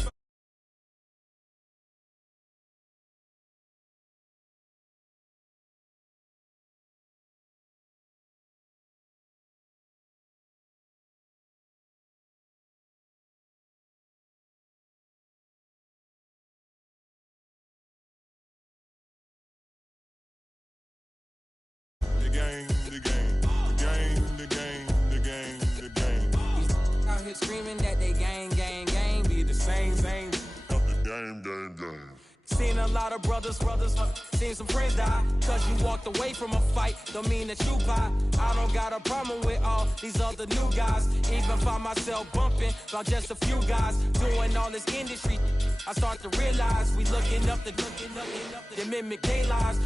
Out here screaming that they gang, be the same. The game. Seen a lot of brothers, seen some friends die. Cause you walked away from a fight, don't mean that you buy. I don't got a problem with all these other new guys. Even find myself bumping about just a few guys doing all this industry. I start to realize we looking up the mimic their lives.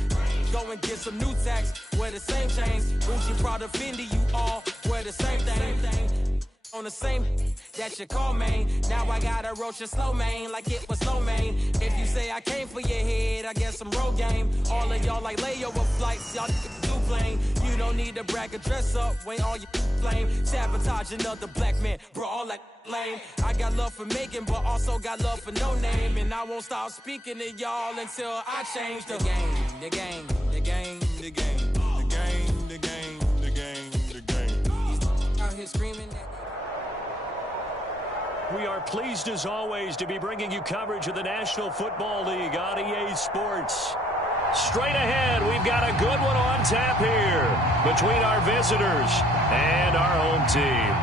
Go and get some new tax, wear the same chains. Gucci, Prada, Fendi, you all wear the same thing. On the same that you call main. Now I gotta roach a slow main like it was slow main. If you say I came for your head, I guess some road game. All of y'all like layover flights, y'all do plane. You don't need to brag or dress up when all you flame. Sabotage another black man, bro, all that lame. I got love for Megan, but also got love for no name. And I won't stop speaking to y'all until I change the game. The game, the game, the game, the game, the game, the game, the game. Out here screaming that. We are pleased, as always, to be bringing you coverage of the National Football League on EA Sports. Straight ahead, we've got a good one on tap here between our visitors and our home team.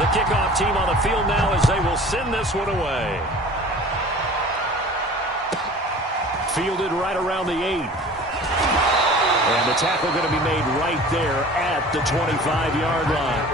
The kickoff team on the field now as they will send this one away. Fielded right around the 8. And the tackle going to be made right there at the 25-yard line.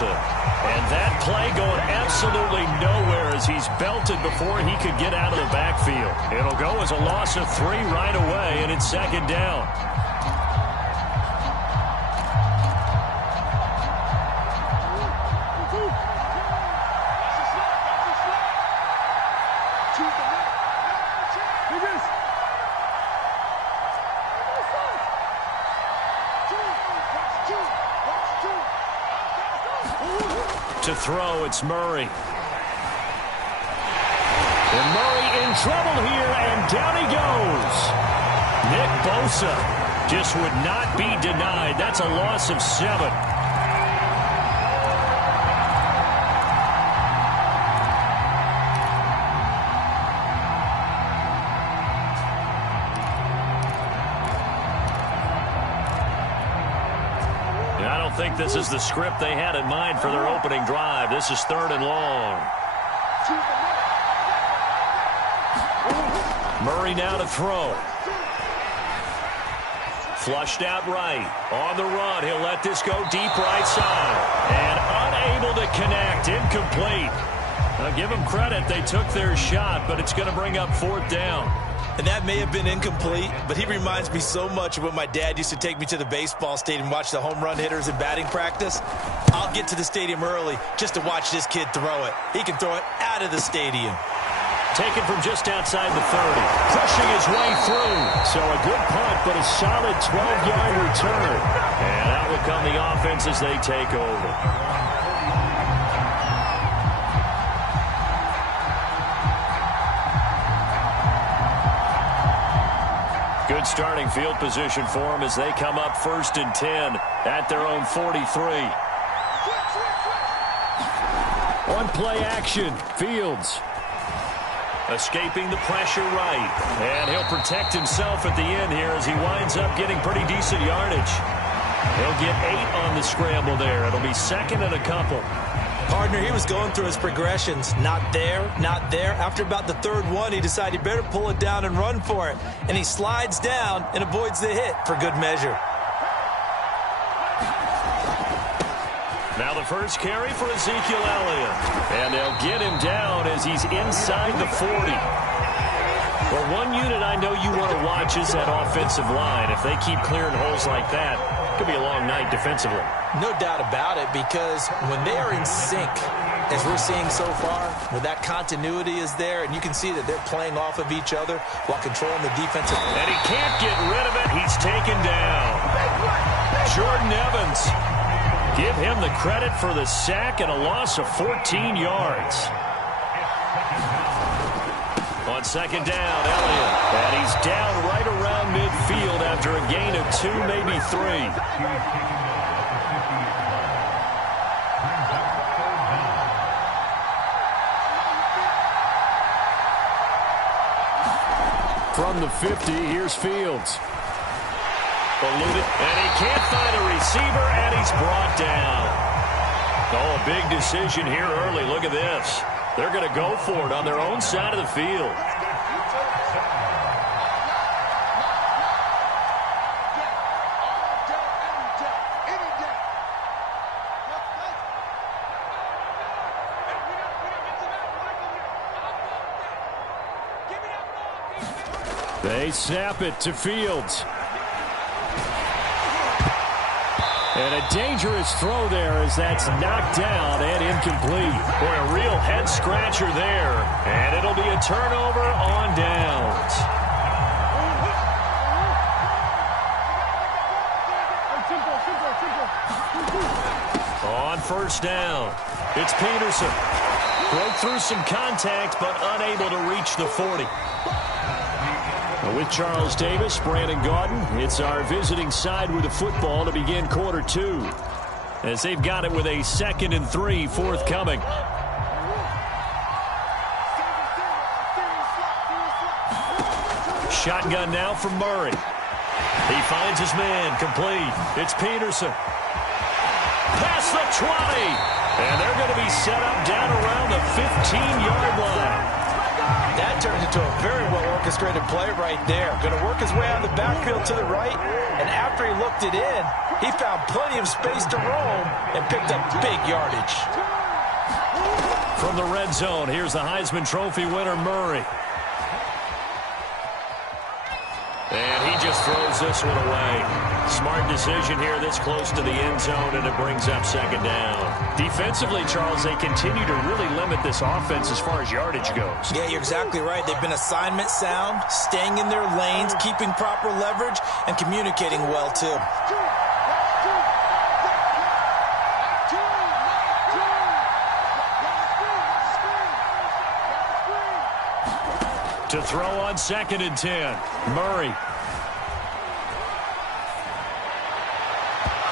And that play going absolutely nowhere as he's belted before he could get out of the backfield. It'll go as a loss of 3 right away, and it's second down. To throw, it's Murray. And Murray in trouble here, and down he goes. Nick Bosa just would not be denied. That's a loss of 7. I don't think this is the script they had in mind for their opening drive. This is 3rd and long. Murray now to throw. Flushed out right. On the run, he'll let this go deep right side. And unable to connect. Incomplete. Now give them credit. They took their shot, but it's going to bring up 4th down. And that may have been incomplete, but he reminds me so much of when my dad used to take me to the baseball stadium and watch the home run hitters in batting practice. I'll get to the stadium early just to watch this kid throw it. He can throw it out of the stadium. Taken from just outside the 30. Pushing his way through. So a good punt, but a solid 12-yard return. And out will come the offense as they take over. Good starting field position for them as they come up 1st and 10 at their own 43. On play action, Fields. Escaping the pressure right. And he'll protect himself at the end here as he winds up getting pretty decent yardage. He'll get 8 on the scramble there. It'll be 2nd and a couple. Partner, he was going through his progressions. Not there, not there. After about the 3rd one, he decided he better pull it down and run for it. And he slides down and avoids the hit for good measure. Now the first carry for Ezekiel Elliott. And they'll get him down as he's inside the 40. Well, one unit I know you want to watch is that offensive line. If they keep clearing holes like that, it could be a long night defensively. No doubt about it, because when they are in sync, as we're seeing so far, when that continuity is there, and you can see that they're playing off of each other while controlling the defensive. And he can't get rid of it. He's taken down. Jordan Evans Give him the credit for the sack and a loss of 14 yards. On second down, Elliott. And he's down right around midfield after a gain of 2, maybe 3. From the 50, here's Fields. Eluded, and he can't find a receiver, and he's brought down. Oh, a big decision here early. Look at this. They're going to go for it on their own side of the field. They snap it to Fields. And a dangerous throw there as that's knocked down and incomplete. Boy, a real head-scratcher there. And it'll be a turnover on downs. On first down, it's Peterson. Broke through some contact, but unable to reach the 40. With Charles Davis, Brandon Gaudin, it's our visiting side with the football to begin quarter 2. As they've got it with a 2nd and 3 forthcoming. Shotgun now from Murray. He finds his man, complete. It's Peterson. Past the 20. And they're going to be set up down around the 15-yard line. That turned into a very well-orchestrated play right there. Going to work his way out of the backfield to the right, and after he looked it in, he found plenty of space to roam and picked up big yardage. From the red zone, here's the Heisman Trophy winner, Murray. And he just throws this one away. Smart decision here this close to the end zone, and it brings up second down. Defensively, Charles, they continue to really limit this offense as far as yardage goes. Yeah, you're exactly right. They've been assignment sound, staying in their lanes, keeping proper leverage, and communicating well, too. To throw on 2nd and 10. Murray.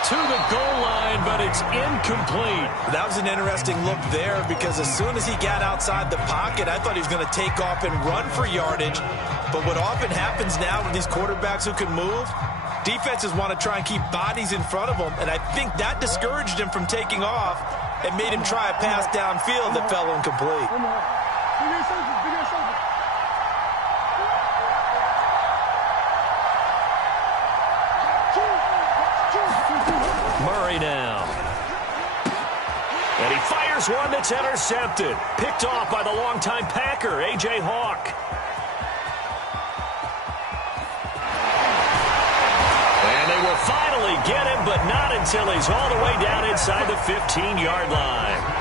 To the goal line, but it's incomplete. That was an interesting look there because as soon as he got outside the pocket, I thought he was going to take off and run for yardage. But what often happens now with these quarterbacks who can move, defenses want to try and keep bodies in front of them, and I think that discouraged him from taking off and made him try a pass downfield that fell incomplete. Murray now. And he fires one that's intercepted. Picked off by the longtime Packer, A.J. Hawk. And they will finally get him, but not until he's all the way down inside the 15-yard line.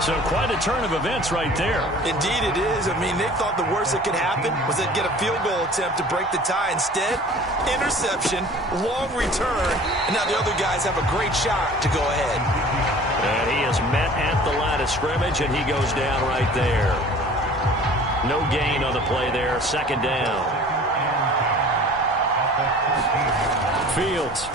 So quite a turn of events right there. Indeed it is. I mean, they thought the worst that could happen was they'd get a field goal attempt to break the tie. Instead, interception, long return, and now the other guys have a great shot to go ahead. And he is met at the line of scrimmage, and he goes down right there. No gain on the play there. Second down. Fields.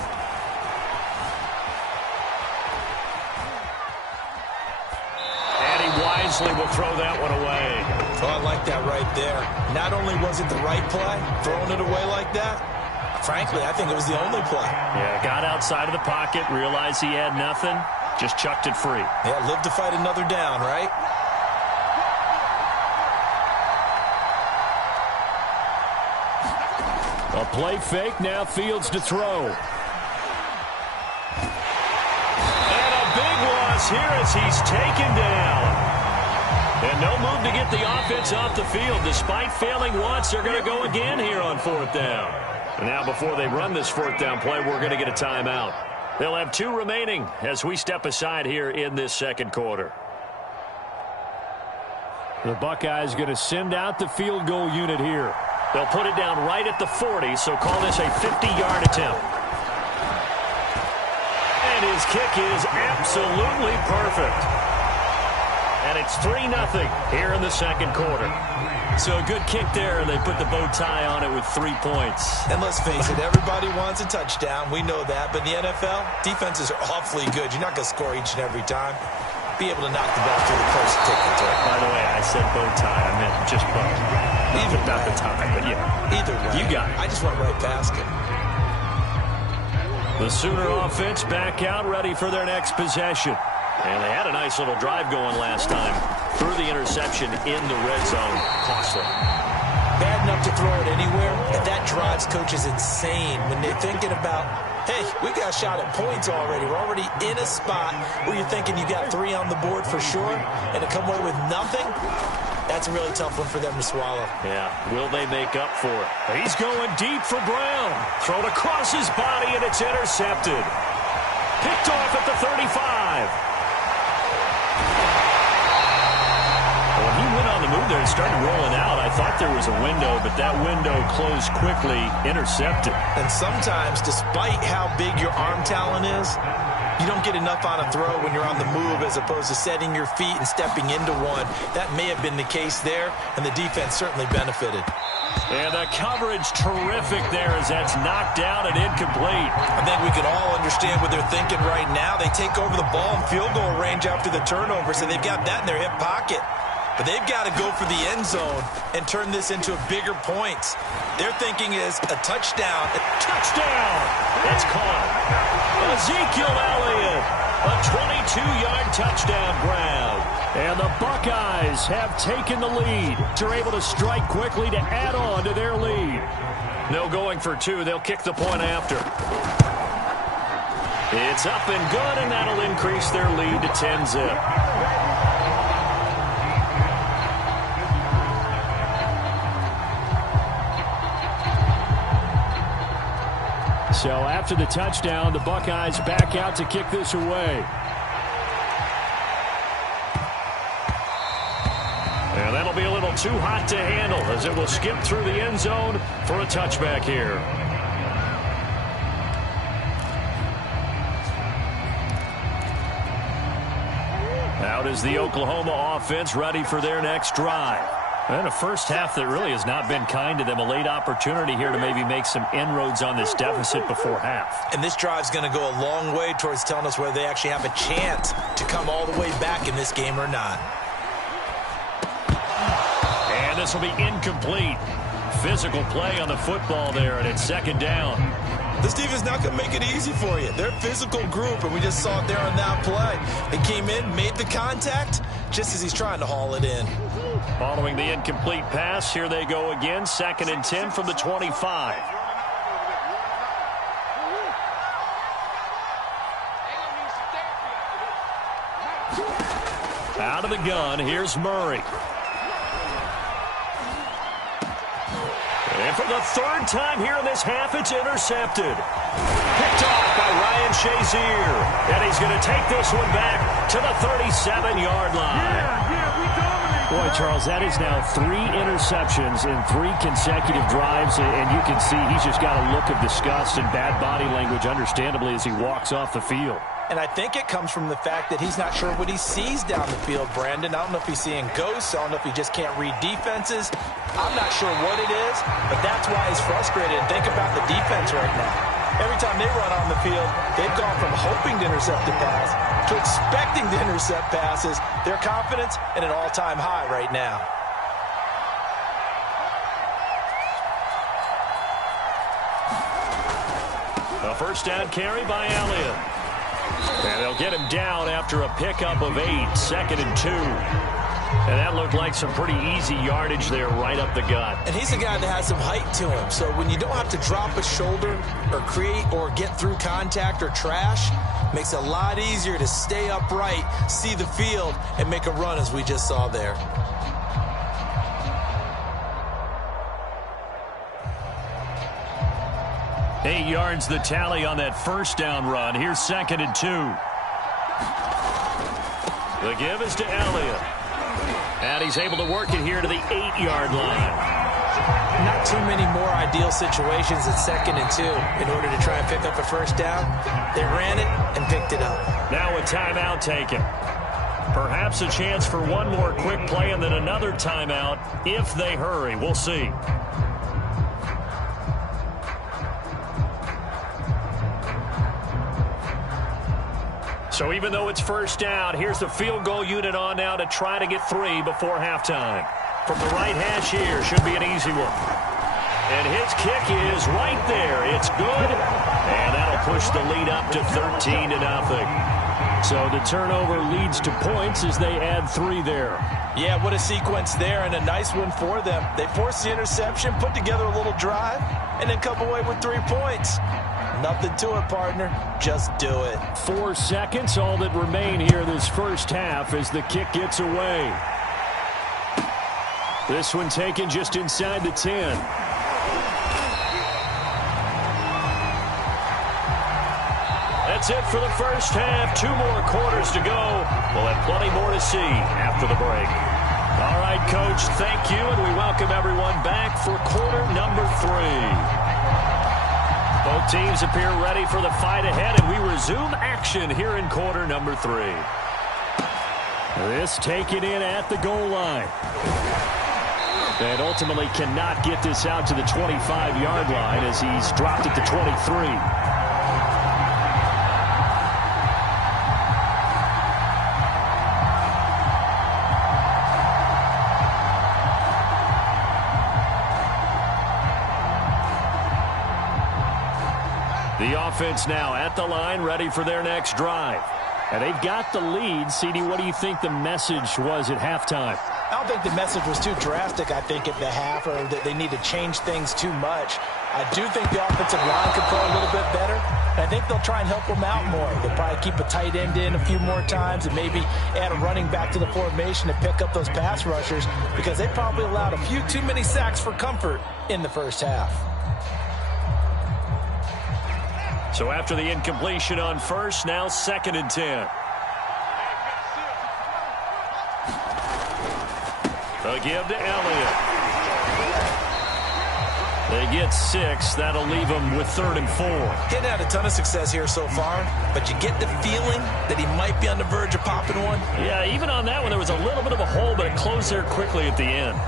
Wisely will throw that one away. Oh, I like that right there. Not only was it the right play, throwing it away like that, frankly, I think it was the only play. Yeah, got outside of the pocket, realized he had nothing, just chucked it free. Yeah, live to fight another down, right? A play fake, now Fields to throw. And a big loss here as he's taken down. And no move to get the offense off the field. Despite failing once, they're going to go again here on 4th down. And now before they run this 4th down play, we're going to get a timeout. They'll have 2 remaining as we step aside here in this second quarter. The Buckeyes going to send out the field goal unit here. They'll put it down right at the 40, so call this a 50-yard attempt. And his kick is absolutely perfect. And it's 3-0 here in the second quarter. So a good kick there, and they put the bow tie on it with 3 points. And let's face it, everybody wants a touchdown. We know that. But in the NFL, defenses are awfully good. You're not going to score each and every time. Be able to knock the ball through the post and take the turn. By the way, I said bow tie. I meant just bow. Either not the tie, but yeah. Either way. You got it. I just went right past it. The Sooner offense back out, ready for their next possession. And they had a nice little drive going last time. Threw the interception in the red zone. Costly. Bad enough to throw it anywhere, and that drives coaches insane when they're thinking about, hey, we got a shot at points already. We're already in a spot where you're thinking you got 3 on the board for sure, and to come away with nothing, that's a really tough one for them to swallow. Yeah, will they make up for it? He's going deep for Brown. Thrown across his body, and it's intercepted. Picked off at the 35. When he went on the move there and started rolling out, I thought there was a window, but that window closed quickly, intercepted. And sometimes, despite how big your arm talent is, you don't get enough on a throw when you're on the move as opposed to setting your feet and stepping into one. That may have been the case there, and the defense certainly benefited. And the coverage terrific there as that's knocked down and incomplete. I think we can all understand what they're thinking right now. They take over the ball in field goal range after the turnover, so they've got that in their hip pocket. But they've got to go for the end zone and turn this into a bigger points. Their thinking is a touchdown. Touchdown! That's caught. Ezekiel Elliott, a 22-yard touchdown grab. And the Buckeyes have taken the lead. They're able to strike quickly to add on to their lead. No going for 2. They'll kick the point after. It's up and good, and that'll increase their lead to 10-zip. So after the touchdown, the Buckeyes back out to kick this away. And that'll be a little too hot to handle as it will skip through the end zone for a touchback here. Out is the Oklahoma offense ready for their next drive. And a first half that really has not been kind to them. A late opportunity here to maybe make some inroads on this deficit before half. And this drive's going to go a long way towards telling us whether they actually have a chance to come all the way back in this game or not. And this will be incomplete. Physical play on the football there, and it's second down. This defense not going to make it easy for you. They're a physical group, and we just saw it there on that play. They came in, made the contact, just as he's trying to haul it in. Following the incomplete pass, here they go again. 2nd and 10 from the 25. Out of the gun, here's Murray. And for the 3rd time here in this half, it's intercepted. Picked off by Ryan Shazier. And he's going to take this one back to the 37-yard line. Boy, Charles, that is now 3 interceptions in 3 consecutive drives, and you can see he's just got a look of disgust and bad body language, understandably, as he walks off the field. And I think it comes from the fact that he's not sure what he sees down the field, Brandon. I don't know if he's seeing ghosts. I don't know if he just can't read defenses. I'm not sure what it is, but that's why he's frustrated. And think about the defense right now. Every time they run on the field, they've gone from hoping to intercept a pass to expecting to intercept passes. Their confidence at an all-time high right now. A first down carry by Elliott. And they'll get him down after a pickup of 8, 2nd and 2. And that looked like some pretty easy yardage there right up the gut. And he's a guy that has some height to him. So when you don't have to drop a shoulder or create or get through contact or trash, makes it a lot easier to stay upright, see the field, and make a run as we just saw there. Eight yards the tally on that first down run. Here's 2nd and 2. The give is to Elliott. And he's able to work it here to the 8-yard line. not too many more ideal situations at 2nd and 2 in order to try and pick up a first down. They ran it and picked it up. Now a timeout taken. Perhaps a chance for one more quick play and then another timeout if they hurry. We'll see. So even though it's first down, here's the field goal unit on now to try to get 3 before halftime. From the right hash here, should be an easy one. And his kick is right there. It's good. And that'll push the lead up to 13-0. So the turnover leads to points as they add 3 there. Yeah, what a sequence there, and a nice one for them. They forced the interception, put together a little drive, and then come away with 3 points. Nothing to it, partner. Just do it. 4 seconds, all that remain here this first half as the kick gets away. This one taken just inside the 10. That's it for the first half. 2 more quarters to go. We'll have plenty more to see after the break. All right, Coach, thank you, and we welcome everyone back for quarter number 3. Both teams appear ready for the fight ahead, and we resume action here in quarter number 3. This taken in at the goal line. And ultimately cannot get this out to the 25-yard line as he's dropped it to 23. The offense now at the line, ready for their next drive. And they've got the lead. CD, what do you think the message was at halftime? I don't think the message was too drastic, I think, at the half, or that they need to change things too much. I do think the offensive line could play a little bit better. And I think they'll try and help them out more. They'll probably keep a tight end in a few more times and maybe add a running back to the formation to pick up those pass rushers, because they probably allowed a few too many sacks for comfort in the first half. So after the incompletion on first, now 2nd and 10. A give to Elliott. They get 6. That'll leave them with 3rd and 4. Getting had a ton of success here so far, but you get the feeling that he might be on the verge of popping one. Yeah, even on that one, there was a little bit of a hole, but it closed there quickly at the end.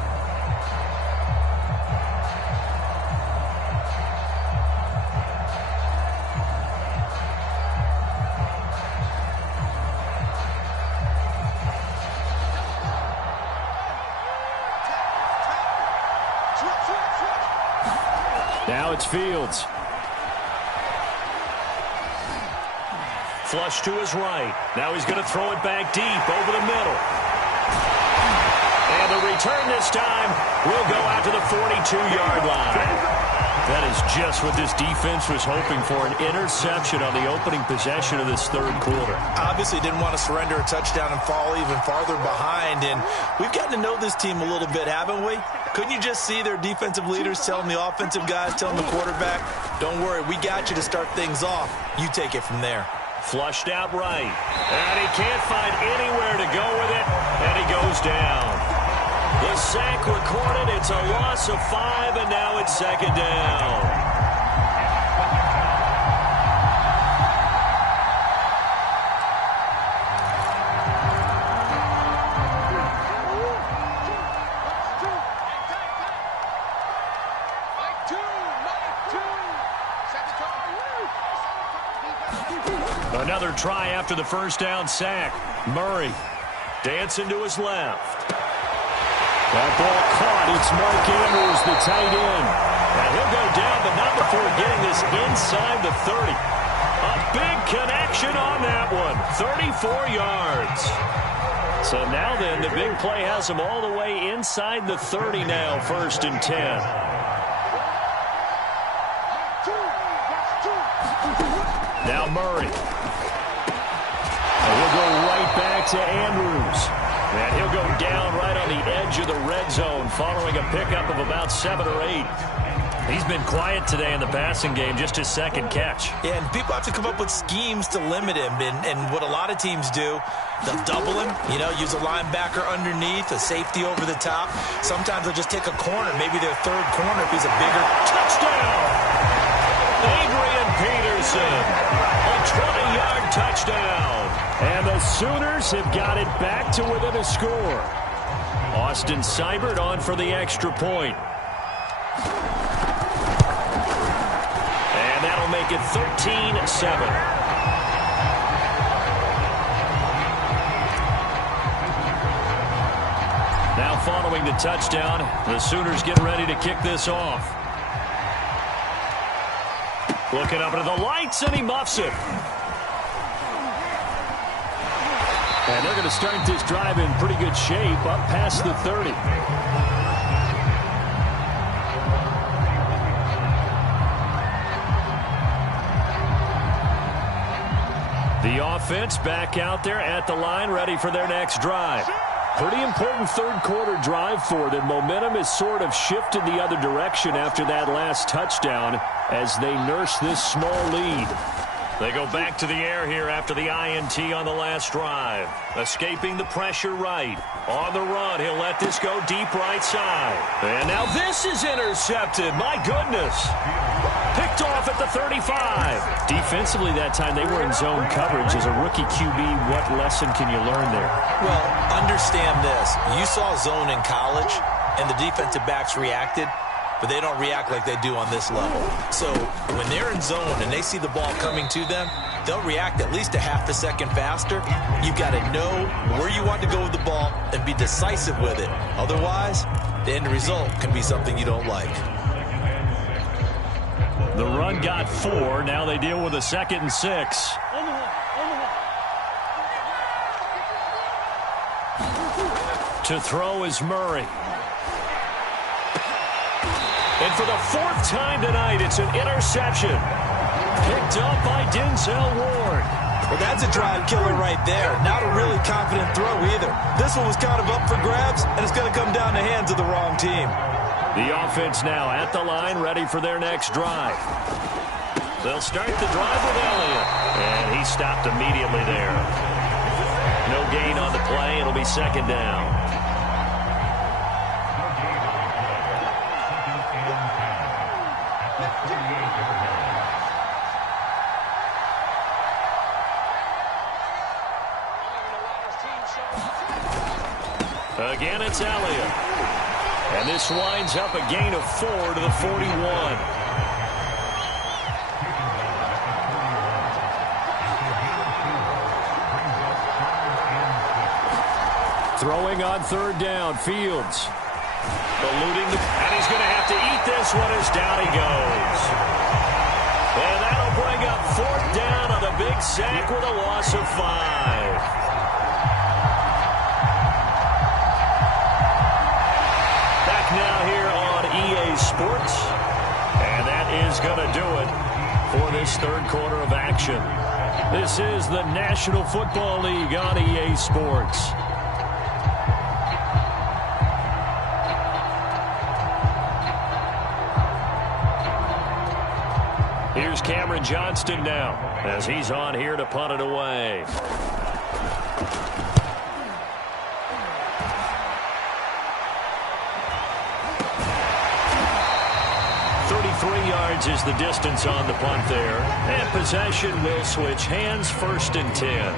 Now it's Fields. Flush to his right. Now he's going to throw it back deep over the middle. And the return this time will go out to the 42-yard line. That is just what this defense was hoping for, an interception on the opening possession of this 3rd quarter. Obviously didn't want to surrender a touchdown and fall even farther behind, and we've gotten to know this team a little bit, haven't we? Couldn't you just see their defensive leaders telling the offensive guys, telling the quarterback, don't worry, we got you to start things off. You take it from there. Flushed out right, and he can't find anywhere to go with it, and he goes down. The sack recorded. It's a loss of 5, and now it's 2nd down. Another try after the first down sack. Murray dancing to his left. That ball caught. It's Mark Andrews, the tight end. And he'll go down, but not before getting this inside the 30. A big connection on that one. 34 yards. So now then, the big play has him all the way inside the 30 now, 1st and 10. Now Murray. And we'll go right back to Andrews. And he'll go down right on the edge of the red zone following a pickup of about 7 or 8. He's been quiet today in the passing game, just his second catch. Yeah, and people have to come up with schemes to limit him. And what a lot of teams do, they'll double him, use a linebacker underneath, a safety over the top. Sometimes they'll just take a corner, maybe their third corner if he's a bigger. Touchdown! Adrian Peterson, a 20-yard touchdown. And the Sooners have got it back to within a score. Austin Seibert on for the extra point. And that'll make it 13-7. Now following the touchdown, the Sooners get ready to kick this off. Looking up into the lights, and he muffs it. And they're going to start this drive in pretty good shape, up past the 30. The offense back out there at the line, ready for their next drive. Pretty important third quarter drive for them. Momentum has sort of shifted the other direction after that last touchdown as they nurse this small lead. They go back to the air here after the INT on the last drive. Escaping the pressure right. On the run, he'll let this go deep right side. And now this is intercepted. My goodness. Picked off at the 35. Defensively that time, they were in zone coverage. As a rookie QB, what lesson can you learn there? Well, understand this. You saw zone in college, and the defensive backs reacted, but they don't react like they do on this level. So when they're in zone and they see the ball coming to them, they'll react at least a half a second faster. You've got to know where you want to go with the ball and be decisive with it. Otherwise, the end result can be something you don't like. The run got 4. Now they deal with a 2nd and 6. To throw is Murray. And for the 4th time tonight, it's an interception. Picked up by Denzel Ward. Well, that's a drive killer right there. Not a really confident throw either. This one was kind of up for grabs, and it's going to come down the hands of the wrong team. The offense now at the line, ready for their next drive. They'll start the drive with Elliott. And he stopped immediately there. No gain on the play. It'll be 2nd down. Again, it's Elliott. And this winds up a gain of 4 to the 41. Throwing on 3rd down, Fields. Eluding and he's going to have to eat this one as down he goes. And that'll bring up 4th down on the big sack with a loss of 5. Now here on EA Sports, and that is going to do it for this 3rd quarter of action. This is the National Football League on EA Sports. Here's Cameron Johnston now as he's on here to punt it away. 3 yards is the distance on the punt there. And possession will switch hands, 1st and 10.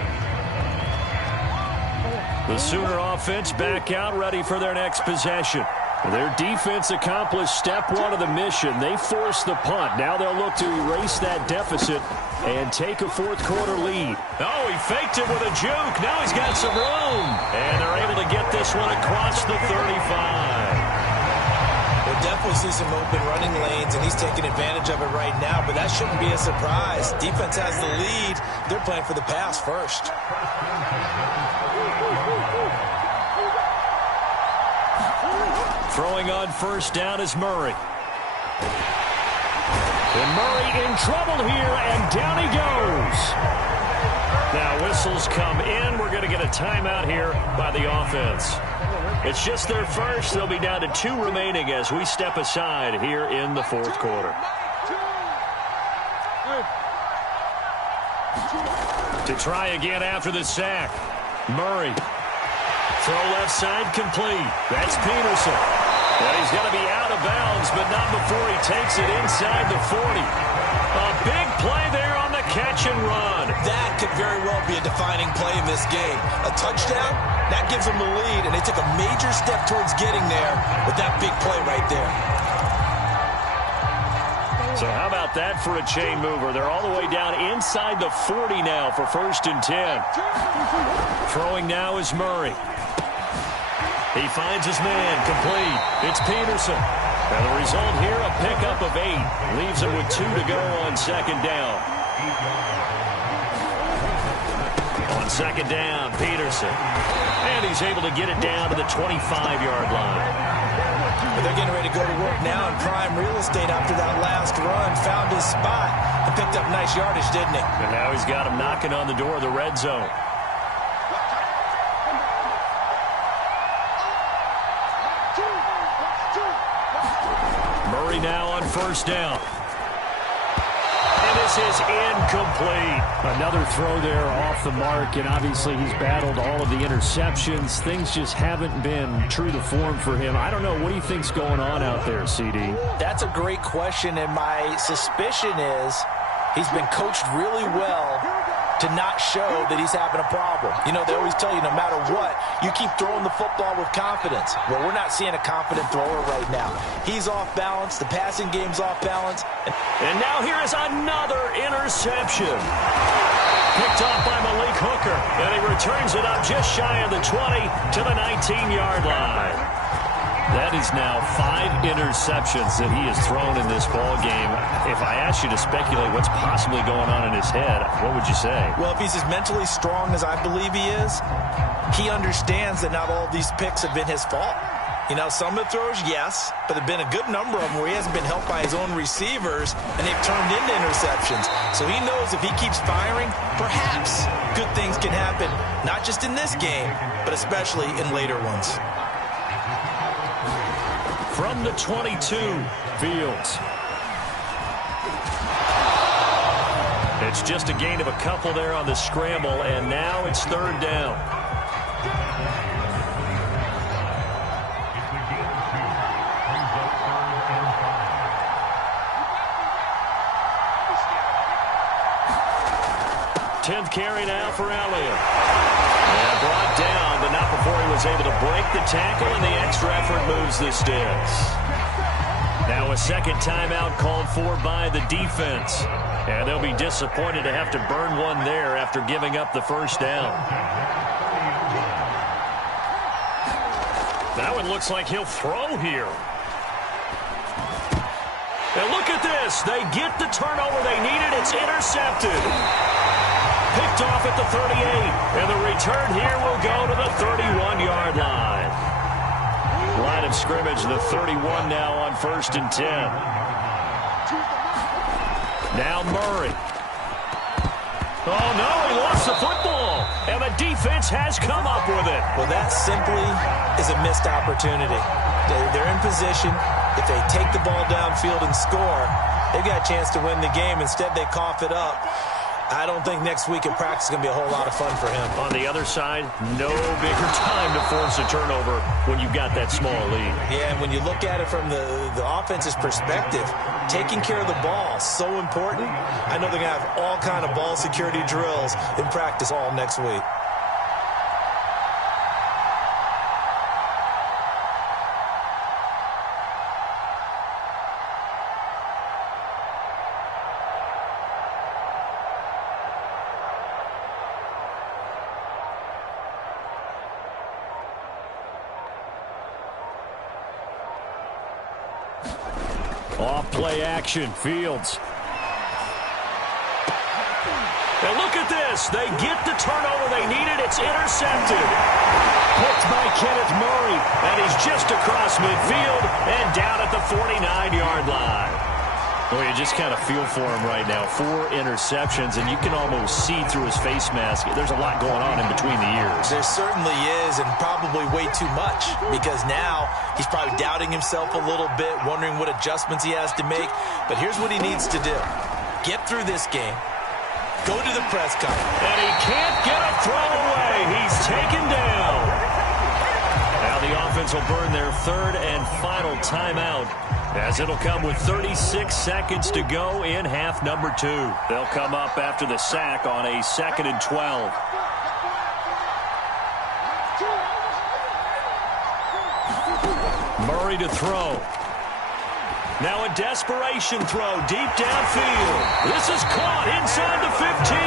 The Sooner offense back out, ready for their next possession. Their defense accomplished step 1 of the mission. They forced the punt. Now they'll look to erase that deficit and take a 4th quarter lead. Oh, he faked it with a juke. Now he's got some room. And they're able to get this one across the 35. We'll definitely see some open running lanes, and he's taking advantage of it right now, but that shouldn't be a surprise. Defense has the lead. They're playing for the pass first. Throwing on 1st down is Murray. And Murray in trouble here, and down he goes. Now, whistles come in. We're going to get a timeout here by the offense. It's just their first. They'll be down to 2 remaining as we step aside here in the fourth quarter. To try again after the sack. Murray. Throw left side complete. That's Peterson. And he's going to be out of bounds, but not before he takes it inside the 40. A big play there on the catch and run. That could very well be a defining play in this game. A touchdown, that gives them the lead, and they took a major step towards getting there with that big play right there. So how about that for a chain mover? They're all the way down inside the 40 now for 1st and 10. Throwing now is Murray. He finds his man, complete. It's Peterson. And the result here, a pickup of 8. Leaves him with 2 to go on 2nd down. On 2nd down, Peterson. And he's able to get it down to the 25-yard line. But they're getting ready to go to work now in prime real estate after that last run. Found his spot and picked up nice yardage, didn't he? And now he's got him knocking on the door of the red zone. Murray now on 1st down. And this is incomplete. Another throw there off the mark, and obviously he's battled all of the interceptions. Things just haven't been true to form for him. I don't know. What do you think's going on out there, CD? That's a great question, and my suspicion is he's been coached really well to not show that he's having a problem. You know, they always tell you no matter what, you keep throwing the football with confidence. Well, we're not seeing a confident thrower right now. He's off balance. The passing game's off balance. And now here is another interception. Picked off by Malik Hooker. And he returns it up just shy of the 20 to the 19-yard line. That is now 5 interceptions that he has thrown in this ball game. If I asked you to speculate what's possibly going on in his head, what would you say? Well, if he's as mentally strong as I believe he is, he understands that not all of these picks have been his fault. You know, some of the throws, yes, but there have been a good number of them where he hasn't been helped by his own receivers, and they've turned into interceptions. So he knows if he keeps firing, perhaps good things can happen, not just in this game, but especially in later ones. From the 22, Fields. It's just a gain of a couple there on the scramble, and now it's 3rd down. Tenth carry now for Elliott. And brought down, but not before he was able to break the tackle, and the extra effort moves the sticks. Now a 2nd timeout called for by the defense. And they'll be disappointed to have to burn one there after giving up the 1st down. That one looks like he'll throw here. And look at this. They get the turnover they needed. It's intercepted. Picked off at the 38, and the return here will go to the 31-yard line. Line of scrimmage, the 31 now on 1st and 10. Now Murray. Oh, no, he lost the football, and the defense has come up with it. Well, that simply is a missed opportunity. They're in position. If they take the ball downfield and score, they've got a chance to win the game. Instead, they cough it up. I don't think next week in practice is going to be a whole lot of fun for him. On the other side, no bigger time to force a turnover when you've got that small lead. Yeah, and when you look at it from the offense's perspective, taking care of the ball is so important. I know they're going to have all kind of ball security drills in practice all next week. Off-play action, Fields. And look at this. They get the turnover they needed. It's intercepted. Picked by Kenneth Murray. And he's just across midfield and down at the 49-yard line. Well, you just kind of feel for him right now. 4 interceptions, and you can almost see through his face mask. There's a lot going on in between the ears. There certainly is, and probably way too much, because now he's probably doubting himself a little bit, wondering what adjustments he has to make. But here's what he needs to do. Get through this game. Go to the press conference. And he can't get a throw away. He's taken down. Now the offense will burn their 3rd and final timeout, as it'll come with 36 seconds to go in half number 2. They'll come up after the sack on a 2nd and 12. Murray to throw. Now a desperation throw deep downfield. This is caught inside the 15.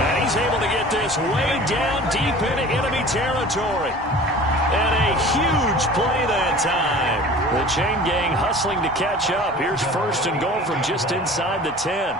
And he's able to get this way down deep into enemy territory. And a huge play that time. The chain gang hustling to catch up. Here's 1st and goal from just inside the 10.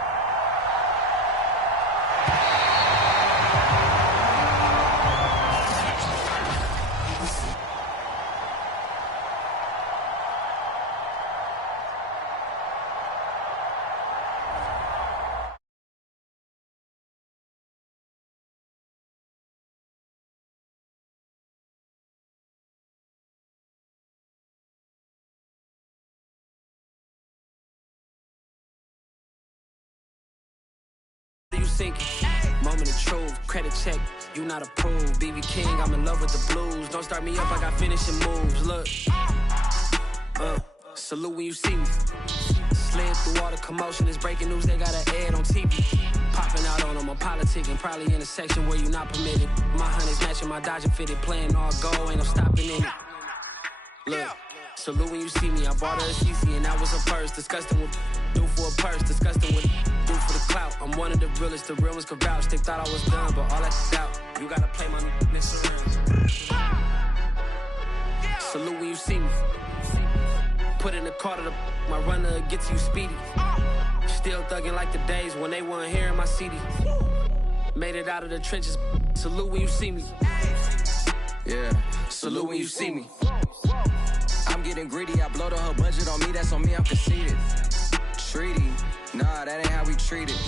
Moment of truth, credit check, you not approved. BB King, I'm in love with the blues. Don't start me up, I got finishing moves. Look, salute when you see me. Slid through all the commotion, it's breaking news, they got an ad on TV. Popping out on them, I'm politicking, probably in a section where you not permitted. My honey's matching my Dodger fitted, playing all go, ain't no stopping in it. Look. Salute when you see me, I bought her a CC and that was her purse. Disgusting what do for a purse, disgusting what do for the clout. I'm one of the realest, the real ones could vouch. They thought I was done, but all that doubt. You gotta play my niggas around. Salute when you see me. Put in the car to my runner gets you speedy. Still thugging like the days when they weren't hearing my CD. Made it out of the trenches. Salute when you see me. Yeah, salute when you see me. I'm getting greedy, I blow the whole budget on me, that's on me, I'm conceited. Treaty, nah, that ain't how we treat it.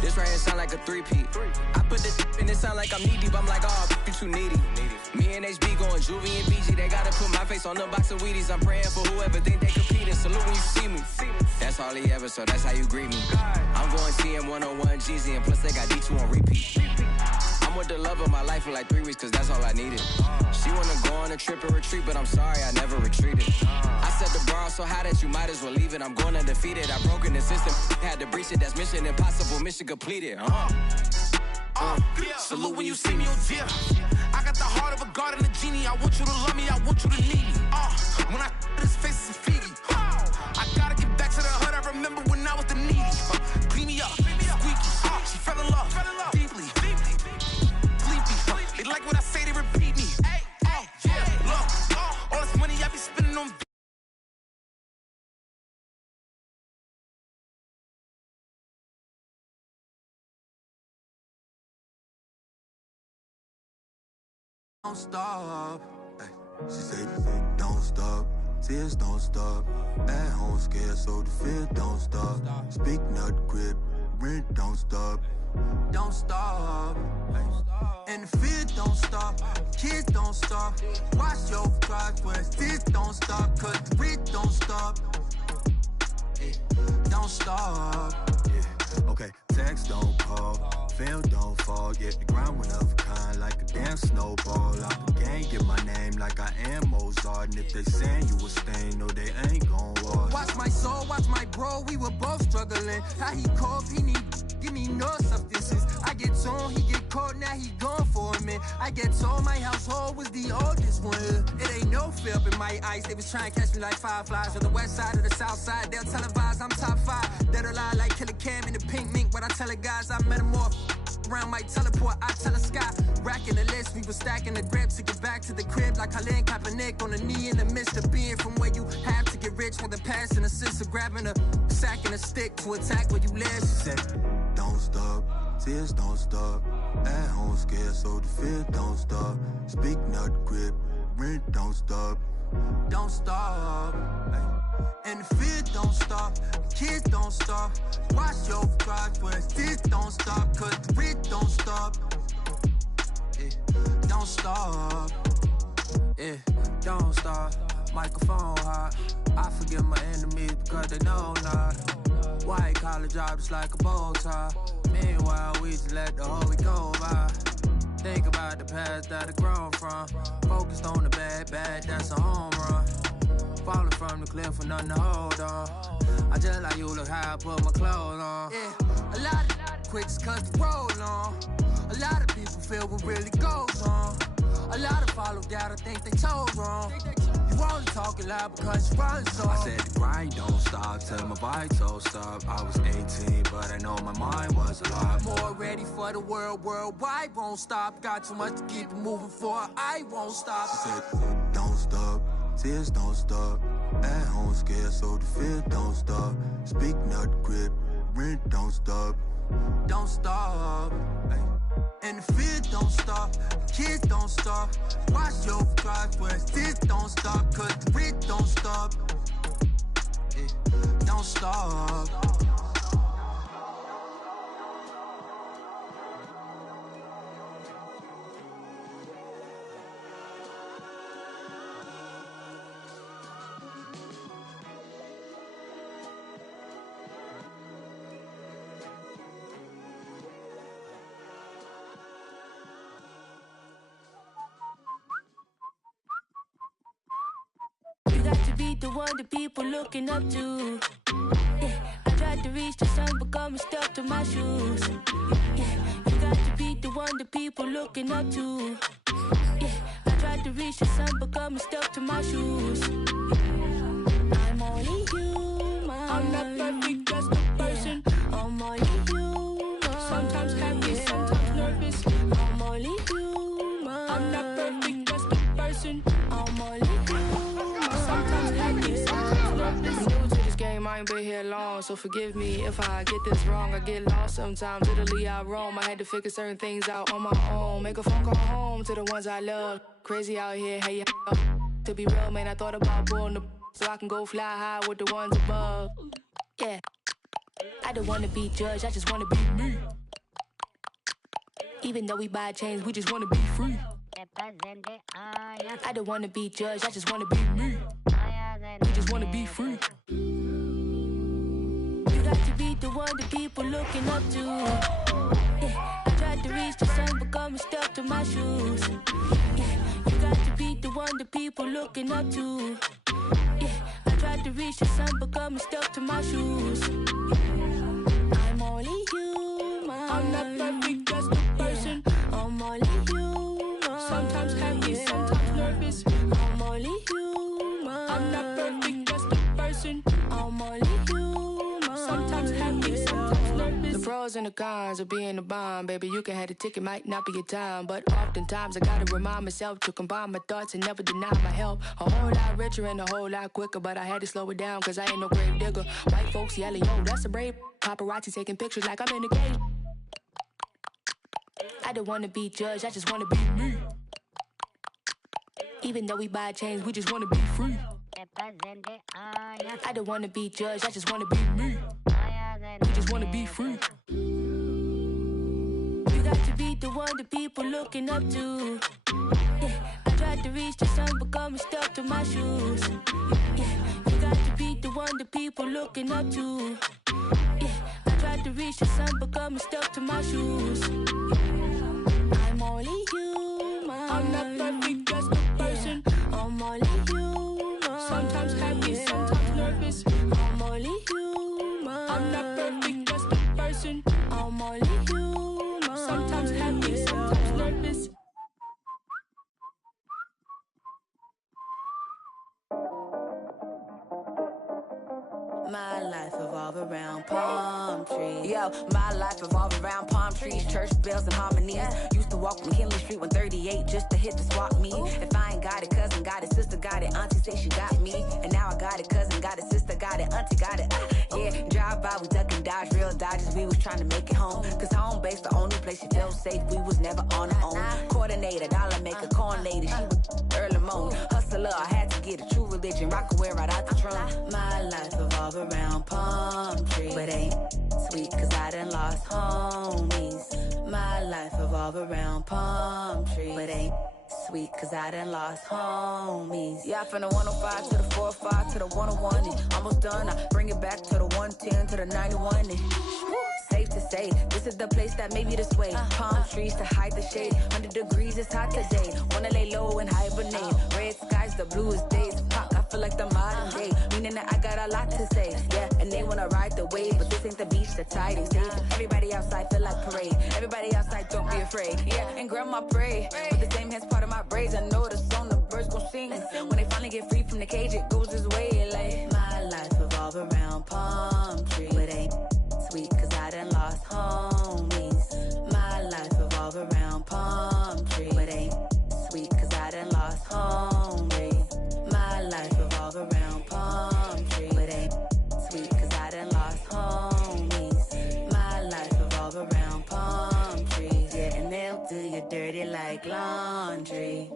This right here sound like a 3-peat. I put this and it sound like I'm knee deep, I'm like, oh, you too needy. Me and HB going Juvie and BG, they gotta put my face on the box of Wheaties. I'm praying for whoever think they competing, salute when you see me. That's all he ever, so that's how you greet me. I'm going TM 101 Jeezy, and plus they got D2 on repeat. I'm with the love of my life for like 3 weeks, cause that's all I needed. She wanna go on a trip and retreat, but I'm sorry, I never retreated. I set the bar so high that you might as well leave it. I'm going undefeated, I broken the system, had to breach it, that's mission impossible, mission completed. Salute when you see me, oh dear. I got the heart of a god and a genie. I want you to love me, I want you to need me. When I this face is Fiji. I gotta get back to the hood, I remember when I was the needy. Clean me up, squeaky. She fell in love, deeply. They like what I say, they repeat me. Yeah, look, all this money I be spending on. Don't stop. Ay, she say, don't stop. Tears don't stop. At home scared, so the fear don't stop. Speak not grip, rent don't stop. Don't stop. And the fear don't stop. Kids don't stop. Watch your progress. This don't stop. Cause the rent don't stop. Don't stop. Yeah. Okay, text don't call. Film don't fall. Yeah, the ground went of a kind like a damn snowball. Out the game, get my name like I am Mozart. And if they saying you a stain, no, they ain't gon' watch. Watch my soul, watch my bro. We were both struggling. How he cough, he need. Give me no substances. I get told he get caught, now he gone for a minute. I get told my household was the oldest one. It ain't no fear up in my eyes. They was trying to catch me like fireflies. On the west side or the south side, they'll televise I'm top 5. Dead or lie like Killer Cam in the pink mink. But I tell the guys I metamorph. Around my teleport, I tell the sky. Racking the list, we was stacking the grips to get back to the crib like Colin Kaepernick on the knee in the midst of being from where you have to get rich with the pass and assist of grabbing a sack and a stick to attack where you live. She said, don't stop, tears don't stop. At home scared, so the fear don't stop. Speak not grip, rent don't stop. don't stop. And the fear don't stop, the kids don't stop. Watch your progress, this don't stop, cause the grit don't stop. Don't stop, don't stop. Microphone hot, I forgive my enemies because they know not. White collar job just like a bow tie. Meanwhile, we just let the Holy go by. Think about the past that I grown from. Focused on the bad, that's a home run. Falling from the cliff with nothing to hold on. I just like you look how I put my clothes on. Yeah, a lot of quits cause the roll on. A lot of people feel what really goes on. A lot of follow doubt, I think they told wrong. You only talking loud because you run so. I said the grind don't stop till my vitals stop. I was 18, but I know my mind was a lot more ready for the worldwide won't stop. Got too much to keep it moving for, I won't stop. I said don't stop. Tears don't stop. At home scared, so the fear don't stop. Speak not grit, rent don't stop. Don't stop. And the fear don't stop. The kids don't stop. Watch your progress, this don't stop, cause the grit don't stop. Don't stop. The one that people looking up to. Yeah, I tried to reach the sun, but got me stuck to my shoes. Yeah, you got to be the one that people looking up to. Yeah, I tried to reach the sun, but got me stuck to my shoes. I'm only human. I'm not perfect, just a person. I'm only human. Sometimes happy, sometimes nervous. I'm only human. I'm not perfect, just a person. I'm only new to this game, I ain't been here long, so forgive me if I get this wrong. I get lost sometimes, literally I roam. I had to figure certain things out on my own. Make a phone call home to the ones I love. Crazy out here, hey, to be real, man, I thought about pulling the so I can go fly high with the ones above. Yeah, I don't wanna be judged, I just wanna be me. Even though we buy chains, we just wanna be free. I don't wanna be judged, I just wanna be me. We just wanna be free. You got to be the one that people looking up to. Yeah, I tried to reach the sun, but got me stuck to my shoes. Yeah, you got to be the one that people looking up to. Yeah, I tried to reach the sun, but got me stuck to my shoes. I'm only human. I'm not perfect, just a person. I'm only human. Sometimes happy, sometimes nervous. I'm only human. I'm not perfect, just a person. I'm only human. Sometimes happy, sometimes nervous. The pros and the cons of being a bomb, baby. You can have the ticket, might not be your time, but oftentimes I gotta remind myself to combine my thoughts and never deny my help. A whole lot richer and a whole lot quicker, but I had to slow it down cause I ain't no grave digger. White folks yelling, yo, that's a brave. Paparazzi taking pictures like I'm in the game. I don't wanna be judged, I just wanna be me. Even though we buy chains, we just wanna be free. I don't wanna be judged, I just wanna be me. We just wanna be free. You got to be the one that people looking up to. Yeah, I tried to reach the sun, but got me stuck to my shoes. Yeah, you got to be the one that people looking up to. Yeah, I tried to reach the sun, but got me stuck to my shoes. I'm only human. I'm not perfect, just a person. I'm only human. Sometimes happy, sometimes nervous. I'm only human. I'm not perfect, just a person. I'm only human. Sometimes happy, sometimes nervous. My life evolve around palm trees. Yo, my life evolve around palm trees, church bells and harmonies. Used to walk McKinley Street 138 just to hit the swap meet. If I ain't got it, cousin got it, sister got it, auntie say she got me. And now I got it, cousin got it, sister got it, auntie got it. Yeah, drive by, we duck and dodge, real dodges, we was trying to make it home. Cause home base the only place she felt safe, we was never on our own. Coordinator, dollar maker, corn lady, she was early morning. Hustler, I had to get it. kitchen, Rockaway right out the trunk. My life revolve around palm trees, but ain't sweet cause I done lost homies. My life revolve around palm trees, but ain't sweet cause I done lost homies. Yeah, from the 105 to the 45 to the 101 and almost done. I bring it back to the 110 to the 91 and safe to say, this is the place that made me this way. Palm trees to hide the shade. 100 degrees, it's hot today. Wanna lay low and hibernate. Red skies, the bluest days. Pop, I feel like the modern day. Meaning that I got a lot to say. Yeah, and they wanna ride the wave, but this ain't the beach, the tide is safe. Everybody outside feel like parade. Everybody outside don't be afraid. Yeah, and grandma pray. With the same hands part of my braids. I know the song the birds gon' sing. When they finally get free from the cage, it goes this way. Like, my life revolve around palm trees. It ain't sweet cause I done lost homies. My life revolve around palm trees. It ain't sweet cause I done lost homies. My life revolve around palm trees. It ain't sweet cause I done lost homies. My life revolve around palm trees. Yeah, and they'll do you dirty like laundry.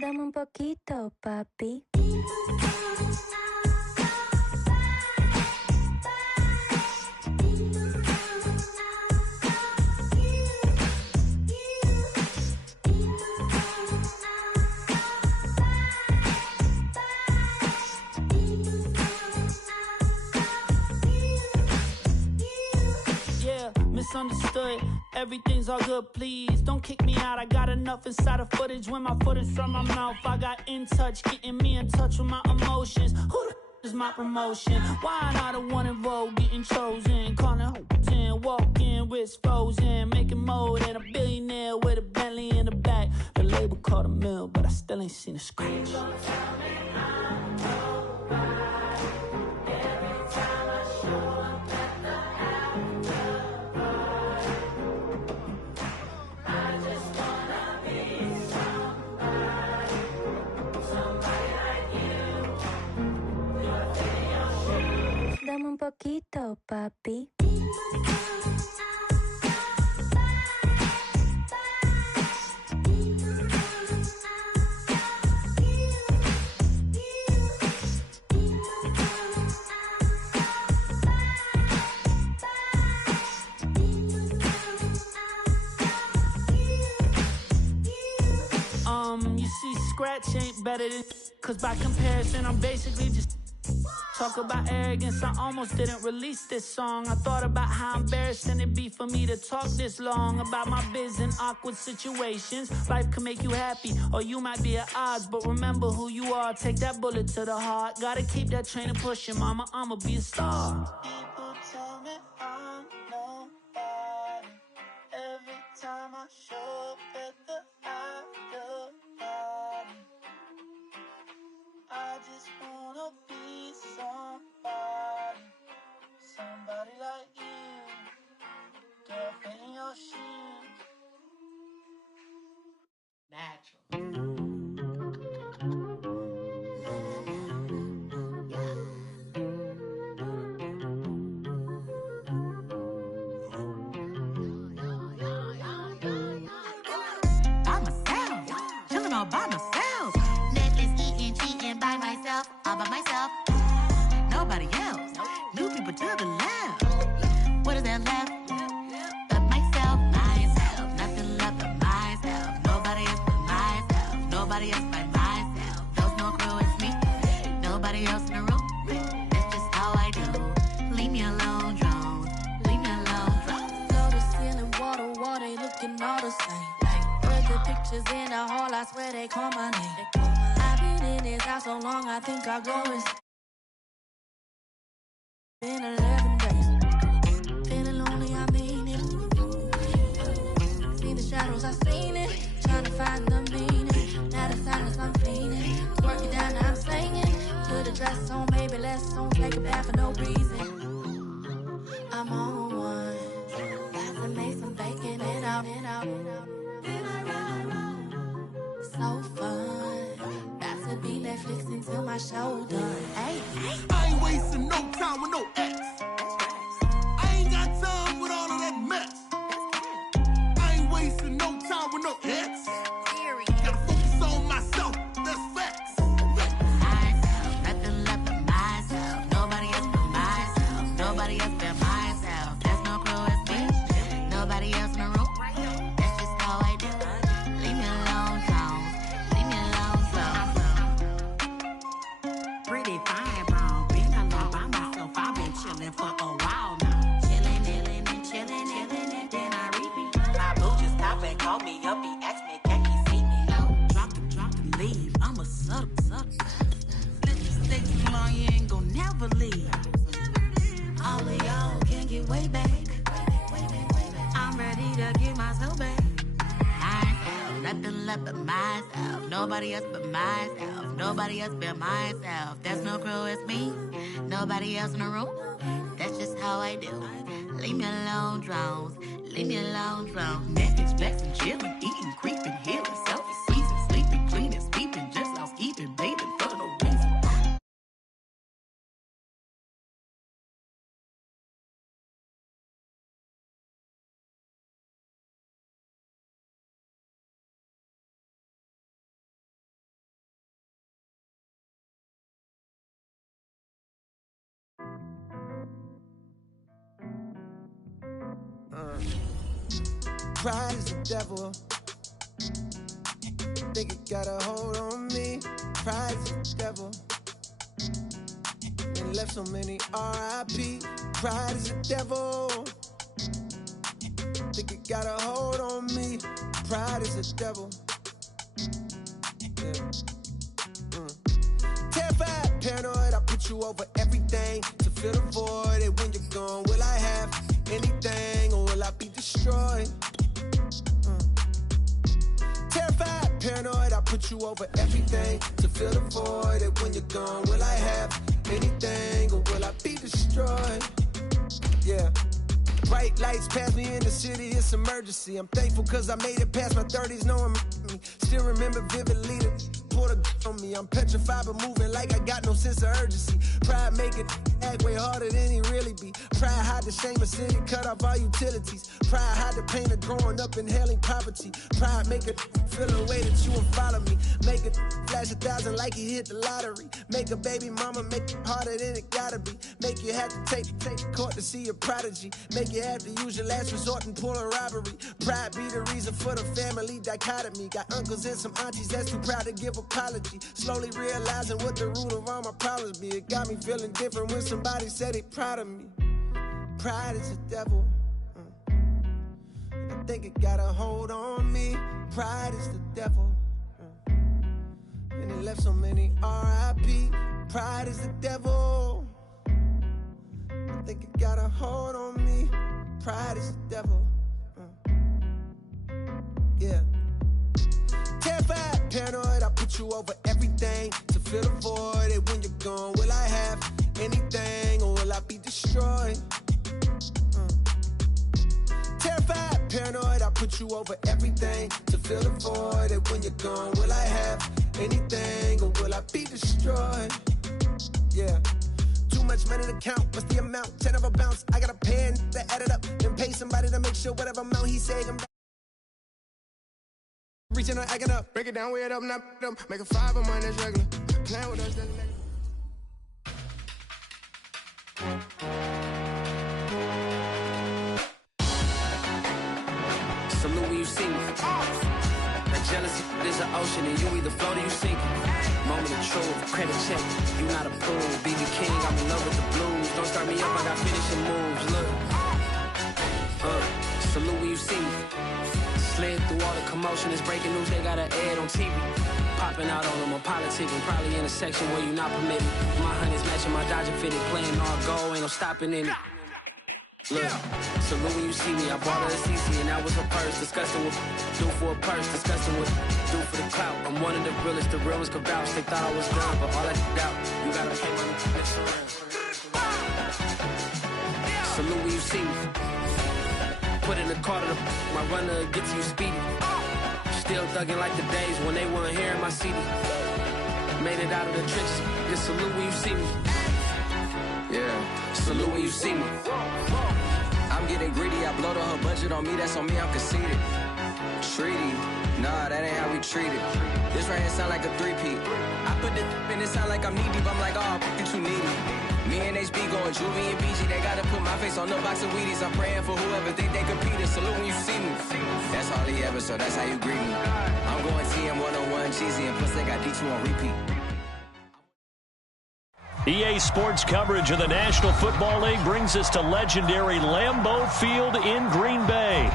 Dame un poquito, papi. Misunderstood, everything's all good, please don't kick me out. I got enough inside of footage when my foot is from my mouth. I got in touch, getting me in touch with my emotions. Who the is my promotion? Why not the one involved getting chosen? Calling hoops in, walking, wrist frozen, making mode and a billionaire with a Bentley in the back. The label called a mill, but I still ain't seen a scratch. Dame un poquito, papi. You see, scratch ain't better than, cause by comparison, I'm basically just talk about arrogance. I almost didn't release this song. I thought about how embarrassing it'd be for me to talk this long about my biz in awkward situations. Life can make you happy, or you might be at odds, but remember who you are. Take that bullet to the heart. Gotta keep that train and pushing, mama. I'ma be a star. People tell me I'm nobody. Every time I show up at the after party, I just wanna be somebody, somebody like you, girl, fit in your shoes. Natural. All by myself. Netflix eating, cheating by myself, all by myself. Nobody else. New people to the left. What is that left? But myself, nothing left but myself. Nobody else but myself. Nobody else but myself. Those no crew, it's me. Nobody else in the room. That's just how I do. Leave me alone, drone. Leave me alone, drone. pictures in the hall, I swear they call my name. I've been in this house so long, I think I'll go and been 11 days. Feeling lonely, I mean it. Seen the shadows, I seen it. Trying to find the meaning. Now the silence, I'm feeling. Work it down, now I'm singing. Put a dress on, baby, let's don't take a bath for no reason. I'm on one. Got to make some bacon and out. So fun. Got to be Netflix until my show done. Hey. I ain't wasting no time with no ex. I ain't got time with all of that mess. I ain't wasting no time with no ex. Gotta focus on myself, that's facts. Myself, nothing left but myself. Nobody else but myself. Nobody else but myself. There's no crew as me. Nobody else in the room. That's just how I do. Leave me alone, Jones. Leave me alone, Jones. Pretty fine, bro. Been alone by myself. I've been chilling for a while now. Chilling, and then I repeat. My boo just stopped and called me up. He asked me, can he see me? Drop the leave. I'm a suck. Stay too long, you ain't gon' never leave. All of y'all can get way back. I'm ready to get myself back. Myself, nothing left but myself. Nobody else but myself. Nobody else but myself. There's no crew, it's me. Nobody else in the room. That's just how I do. Leave me alone, drones. Leave me alone, drones. Netflix, flexing, chilling, eating, creeping, healing, selfish season, sleeping, cleaning, sleeping, just housekeeping, bathing for no reason. Pride is the devil. Think it got a hold on me. Pride is the devil. And left so many R.I.P. Pride is the devil. Think it got a hold on me. Pride is the devil. Yeah. Terrified, paranoid, I put you over everything to fill the void. And when you're gone, will I have anything or will I be destroyed? Terrified, paranoid, I put you over everything to fill the void. And when you're gone, will I have anything or will I be destroyed? Yeah. Bright lights pass me in the city, it's emergency. I'm thankful cause I made it past my 30s, knowing me. Still remember vividly the pulled a on me. I'm petrified but moving like I got no sense of urgency. Pride make it act way harder than he really be. Pride hide the shame of city, cut off all utilities. Pride hide the pain of growing up in hailing poverty. Pride make it feel a way that you won't follow me. Make it flash 1,000 like he hit the lottery. Make a baby mama make it harder than it gotta be. Make you have to take court to see a prodigy. Make you have to use your last resort and pull a robbery. Pride be the reason for the family dichotomy. Got uncles and some aunties that's too proud to give apology. Slowly realizing what the root of all my problems be. It got me feeling different when somebody said they proud of me. Pride is the devil. I think it got a hold on me. Pride is the devil. And it left so many R.I.P. Pride is the devil. I think it got a hold on me. Pride is the devil. Yeah. Terrified, paranoid, I put you over everything to fill the void. And when you're gone, will I have anything or will I be destroyed? Terrified, paranoid, I put you over everything to fill the void. And when you're gone, will I have anything or will I be destroyed? Yeah. Too much money to count, what's the amount? 10 of a bounce, I got a pen to add it up, then pay somebody to make sure whatever amount he say I'm reaching or acting up. Break it down, weigh it up, not up. Make a 5 of mine, that's regular. Playing with us, that's negative. Salute when you see me. Like jealousy is an ocean and you either float or you sink. Moment of truth, credit check, you not approved. BB King, I'm in love with the blues. Don't start me up, I got finishing moves, look. Salute when you see me. Slid through all the commotion, it's breaking news, they got an ad on TV. Popping out on them, I'm politicking, probably in a section where you not permitted. My honey's matching my Dodger fitted, playing all goal, ain't no stopping in it. Look, salute when you see me, I bought her a CC and that was her purse. Disgusting what do for a purse, disgusting what do for the clout. I'm one of the realest, the real ones could vouch. They thought I was done, but all that out, you gotta pay money to mix around. Salute when you see me. Put in the car to my runner, get to you speedy. Still thugging like the days when they weren't hearing my CD. Made it out of the trenches, just salute when you see me. Yeah, salute when you see me. I'm getting greedy, I blowed on her budget on me, that's on me, I'm conceited. Treaty, nah, that ain't how we treat it. This right here sound like a three-peat. I put the in it sound like I'm knee deep, I'm like, oh, you too needy. Me and HB going Juvie and BG, they gotta put my face on the box of Wheaties. I'm praying for whoever think they competed. Salute when you see me. That's all he ever, so that's how you greet me. I'm going TM 101 cheesy, and plus they got D2 on repeat. EA Sports coverage of the National Football League brings us to legendary Lambeau Field in Green Bay.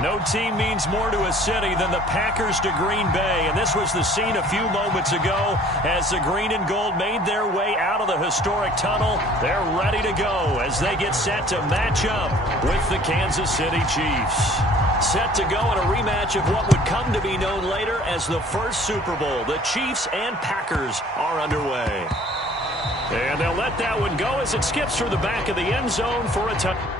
No team means more to a city than the Packers to Green Bay, and this was the scene a few moments ago as the green and gold made their way out of the historic tunnel. They're ready to go as they get set to match up with the Kansas City Chiefs. Set to go in a rematch of what would come to be known later as the first Super Bowl. The Chiefs and Packers are underway. And they'll let that one go as it skips through the back of the end zone for a touchdown.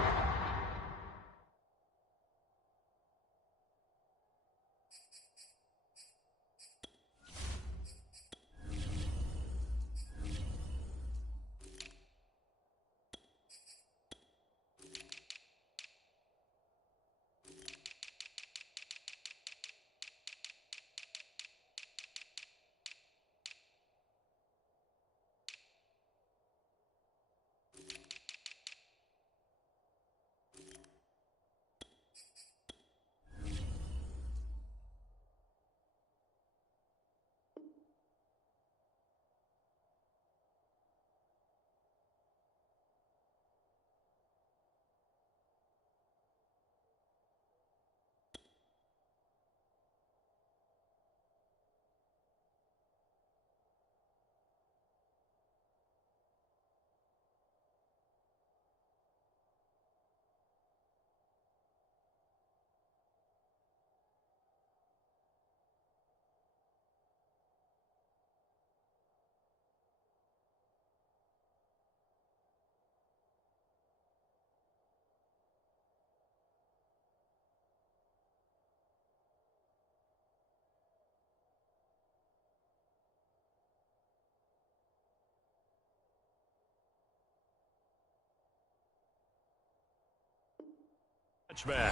Touchback.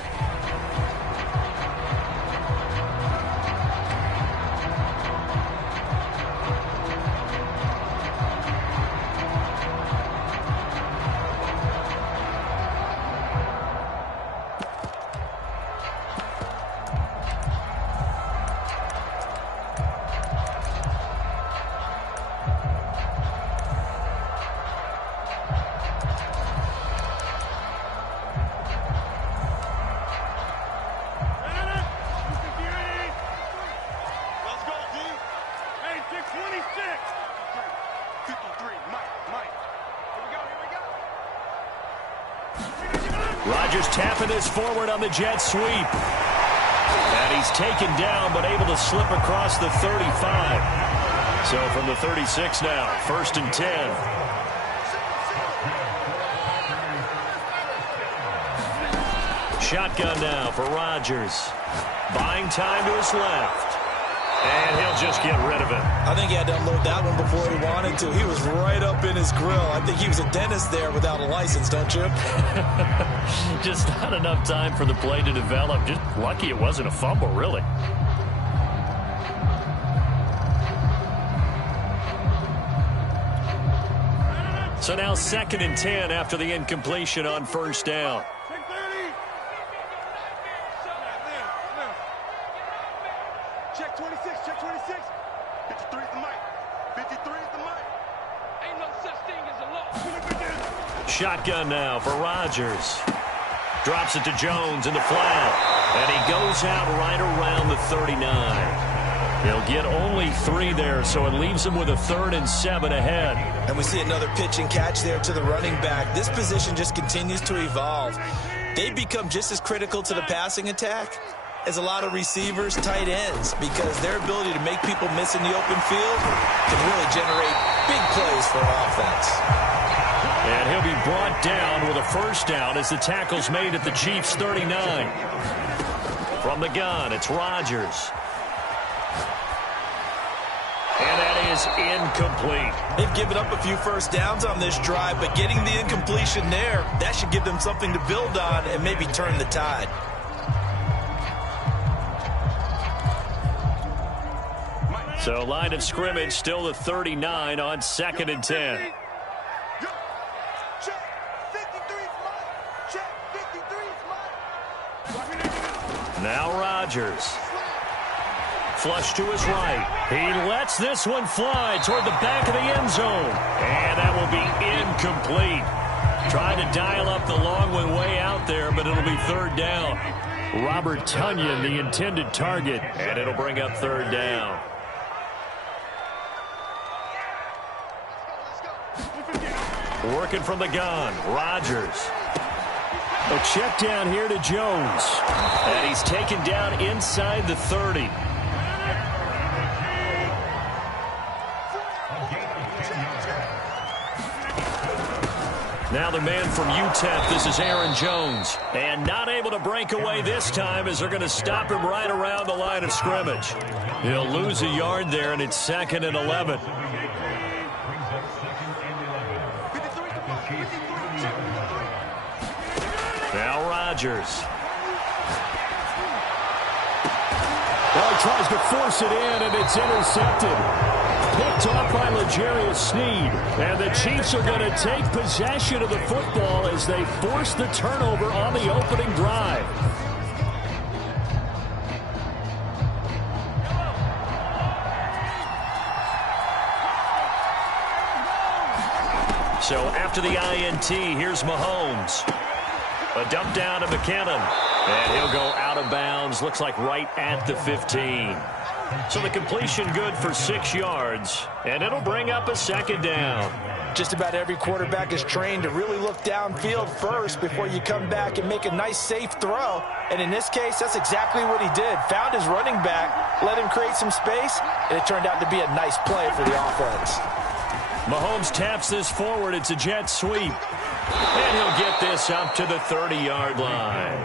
Rodgers tapping this forward on the jet sweep. And he's taken down, but able to slip across the 35. So from the 36 now, 1st and 10. Shotgun now for Rodgers. Buying time to his left. And he'll just get rid of it. I think he had to unload that one before he wanted to. He was right up in his grill. I think he was a dentist there without a license, don't you? Just not enough time for the play to develop. Just lucky it wasn't a fumble, really. So now 2nd and 10 after the incompletion on 1st down. Check 26, check 26. 53 is the mic. 53 is the mic. Ain't no such thing as a loss. Shotgun now for Rodgers. Drops it to Jones in the flat. And he goes out right around the 39. He'll get only 3 there, so it leaves him with a 3rd and 7 ahead. And we see another pitch and catch there to the running back. This position just continues to evolve. They become just as critical to the passing attack as a lot of receivers, tight ends, because their ability to make people miss in the open field can really generate big plays for an offense. And he'll be brought down with a first down as the tackle's made at the Chiefs' 39. From the gun, it's Rodgers. And that is incomplete. They've given up a few first downs on this drive, but getting the incompletion there, that should give them something to build on and maybe turn the tide. So line of scrimmage still the 39 on 2nd and 10. Now Rodgers. Flush to his right. He lets this one fly toward the back of the end zone. And that will be incomplete. Trying to dial up the long one way out there, but it'll be 3rd down. Robert Tonyan, the intended target, and it'll bring up 3rd down. Working from the gun, Rodgers. A check down here to Jones. And he's taken down inside the 30. Now the man from UTEP, this is Aaron Jones. And not able to break away this time as they're going to stop him right around the line of scrimmage. He'll lose a yard there, and it's 2nd and 11. Now Rodgers. Well, he tries to force it in, and it's intercepted. Picked off by L'Jarius Sneed. And the Chiefs are going to take possession of the football as they force the turnover on the opening drive. So after the INT, here's Mahomes. A dump down to McKinnon. And he'll go out of bounds. Looks like right at the 15. So the completion good for 6 yards. And it'll bring up a 2nd down. Just about every quarterback is trained to really look downfield first before you come back and make a nice, safe throw. And in this case, that's exactly what he did. Found his running back, let him create some space, and it turned out to be a nice play for the offense. Mahomes taps this forward. It's a jet sweep. And he'll get this up to the 30-yard line.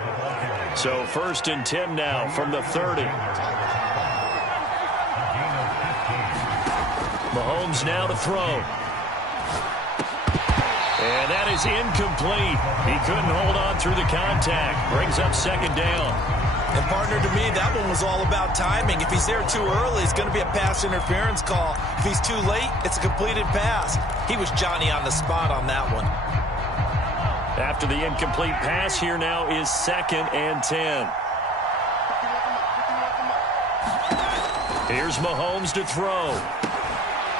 So 1st and 10 now from the 30. Mahomes now to throw. And that is incomplete. He couldn't hold on through the contact. Brings up 2nd down. And partner, to me, that one was all about timing. If he's there too early, it's going to be a pass interference call. If he's too late, it's a completed pass. He was Johnny on the spot on that one. After the incomplete pass, here now is 2nd and 10. Here's Mahomes to throw.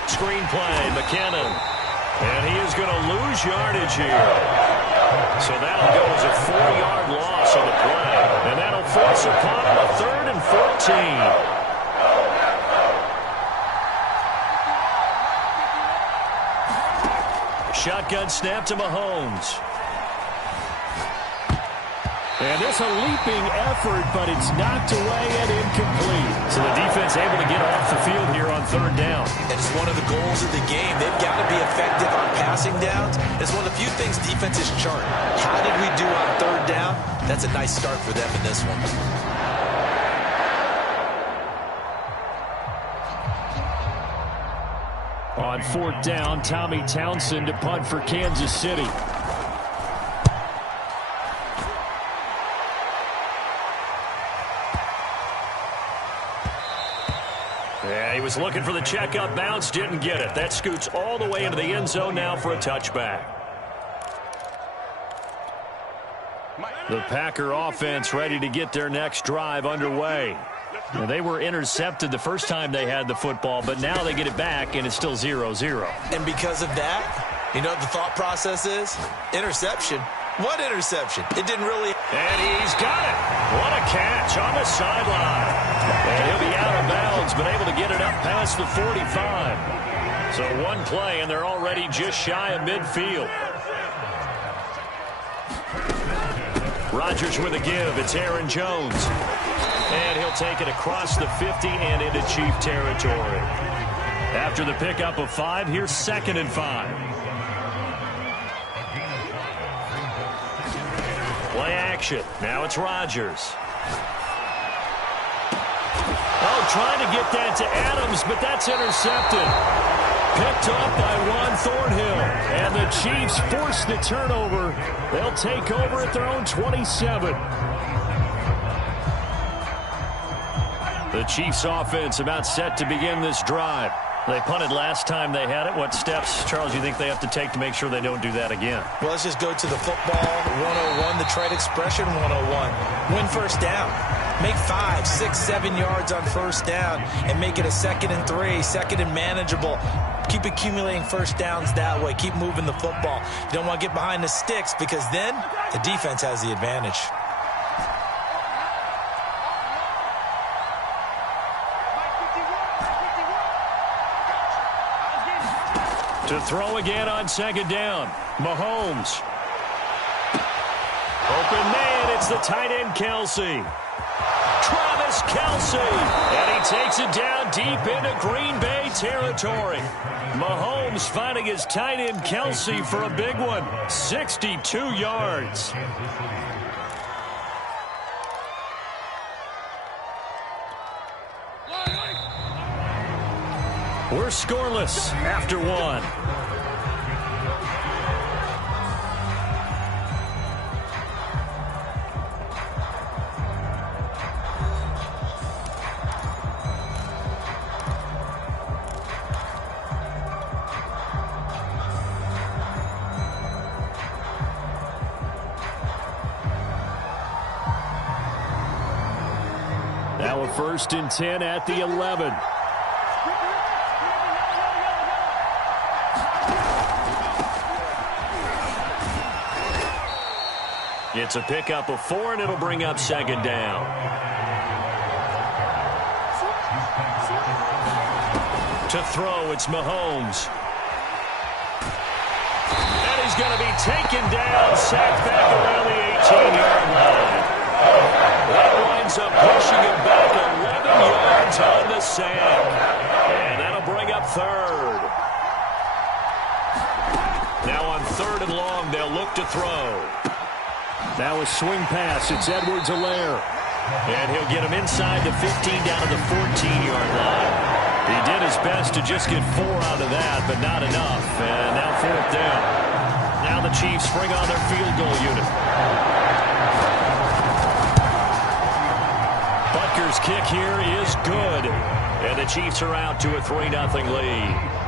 Screen play, McKinnon. And he is going to lose yardage here. So that'll go as a 4-yard loss on the play. And that'll force upon him a 3rd and 14. Shotgun snap to Mahomes. And it's a leaping effort, but it's knocked away and incomplete. So the defense able to get off the field here on 3rd down. And it's one of the goals of the game. They've got to be effective on passing downs. It's one of the few things defenses chart. How did we do on 3rd down? That's a nice start for them in this one. On 4th down, Tommy Townsend to punt for Kansas City. Yeah, he was looking for the checkup bounce, didn't get it. That scoots all the way into the end zone now for a touchback. The Packer offense ready to get their next drive underway. Now, they were intercepted the first time they had the football, but now they get it back, and it's still 0-0. And because of that, you know what the thought process is? Interception. What interception? It didn't really And he's got it. What a catch on the sideline. And he'll be out of bounds, but able to get it up past the 45. So one play, and they're already just shy of midfield. Rodgers with a give. It's Aaron Jones. And he'll take it across the 50 and into Chief territory. After the pickup of 5, here's 2nd and 5. Play action. Now it's Rodgers. Oh, trying to get that to Adams, but that's intercepted. Picked up by Juan Thornhill. And the Chiefs force the turnover. They'll take over at their own 27. The Chiefs offense about set to begin this drive. They punted last time they had it. What steps, Charles, do you think they have to take to make sure they don't do that again? Well, let's just go to the football 101, the trade expression 101. Win first down. Make 5, 6, 7 yards on first down and make it a 2nd and 3, 2nd and manageable. Keep accumulating first downs that way. Keep moving the football. You don't want to get behind the sticks because then the defense has the advantage. To throw again on 2nd down. Mahomes. Open man. It's the tight end, Kelsey. Travis Kelsey. And he takes it down deep into Green Bay territory. Mahomes finding his tight end, Kelsey, for a big one. 62 yards. We're scoreless after 1. Now a 1st and 10 at the 11. It's a pickup of 4, and it'll bring up 2nd down. To throw, it's Mahomes. And he's going to be taken down, sacked back around the 18-yard line. That winds up pushing him back 11 yards on the sack. And that'll bring up 3rd. Now on 3rd and long, they'll look to throw. Now a swing pass. It's Edwards-Helaire. And he'll get him inside the 15 down to the 14-yard line. He did his best to just get 4 out of that, but not enough. And now 4th down. Now the Chiefs bring on their field goal unit. Butker's kick here is good. And the Chiefs are out to a 3-0 lead.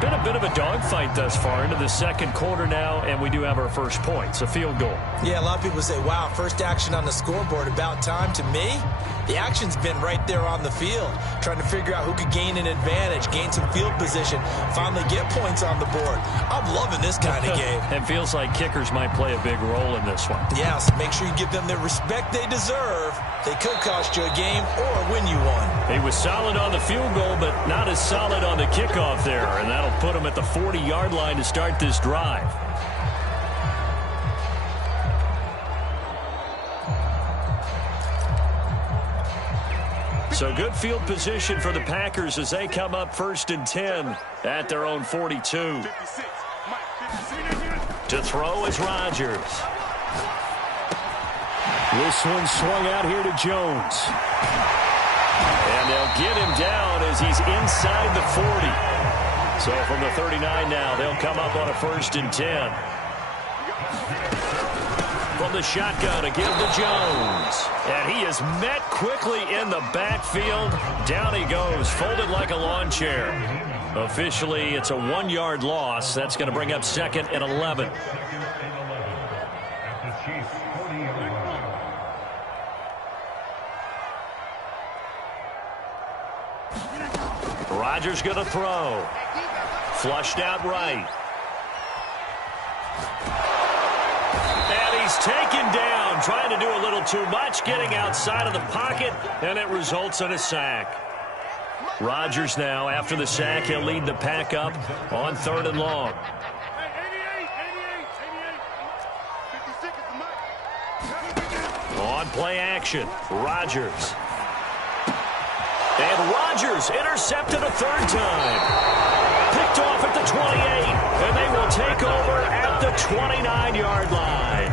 Been a bit of a dogfight thus far into the 2nd quarter now, and we do have our first points, a field goal. Yeah, a lot of people say, wow, first action on the scoreboard, about time. To me, the action's been right there on the field, trying to figure out who could gain an advantage, gain some field position, finally get points on the board. I'm loving this kind of game. It feels like kickers might play a big role in this one. Yes, make sure you give them the respect they deserve. They could cost you a game or win you one. He was solid on the field goal, but not as solid on the kickoff there, and that'll put him at the 40-yard line to start this drive. So good field position for the Packers as they come up 1st and 10 at their own 42. To throw is Rodgers. This one swung out here to Jones. And they'll get him down as he's inside the 40. So from the 39 now, they'll come up on a 1st and 10. From the shotgun to give to Jones. And he is met quickly in the backfield. Down he goes, folded like a lawn chair. Officially, it's a 1-yard loss. That's going to bring up 2nd and 11. Rodgers going to throw. Flushed out right. And he's is taken down, trying to do a little too much, getting outside of the pocket, and it results in a sack. Rodgers now, after the sack, he'll lead the pack up on 3rd and long. On play action, Rodgers. And Rodgers intercepted a 3rd time. Picked off at the 28, and they will take over at the 29-yard line.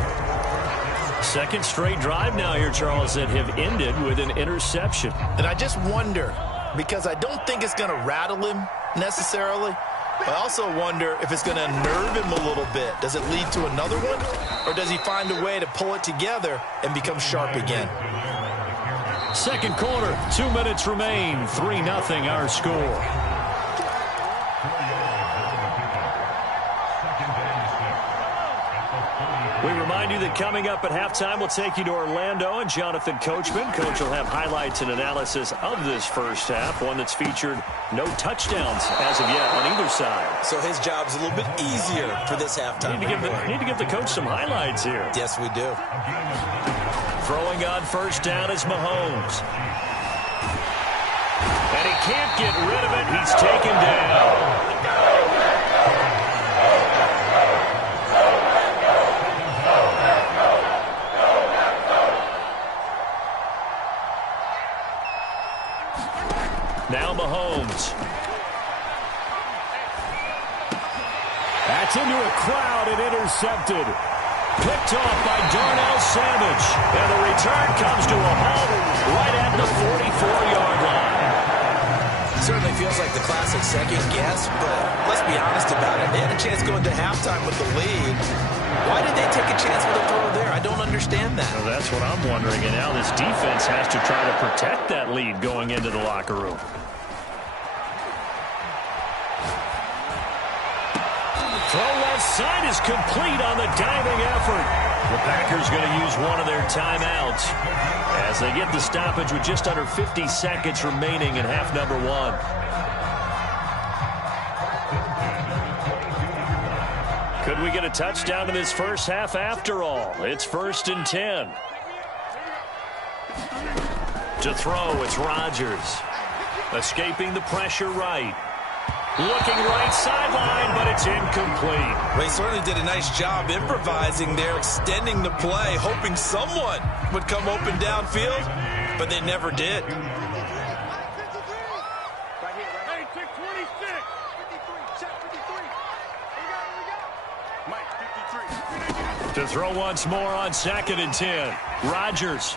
Second straight drive now here, Charles, that have ended with an interception. And I just wonder, because I don't think it's going to rattle him necessarily, I also wonder if it's going to nerve him a little bit. Does it lead to another one, or does he find a way to pull it together and become sharp again? Second quarter, 2 minutes remain, 3-0 our score. We remind you that coming up at halftime, we'll take you to Orlando and Jonathan Coachman. Coach will have highlights and analysis of this first half, one that's featured no touchdowns as of yet on either side. So his job's a little bit easier for this halftime. Need to give the coach some highlights here. Yes, we do. Throwing on first down is Mahomes. And he can't get rid of it. He's taken down. Now Mahomes. That's into a crowd and intercepted. Picked off by Darnell Savage. And the return comes to a halt right at the 44-yard line. Certainly feels like the classic second guess, but let's be honest about it. They had a chance going to halftime with the lead. Why did they take a chance with a throw there? I don't understand that. Well, that's what I'm wondering. And now this defense has to try to protect that lead going into the locker room. Throw left side is complete on the diving effort. The Packers going to use one of their timeouts as they get the stoppage with just under 50 seconds remaining in half number 1. Could we get a touchdown in this first half after all? It's 1st and 10. To throw, it's Rodgers. Escaping the pressure right. Looking right sideline, but it's incomplete. They certainly did a nice job improvising there, extending the play, hoping someone would come open downfield, but they never did. To throw once more on 2nd and 10. Rodgers.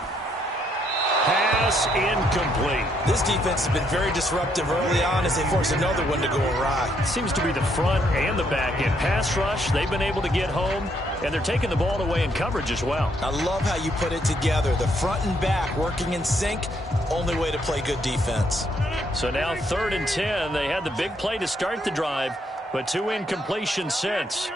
Pass incomplete. This defense has been very disruptive early on as they force another one to go awry. Seems to be the front and the back end. Pass rush, they've been able to get home, and they're taking the ball away in coverage as well. I love how you put it together. The front and back working in sync, only way to play good defense. So now 3rd and 10. They had the big play to start the drive, but 2 incompletions since.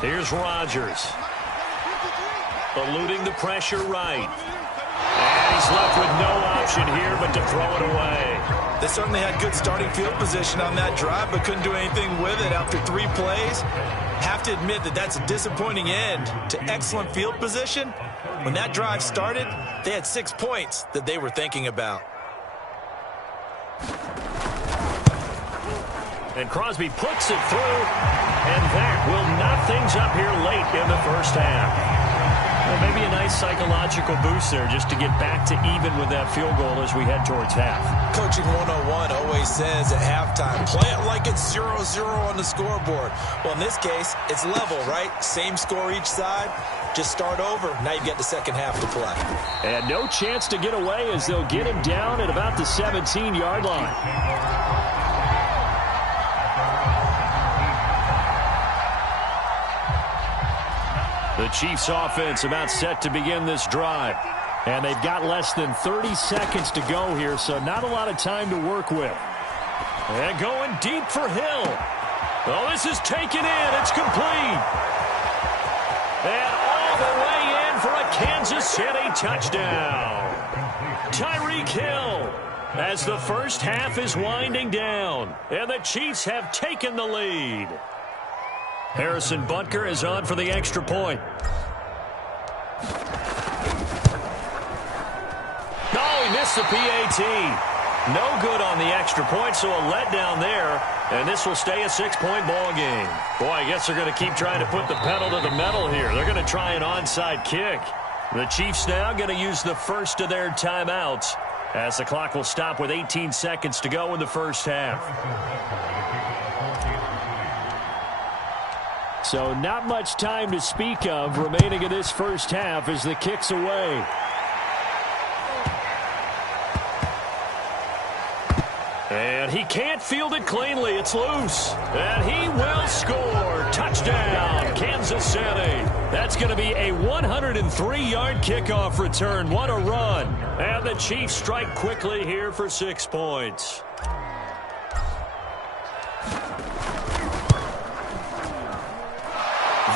Here's Rodgers. Eluding the pressure right. And he's left with no option here but to throw it away. They certainly had good starting field position on that drive, but couldn't do anything with it after 3 plays. Have to admit that that's a disappointing end to excellent field position. When that drive started, they had 6 points that they were thinking about. And Crosby puts it through, and that will knock things up here late in the first half. Well, maybe a nice psychological boost there just to get back to even with that field goal as we head towards half. Coaching 101 always says at halftime, play it like it's 0-0 on the scoreboard. Well, in this case, it's level, right? Same score each side. Just start over. Now you get the second half to play. And no chance to get away as they'll get him down at about the 17-yard line. The Chiefs offense about set to begin this drive. And they've got less than 30 seconds to go here, so not a lot of time to work with. And going deep for Hill. Oh, this is taken in. It's complete. And all the way in for a Kansas City touchdown. Tyreek Hill as the first half is winding down, and the Chiefs have taken the lead. Harrison Butker is on for the extra point. Oh, he missed the PAT. No good on the extra point, so a letdown there, and this will stay a 6-point ball game. Boy, I guess they're going to keep trying to put the pedal to the metal here. They're going to try an onside kick. The Chiefs now going to use the first of their timeouts, as the clock will stop with 18 seconds to go in the first half. So not much time to speak of remaining in this first half as the kick's away. And he can't field it cleanly. It's loose. And he will score. Touchdown, Kansas City. That's going to be a 103-yard kickoff return. What a run. And the Chiefs strike quickly here for 6 points.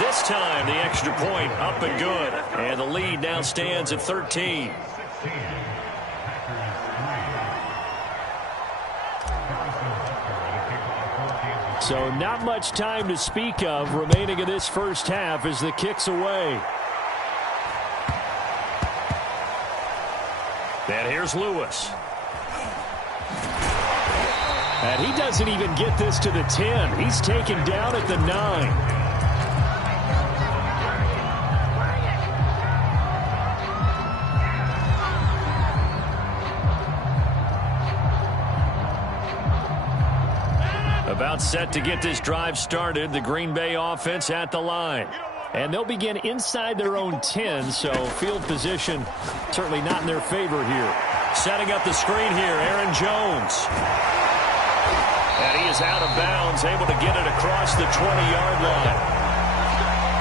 This time, the extra point up and good. And the lead now stands at 13. So not much time to speak of remaining in this first half as the kick's away. And here's Lewis. And he doesn't even get this to the 10. He's taken down at the 9. About set to get this drive started. The Green Bay offense at the line. And they'll begin inside their own 10, so field position certainly not in their favor here. Setting up the screen here, Aaron Jones. And he is out of bounds, able to get it across the 20-yard line.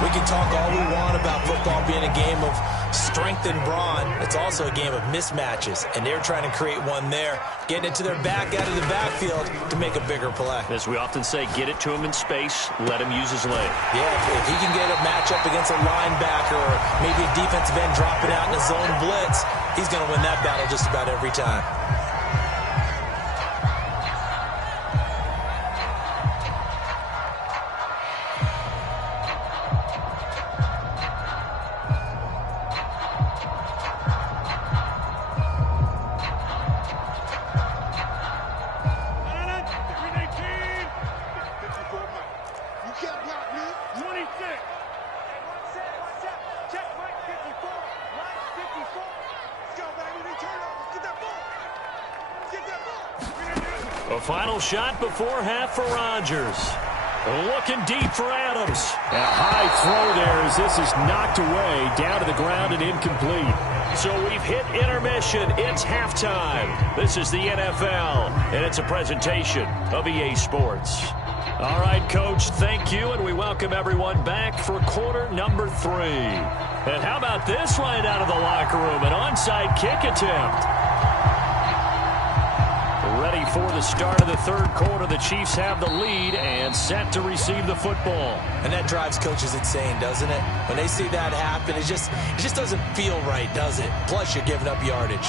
We can talk all we want about football being a game of strength and brawn. It's also a game of mismatches, and they're trying to create one there, getting it to their back out of the backfield to make a bigger play. As we often say, get it to him in space, let him use his leg. Yeah, if he can get a matchup against a linebacker or maybe a defensive end dropping out in a zone blitz, he's going to win that battle just about every time. A final shot before half for Rodgers. Looking deep for Adams. A high throw there as this is knocked away, down to the ground and incomplete. So we've hit intermission. It's halftime. This is the NFL, and it's a presentation of EA Sports. All right, Coach, thank you, and we welcome everyone back for quarter number 3. And how about this right out of the locker room? An onside kick attempt. Ready for the start of the third quarter. The Chiefs have the lead and set to receive the football. And that drives coaches insane, doesn't it? When they see that happen, it just doesn't feel right, does it? Plus, you're giving up yardage.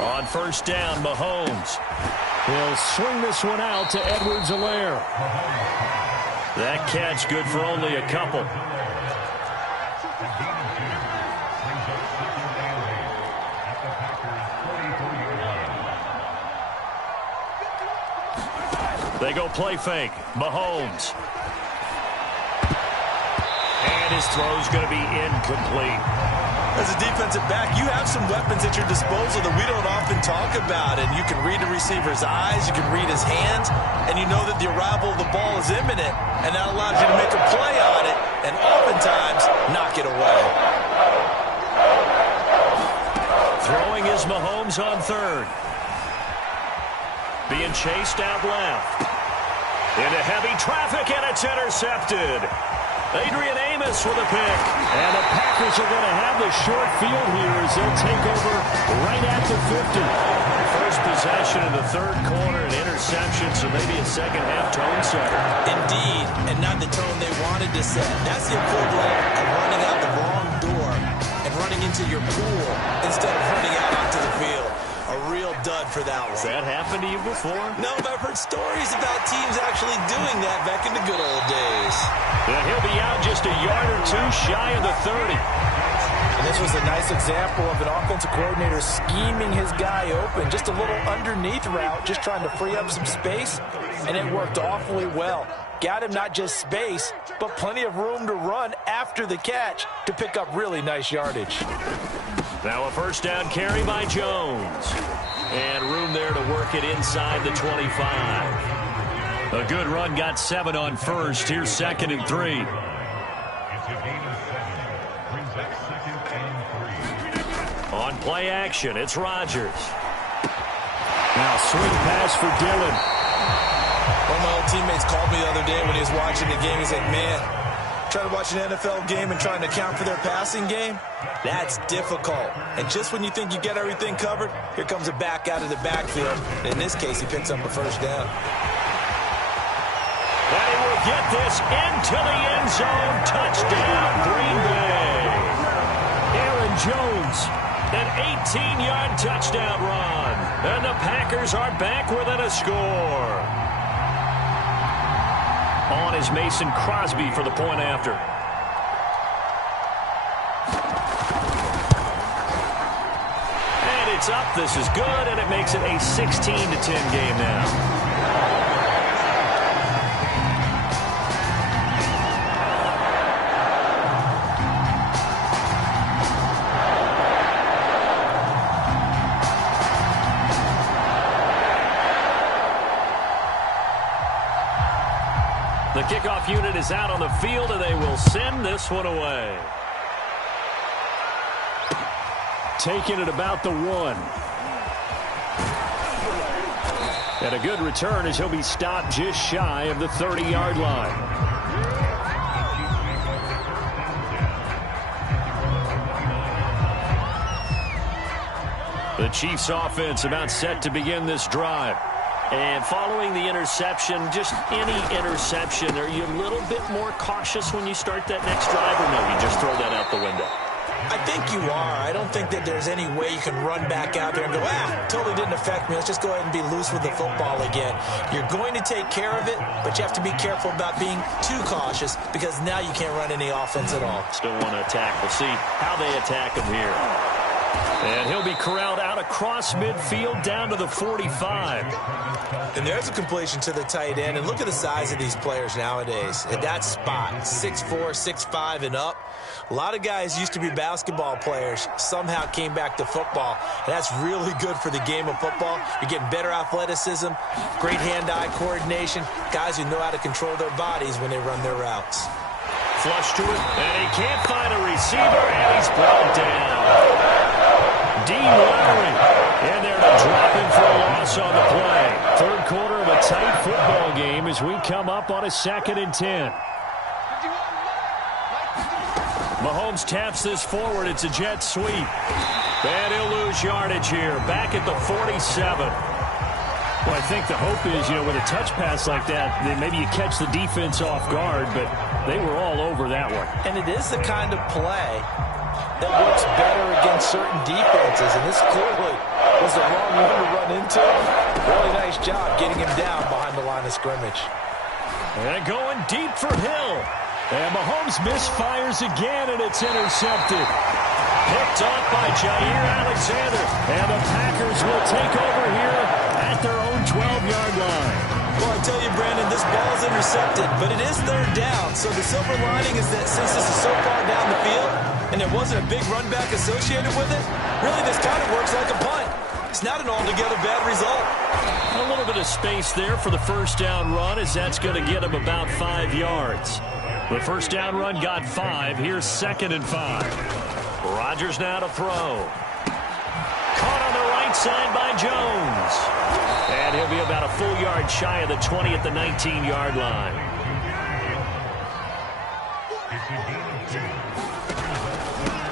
On first down, Mahomes. He'll swing this one out to Edwards-Helaire. That catch good for only a couple. They go play fake. Mahomes. And his throw's going to be incomplete. As a defensive back, you have some weapons at your disposal that we don't often talk about. And you can read the receiver's eyes, you can read his hands, and you know that the arrival of the ball is imminent. And that allows you to make a play on it and oftentimes knock it away. Throwing is Mahomes on third. Being chased out left. Into heavy traffic, and it's intercepted. Adrian Amos with a pick. And the Packers are going to have the short field here as they'll take over right at the 50. First possession of the third quarter, an interception, so maybe a second-half tone setter. Indeed, and not the tone they wanted to set. That's the equivalent of running out the wrong door your pool instead of running out onto the field. A real dud for that one. Has that happened to you before? No, but I've heard stories about teams actually doing that back in the good old days. And he'll be out just a yard or two shy of the 30. And this was a nice example of an offensive coordinator scheming his guy open. Just a little underneath route, just trying to free up some space. And it worked awfully well. Got him not just space, but plenty of room to run after the catch to pick up really nice yardage. Now a first down carry by Jones. And room there to work it inside the 25. A good run, got 7 on first. Here's 2nd and 3. On play action, it's Rodgers. Now swing pass for Dillon. One of my old teammates called me the other day when he was watching the game. He's like, man, trying to watch an NFL game and trying to account for their passing game, that's difficult. And just when you think you get everything covered, here comes a back out of the backfield. In this case, he picks up a first down. And he will get this into the end zone. Touchdown, Green Bay. Aaron Jones, an 18-yard touchdown run. And the Packers are back within a score. On is Mason Crosby for the point after. And it's up. This is good, and it makes it a 16-10 game now. The kickoff unit is out on the field, and they will send this one away. Taking it about the 1. And a good return as he'll be stopped just shy of the 30-yard line. The Chiefs offense about set to begin this drive. And following the interception, just any interception, are you a little bit more cautious when you start that next drive, or no, you just throw that out the window? I think you are. I don't think that there's any way you can run back out there and go, totally didn't affect me. Let's just go ahead and be loose with the football again. You're going to take care of it, but you have to be careful about being too cautious because now you can't run any offense at all. Still want to attack. We'll see how they attack him here. And he'll be corralled out across midfield down to the 45. And there's a completion to the tight end. And look at the size of these players nowadays. At that spot, 6'4", 6'5", and up. A lot of guys used to be basketball players, somehow came back to football. And that's really good for the game of football. You're getting better athleticism, great hand-eye coordination, guys who know how to control their bodies when they run their routes. Flush to it, and he can't find a receiver, and he's brought down. Dean Lowry in there to drop him for a loss on the play. Third quarter of a tight football game as we come up on a 2nd and 10. Mahomes taps this forward. It's a jet sweep. And he'll lose yardage here. Back at the 47. Well, I think the hope is, with a touch pass like that, then maybe you catch the defense off guard, but they were all over that one. And it is the kind of play that works better against certain defenses, and this clearly was the wrong one to run into. Really nice job getting him down behind the line of scrimmage. And going deep for Hill. And Mahomes misfires again, and it's intercepted. Picked off by Jair Alexander. And the Packers will take over here at their own 12-yard line. Well, I tell you, Brandon, this ball is intercepted, but it is third down. So the silver lining is that since this is so far down the field and there wasn't a big run back associated with it, really this kind of works like a punt. It's not an altogether bad result. A little bit of space there for the first down run, as that's going to get him about 5 yards. The first down run got 5. Here's 2nd and 5. Rodgers now to throw. Caught on the right side by Jones. And he'll be about a full yard shy of the 20 at the 19-yard line.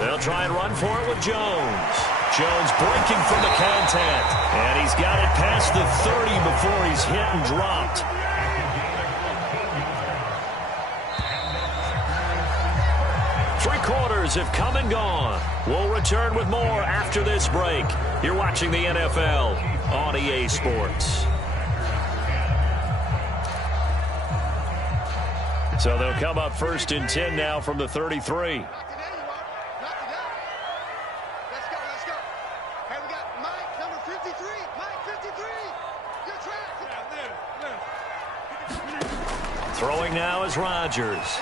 They'll try and run for it with Jones. Jones breaking from the contact. And he's got it past the 30 before he's hit and dropped. Three quarters have come and gone. We'll return with more after this break. You're watching the NFL on EA Sports. So they'll come up 1st and 10 now from the 33. Throwing now is Rodgers.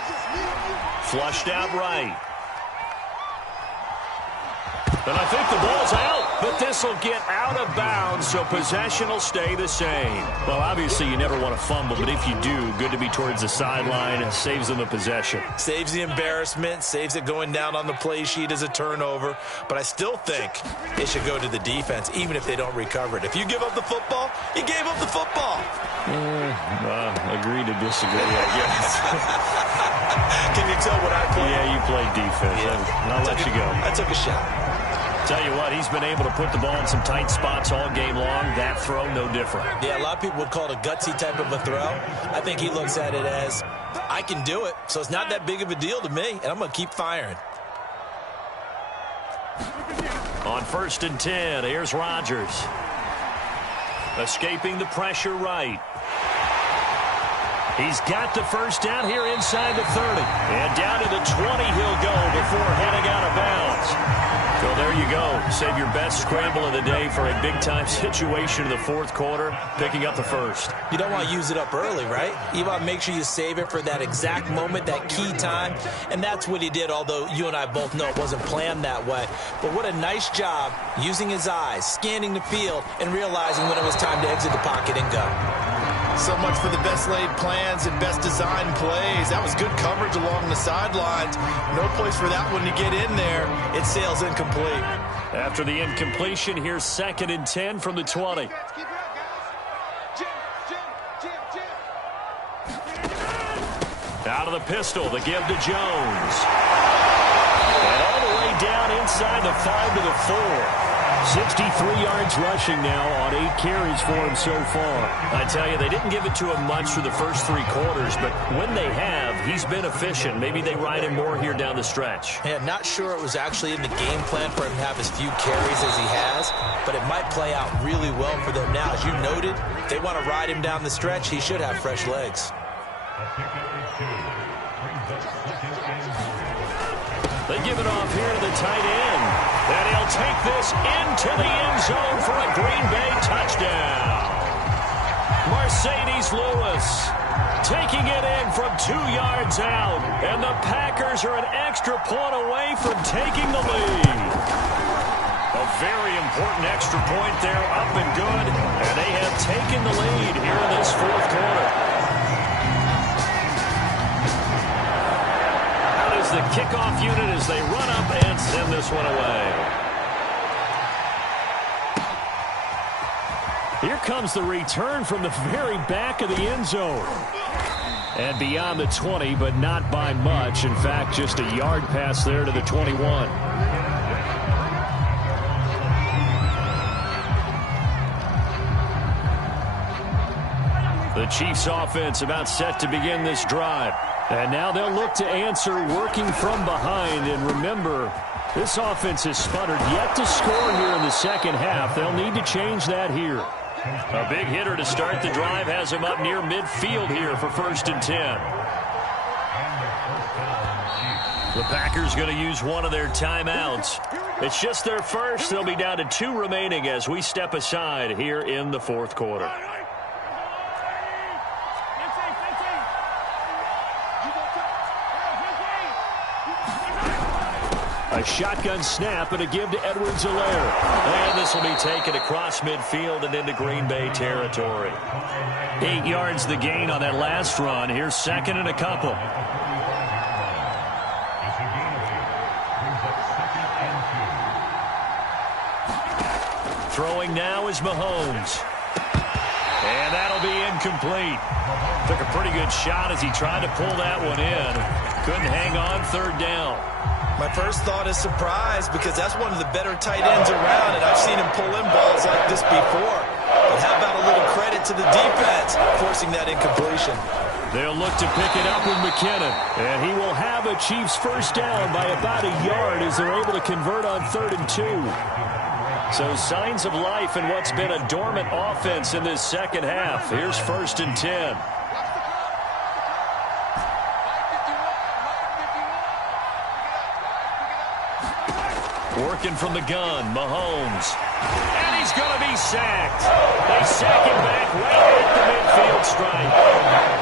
Flushed out right. And I think the ball's out, but this will get out of bounds, so possession will stay the same. Well, obviously you never want to fumble, but if you do, good to be towards the sideline. Saves them the possession. Saves the embarrassment, saves it going down on the play sheet as a turnover. But I still think it should go to the defense, even if they don't recover it. If you give up the football, you gave up the football. Agree to disagree, I guess. Can you tell what I played? Yeah, you played defense. Yeah. I'll let you go. I took a shot. Tell you what, he's been able to put the ball in some tight spots all game long. That throw, no different. Yeah, a lot of people would call it a gutsy type of a throw. I think he looks at it as, I can do it, so it's not that big of a deal to me, and I'm going to keep firing. On 1st and 10, here's Rodgers. Escaping the pressure right. He's got the first down here inside the 30. And down to the 20 he'll go before heading out of bounds. So there you go. Save your best scramble of the day for a big-time situation in the 4th quarter, picking up the first. You don't want to use it up early, right? You want to make sure you save it for that exact moment, that key time. And that's what he did, although you and I both know it wasn't planned that way. But what a nice job using his eyes, scanning the field, and realizing when it was time to exit the pocket and go. So much for the best laid plans and best designed plays. That was good coverage along the sidelines. No place for that one to get in there. It sails incomplete. After the incompletion, here's 2nd and 10 from the 20. Out of the pistol, the give to Jones. And all the way down inside the 5 to the 4. 63 yards rushing now on 8 carries for him so far. I tell you, they didn't give it to him much for the first 3 quarters, but when they have, he's been efficient. Maybe they ride him more here down the stretch. Yeah, not sure it was actually in the game plan for him to have as few carries as he has, but it might play out really well for them now. As you noted, if they want to ride him down the stretch, he should have fresh legs. They give it off here to the tight end. And he'll take this into the end zone for a Green Bay touchdown. Mercedes Lewis taking it in from 2 yards out. And the Packers are an extra point away from taking the lead. A very important extra point there, up and good. And they have taken the lead here in this 4th quarter. The kickoff unit as they run up and send this one away. Here comes the return from the very back of the end zone. And beyond the 20, but not by much. In fact, just a yard pass there to the 21. The Chiefs offense about set to begin this drive. And now they'll look to answer working from behind. And remember, this offense has sputtered yet to score here in the second half. They'll need to change that here. A big hitter to start the drive has him up near midfield here for 1st and 10. The Packers going to use one of their timeouts. It's just their first. They'll be down to 2 remaining as we step aside here in the 4th quarter. A shotgun snap and a give to Edwards-Helaire. And this will be taken across midfield and into Green Bay territory. 8 yards the gain on that last run. Here's 2nd and a couple. Throwing now is Mahomes. And that'll be incomplete. Took a pretty good shot as he tried to pull that one in. Couldn't hang on 3rd down. My first thought is surprise because that's one of the better tight ends around, and I've seen him pull in balls like this before. But how about a little credit to the defense forcing that incompletion? They'll look to pick it up with McKinnon. And he will have a Chiefs first down by about a yard as they're able to convert on 3rd and 2. So signs of life in what's been a dormant offense in this second half. Here's 1st and 10. Working from the gun, Mahomes. And he's going to be sacked. They sack him back right at the midfield stripe.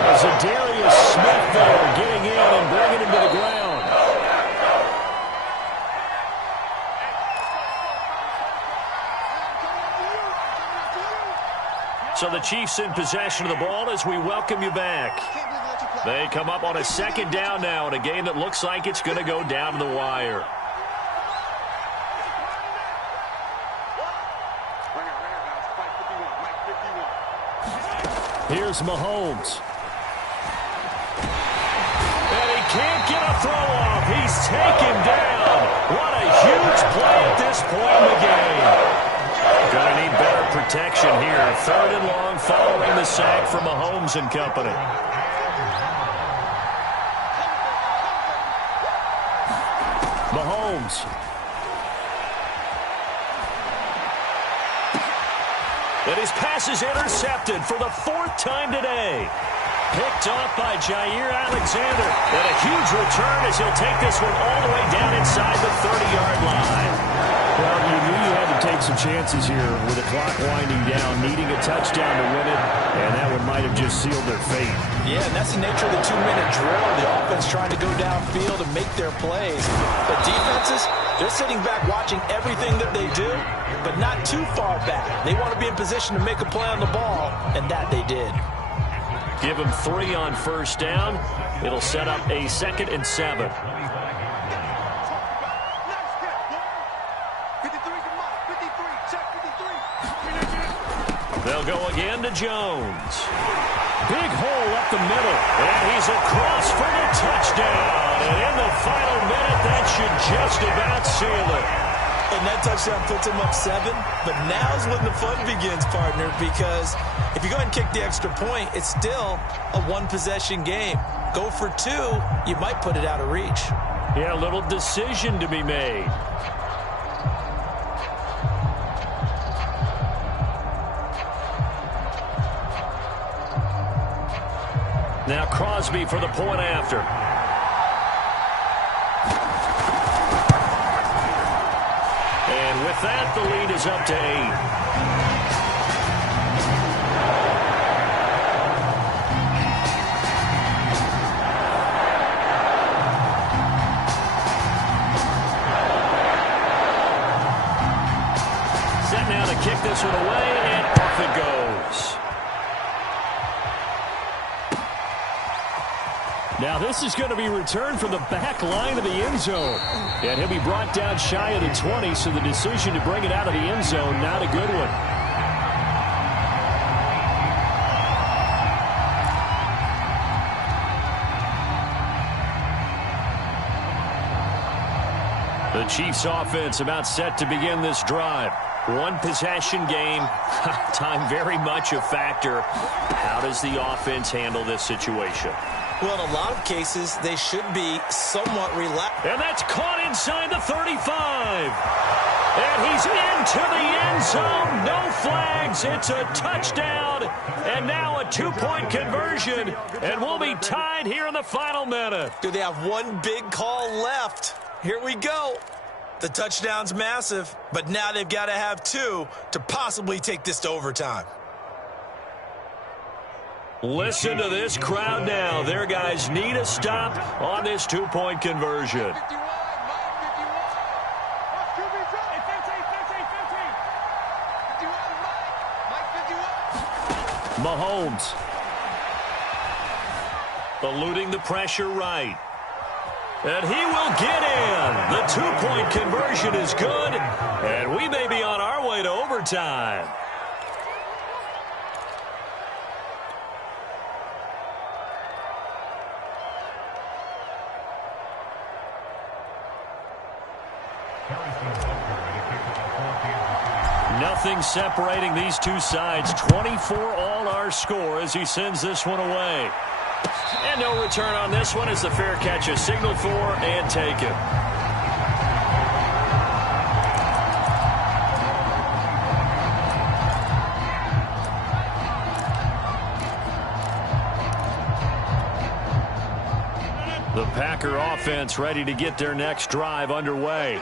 There's a Darius Smith there getting in and bringing him to the ground. So the Chiefs in possession of the ball as we welcome you back. They come up on a 2nd down now in a game that looks like it's going to go down to the wire. Here's Mahomes. And he can't get a throw off. He's taken down. What a huge play at this point in the game. Gonna need better protection here. 3rd and long following the sack from Mahomes and company. Mahomes. And his pass is intercepted for the 4th time today. Picked off by Jair Alexander. And a huge return as he'll take this one all the way down inside the 30-yard line. Well, you knew you had to take some chances here with the clock winding down, needing a touchdown to win it, and that one might have just sealed their fate. Yeah, and that's the nature of the 2-minute drill. The offense trying to go downfield and make their plays. But defenses, they're sitting back watching everything that they do, but not too far back. They want to be in position to make a play on the ball, and that they did. Give them 3 on 1st down. It'll set up a 2nd and 7. They'll go again to Jones. Big hole up the middle, and he's across for the touchdown. And in the final minute, that should just about seal it. And that touchdown puts him up 7. But now's when the fun begins, partner, because if you go ahead and kick the extra point, it's still a 1-possession game. Go for 2, you might put it out of reach. Yeah, a little decision to be made. Now Crosby for the point after. And with that, the lead is up to 8. Set now to kick this one away, and off it goes. Now this is going to be returned from the back line of the end zone. And he'll be brought down shy of the 20, so the decision to bring it out of the end zone, not a good one. The Chiefs offense about set to begin this drive. 1-possession game. Time very much a factor. How does the offense handle this situation? Well, in a lot of cases, they should be somewhat relaxed. And that's caught inside the 35. And he's into the end zone. No flags. It's a touchdown. And now a 2-point conversion. And we'll be tied here in the final minute. Do they have one big call left? Here we go. The touchdown's massive, but now they've got to have 2 to possibly take this to overtime. Listen to this crowd now. Their guys need a stop on this 2-point conversion. Mahomes. Eluding the pressure right. And he will get in. The 2-point conversion is good. And we may be on our way to overtime. Nothing separating these two sides. 24 all our score as he sends this one away. And no return on this one as the fair catch is signaled for and taken. The Packer offense ready to get their next drive underway.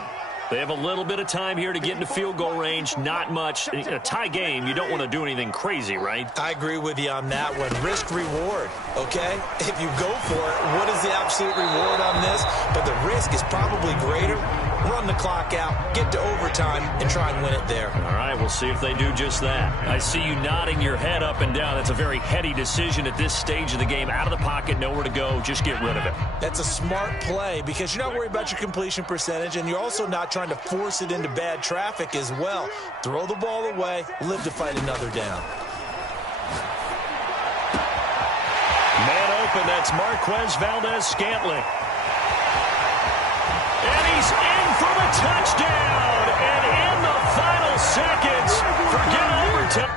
They have a little bit of time here to get into field goal range. Not much. In a tie game, you don't want to do anything crazy, right? I agree with you on that one. Risk-reward, okay? If you go for it, what is the absolute reward on this? But the risk is probably greater. Run the clock out, get to overtime, and try and win it there. All right, we'll see if they do just that. I see you nodding your head up and down. That's a very heady decision at this stage of the game. Out of the pocket, nowhere to go. Just get rid of it. That's a smart play because you're not worried about your completion percentage, and you're also not trying to force it into bad traffic as well. Throw the ball away, live to fight another down. Man open, that's Marquez Valdez-Scantling. And he's in for the touchdown. And in the final seconds, forget overtime.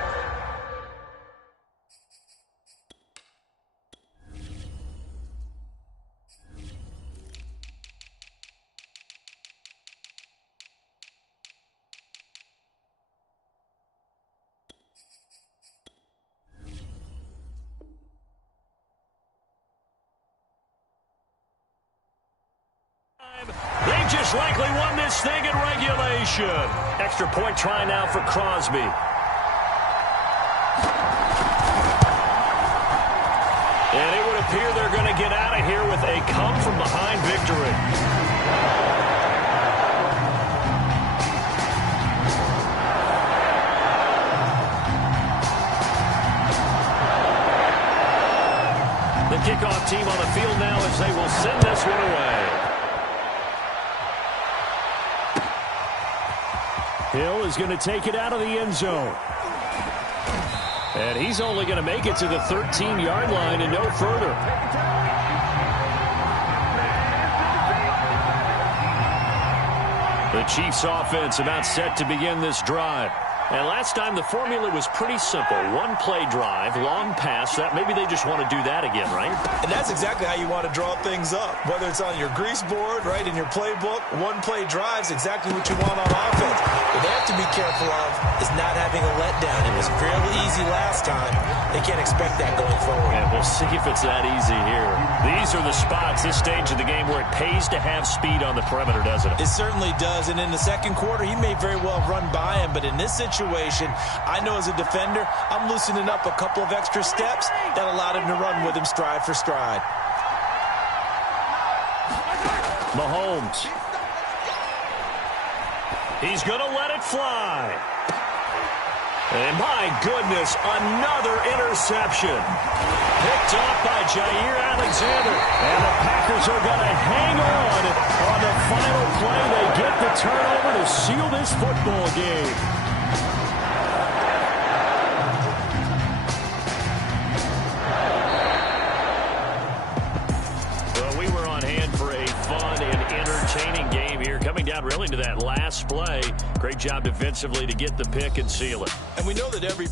They just likely won this thing in regulation. Extra point try now for Crosby. And it would appear they're going to get out of here with a come-from-behind victory. The kickoff team on the field now as they will send this one away. Hill is going to take it out of the end zone. And he's only going to make it to the 13-yard line and no further. The Chiefs offense about set to begin this drive. And last time the formula was pretty simple. One-play drive, long pass. That maybe they just want to do that again, right? And that's exactly how you want to draw things up. Whether it's on your grease board, right, in your playbook, one-play drive's exactly what you want on offense. What they have to be careful of is not having a letdown. It was fairly easy last time. They can't expect that going forward. And we'll see if it's that easy here. These are the spots, this stage of the game, where it pays to have speed on the perimeter, doesn't it? It certainly does. And in the second quarter, he may very well run by him. But in this situation, I know as a defender, I'm loosening up a couple of extra steps that allowed him to run with him stride for stride. Mahomes. He's going to let it fly. And my goodness, another interception. Picked off by Jair Alexander. And the Packers are going to hang on the final play. They get the turnover to seal this football game. Well, we were on hand for a fun and entertaining game here. Coming down really to that last play. Great job defensively to get the pick and seal it. And we know that every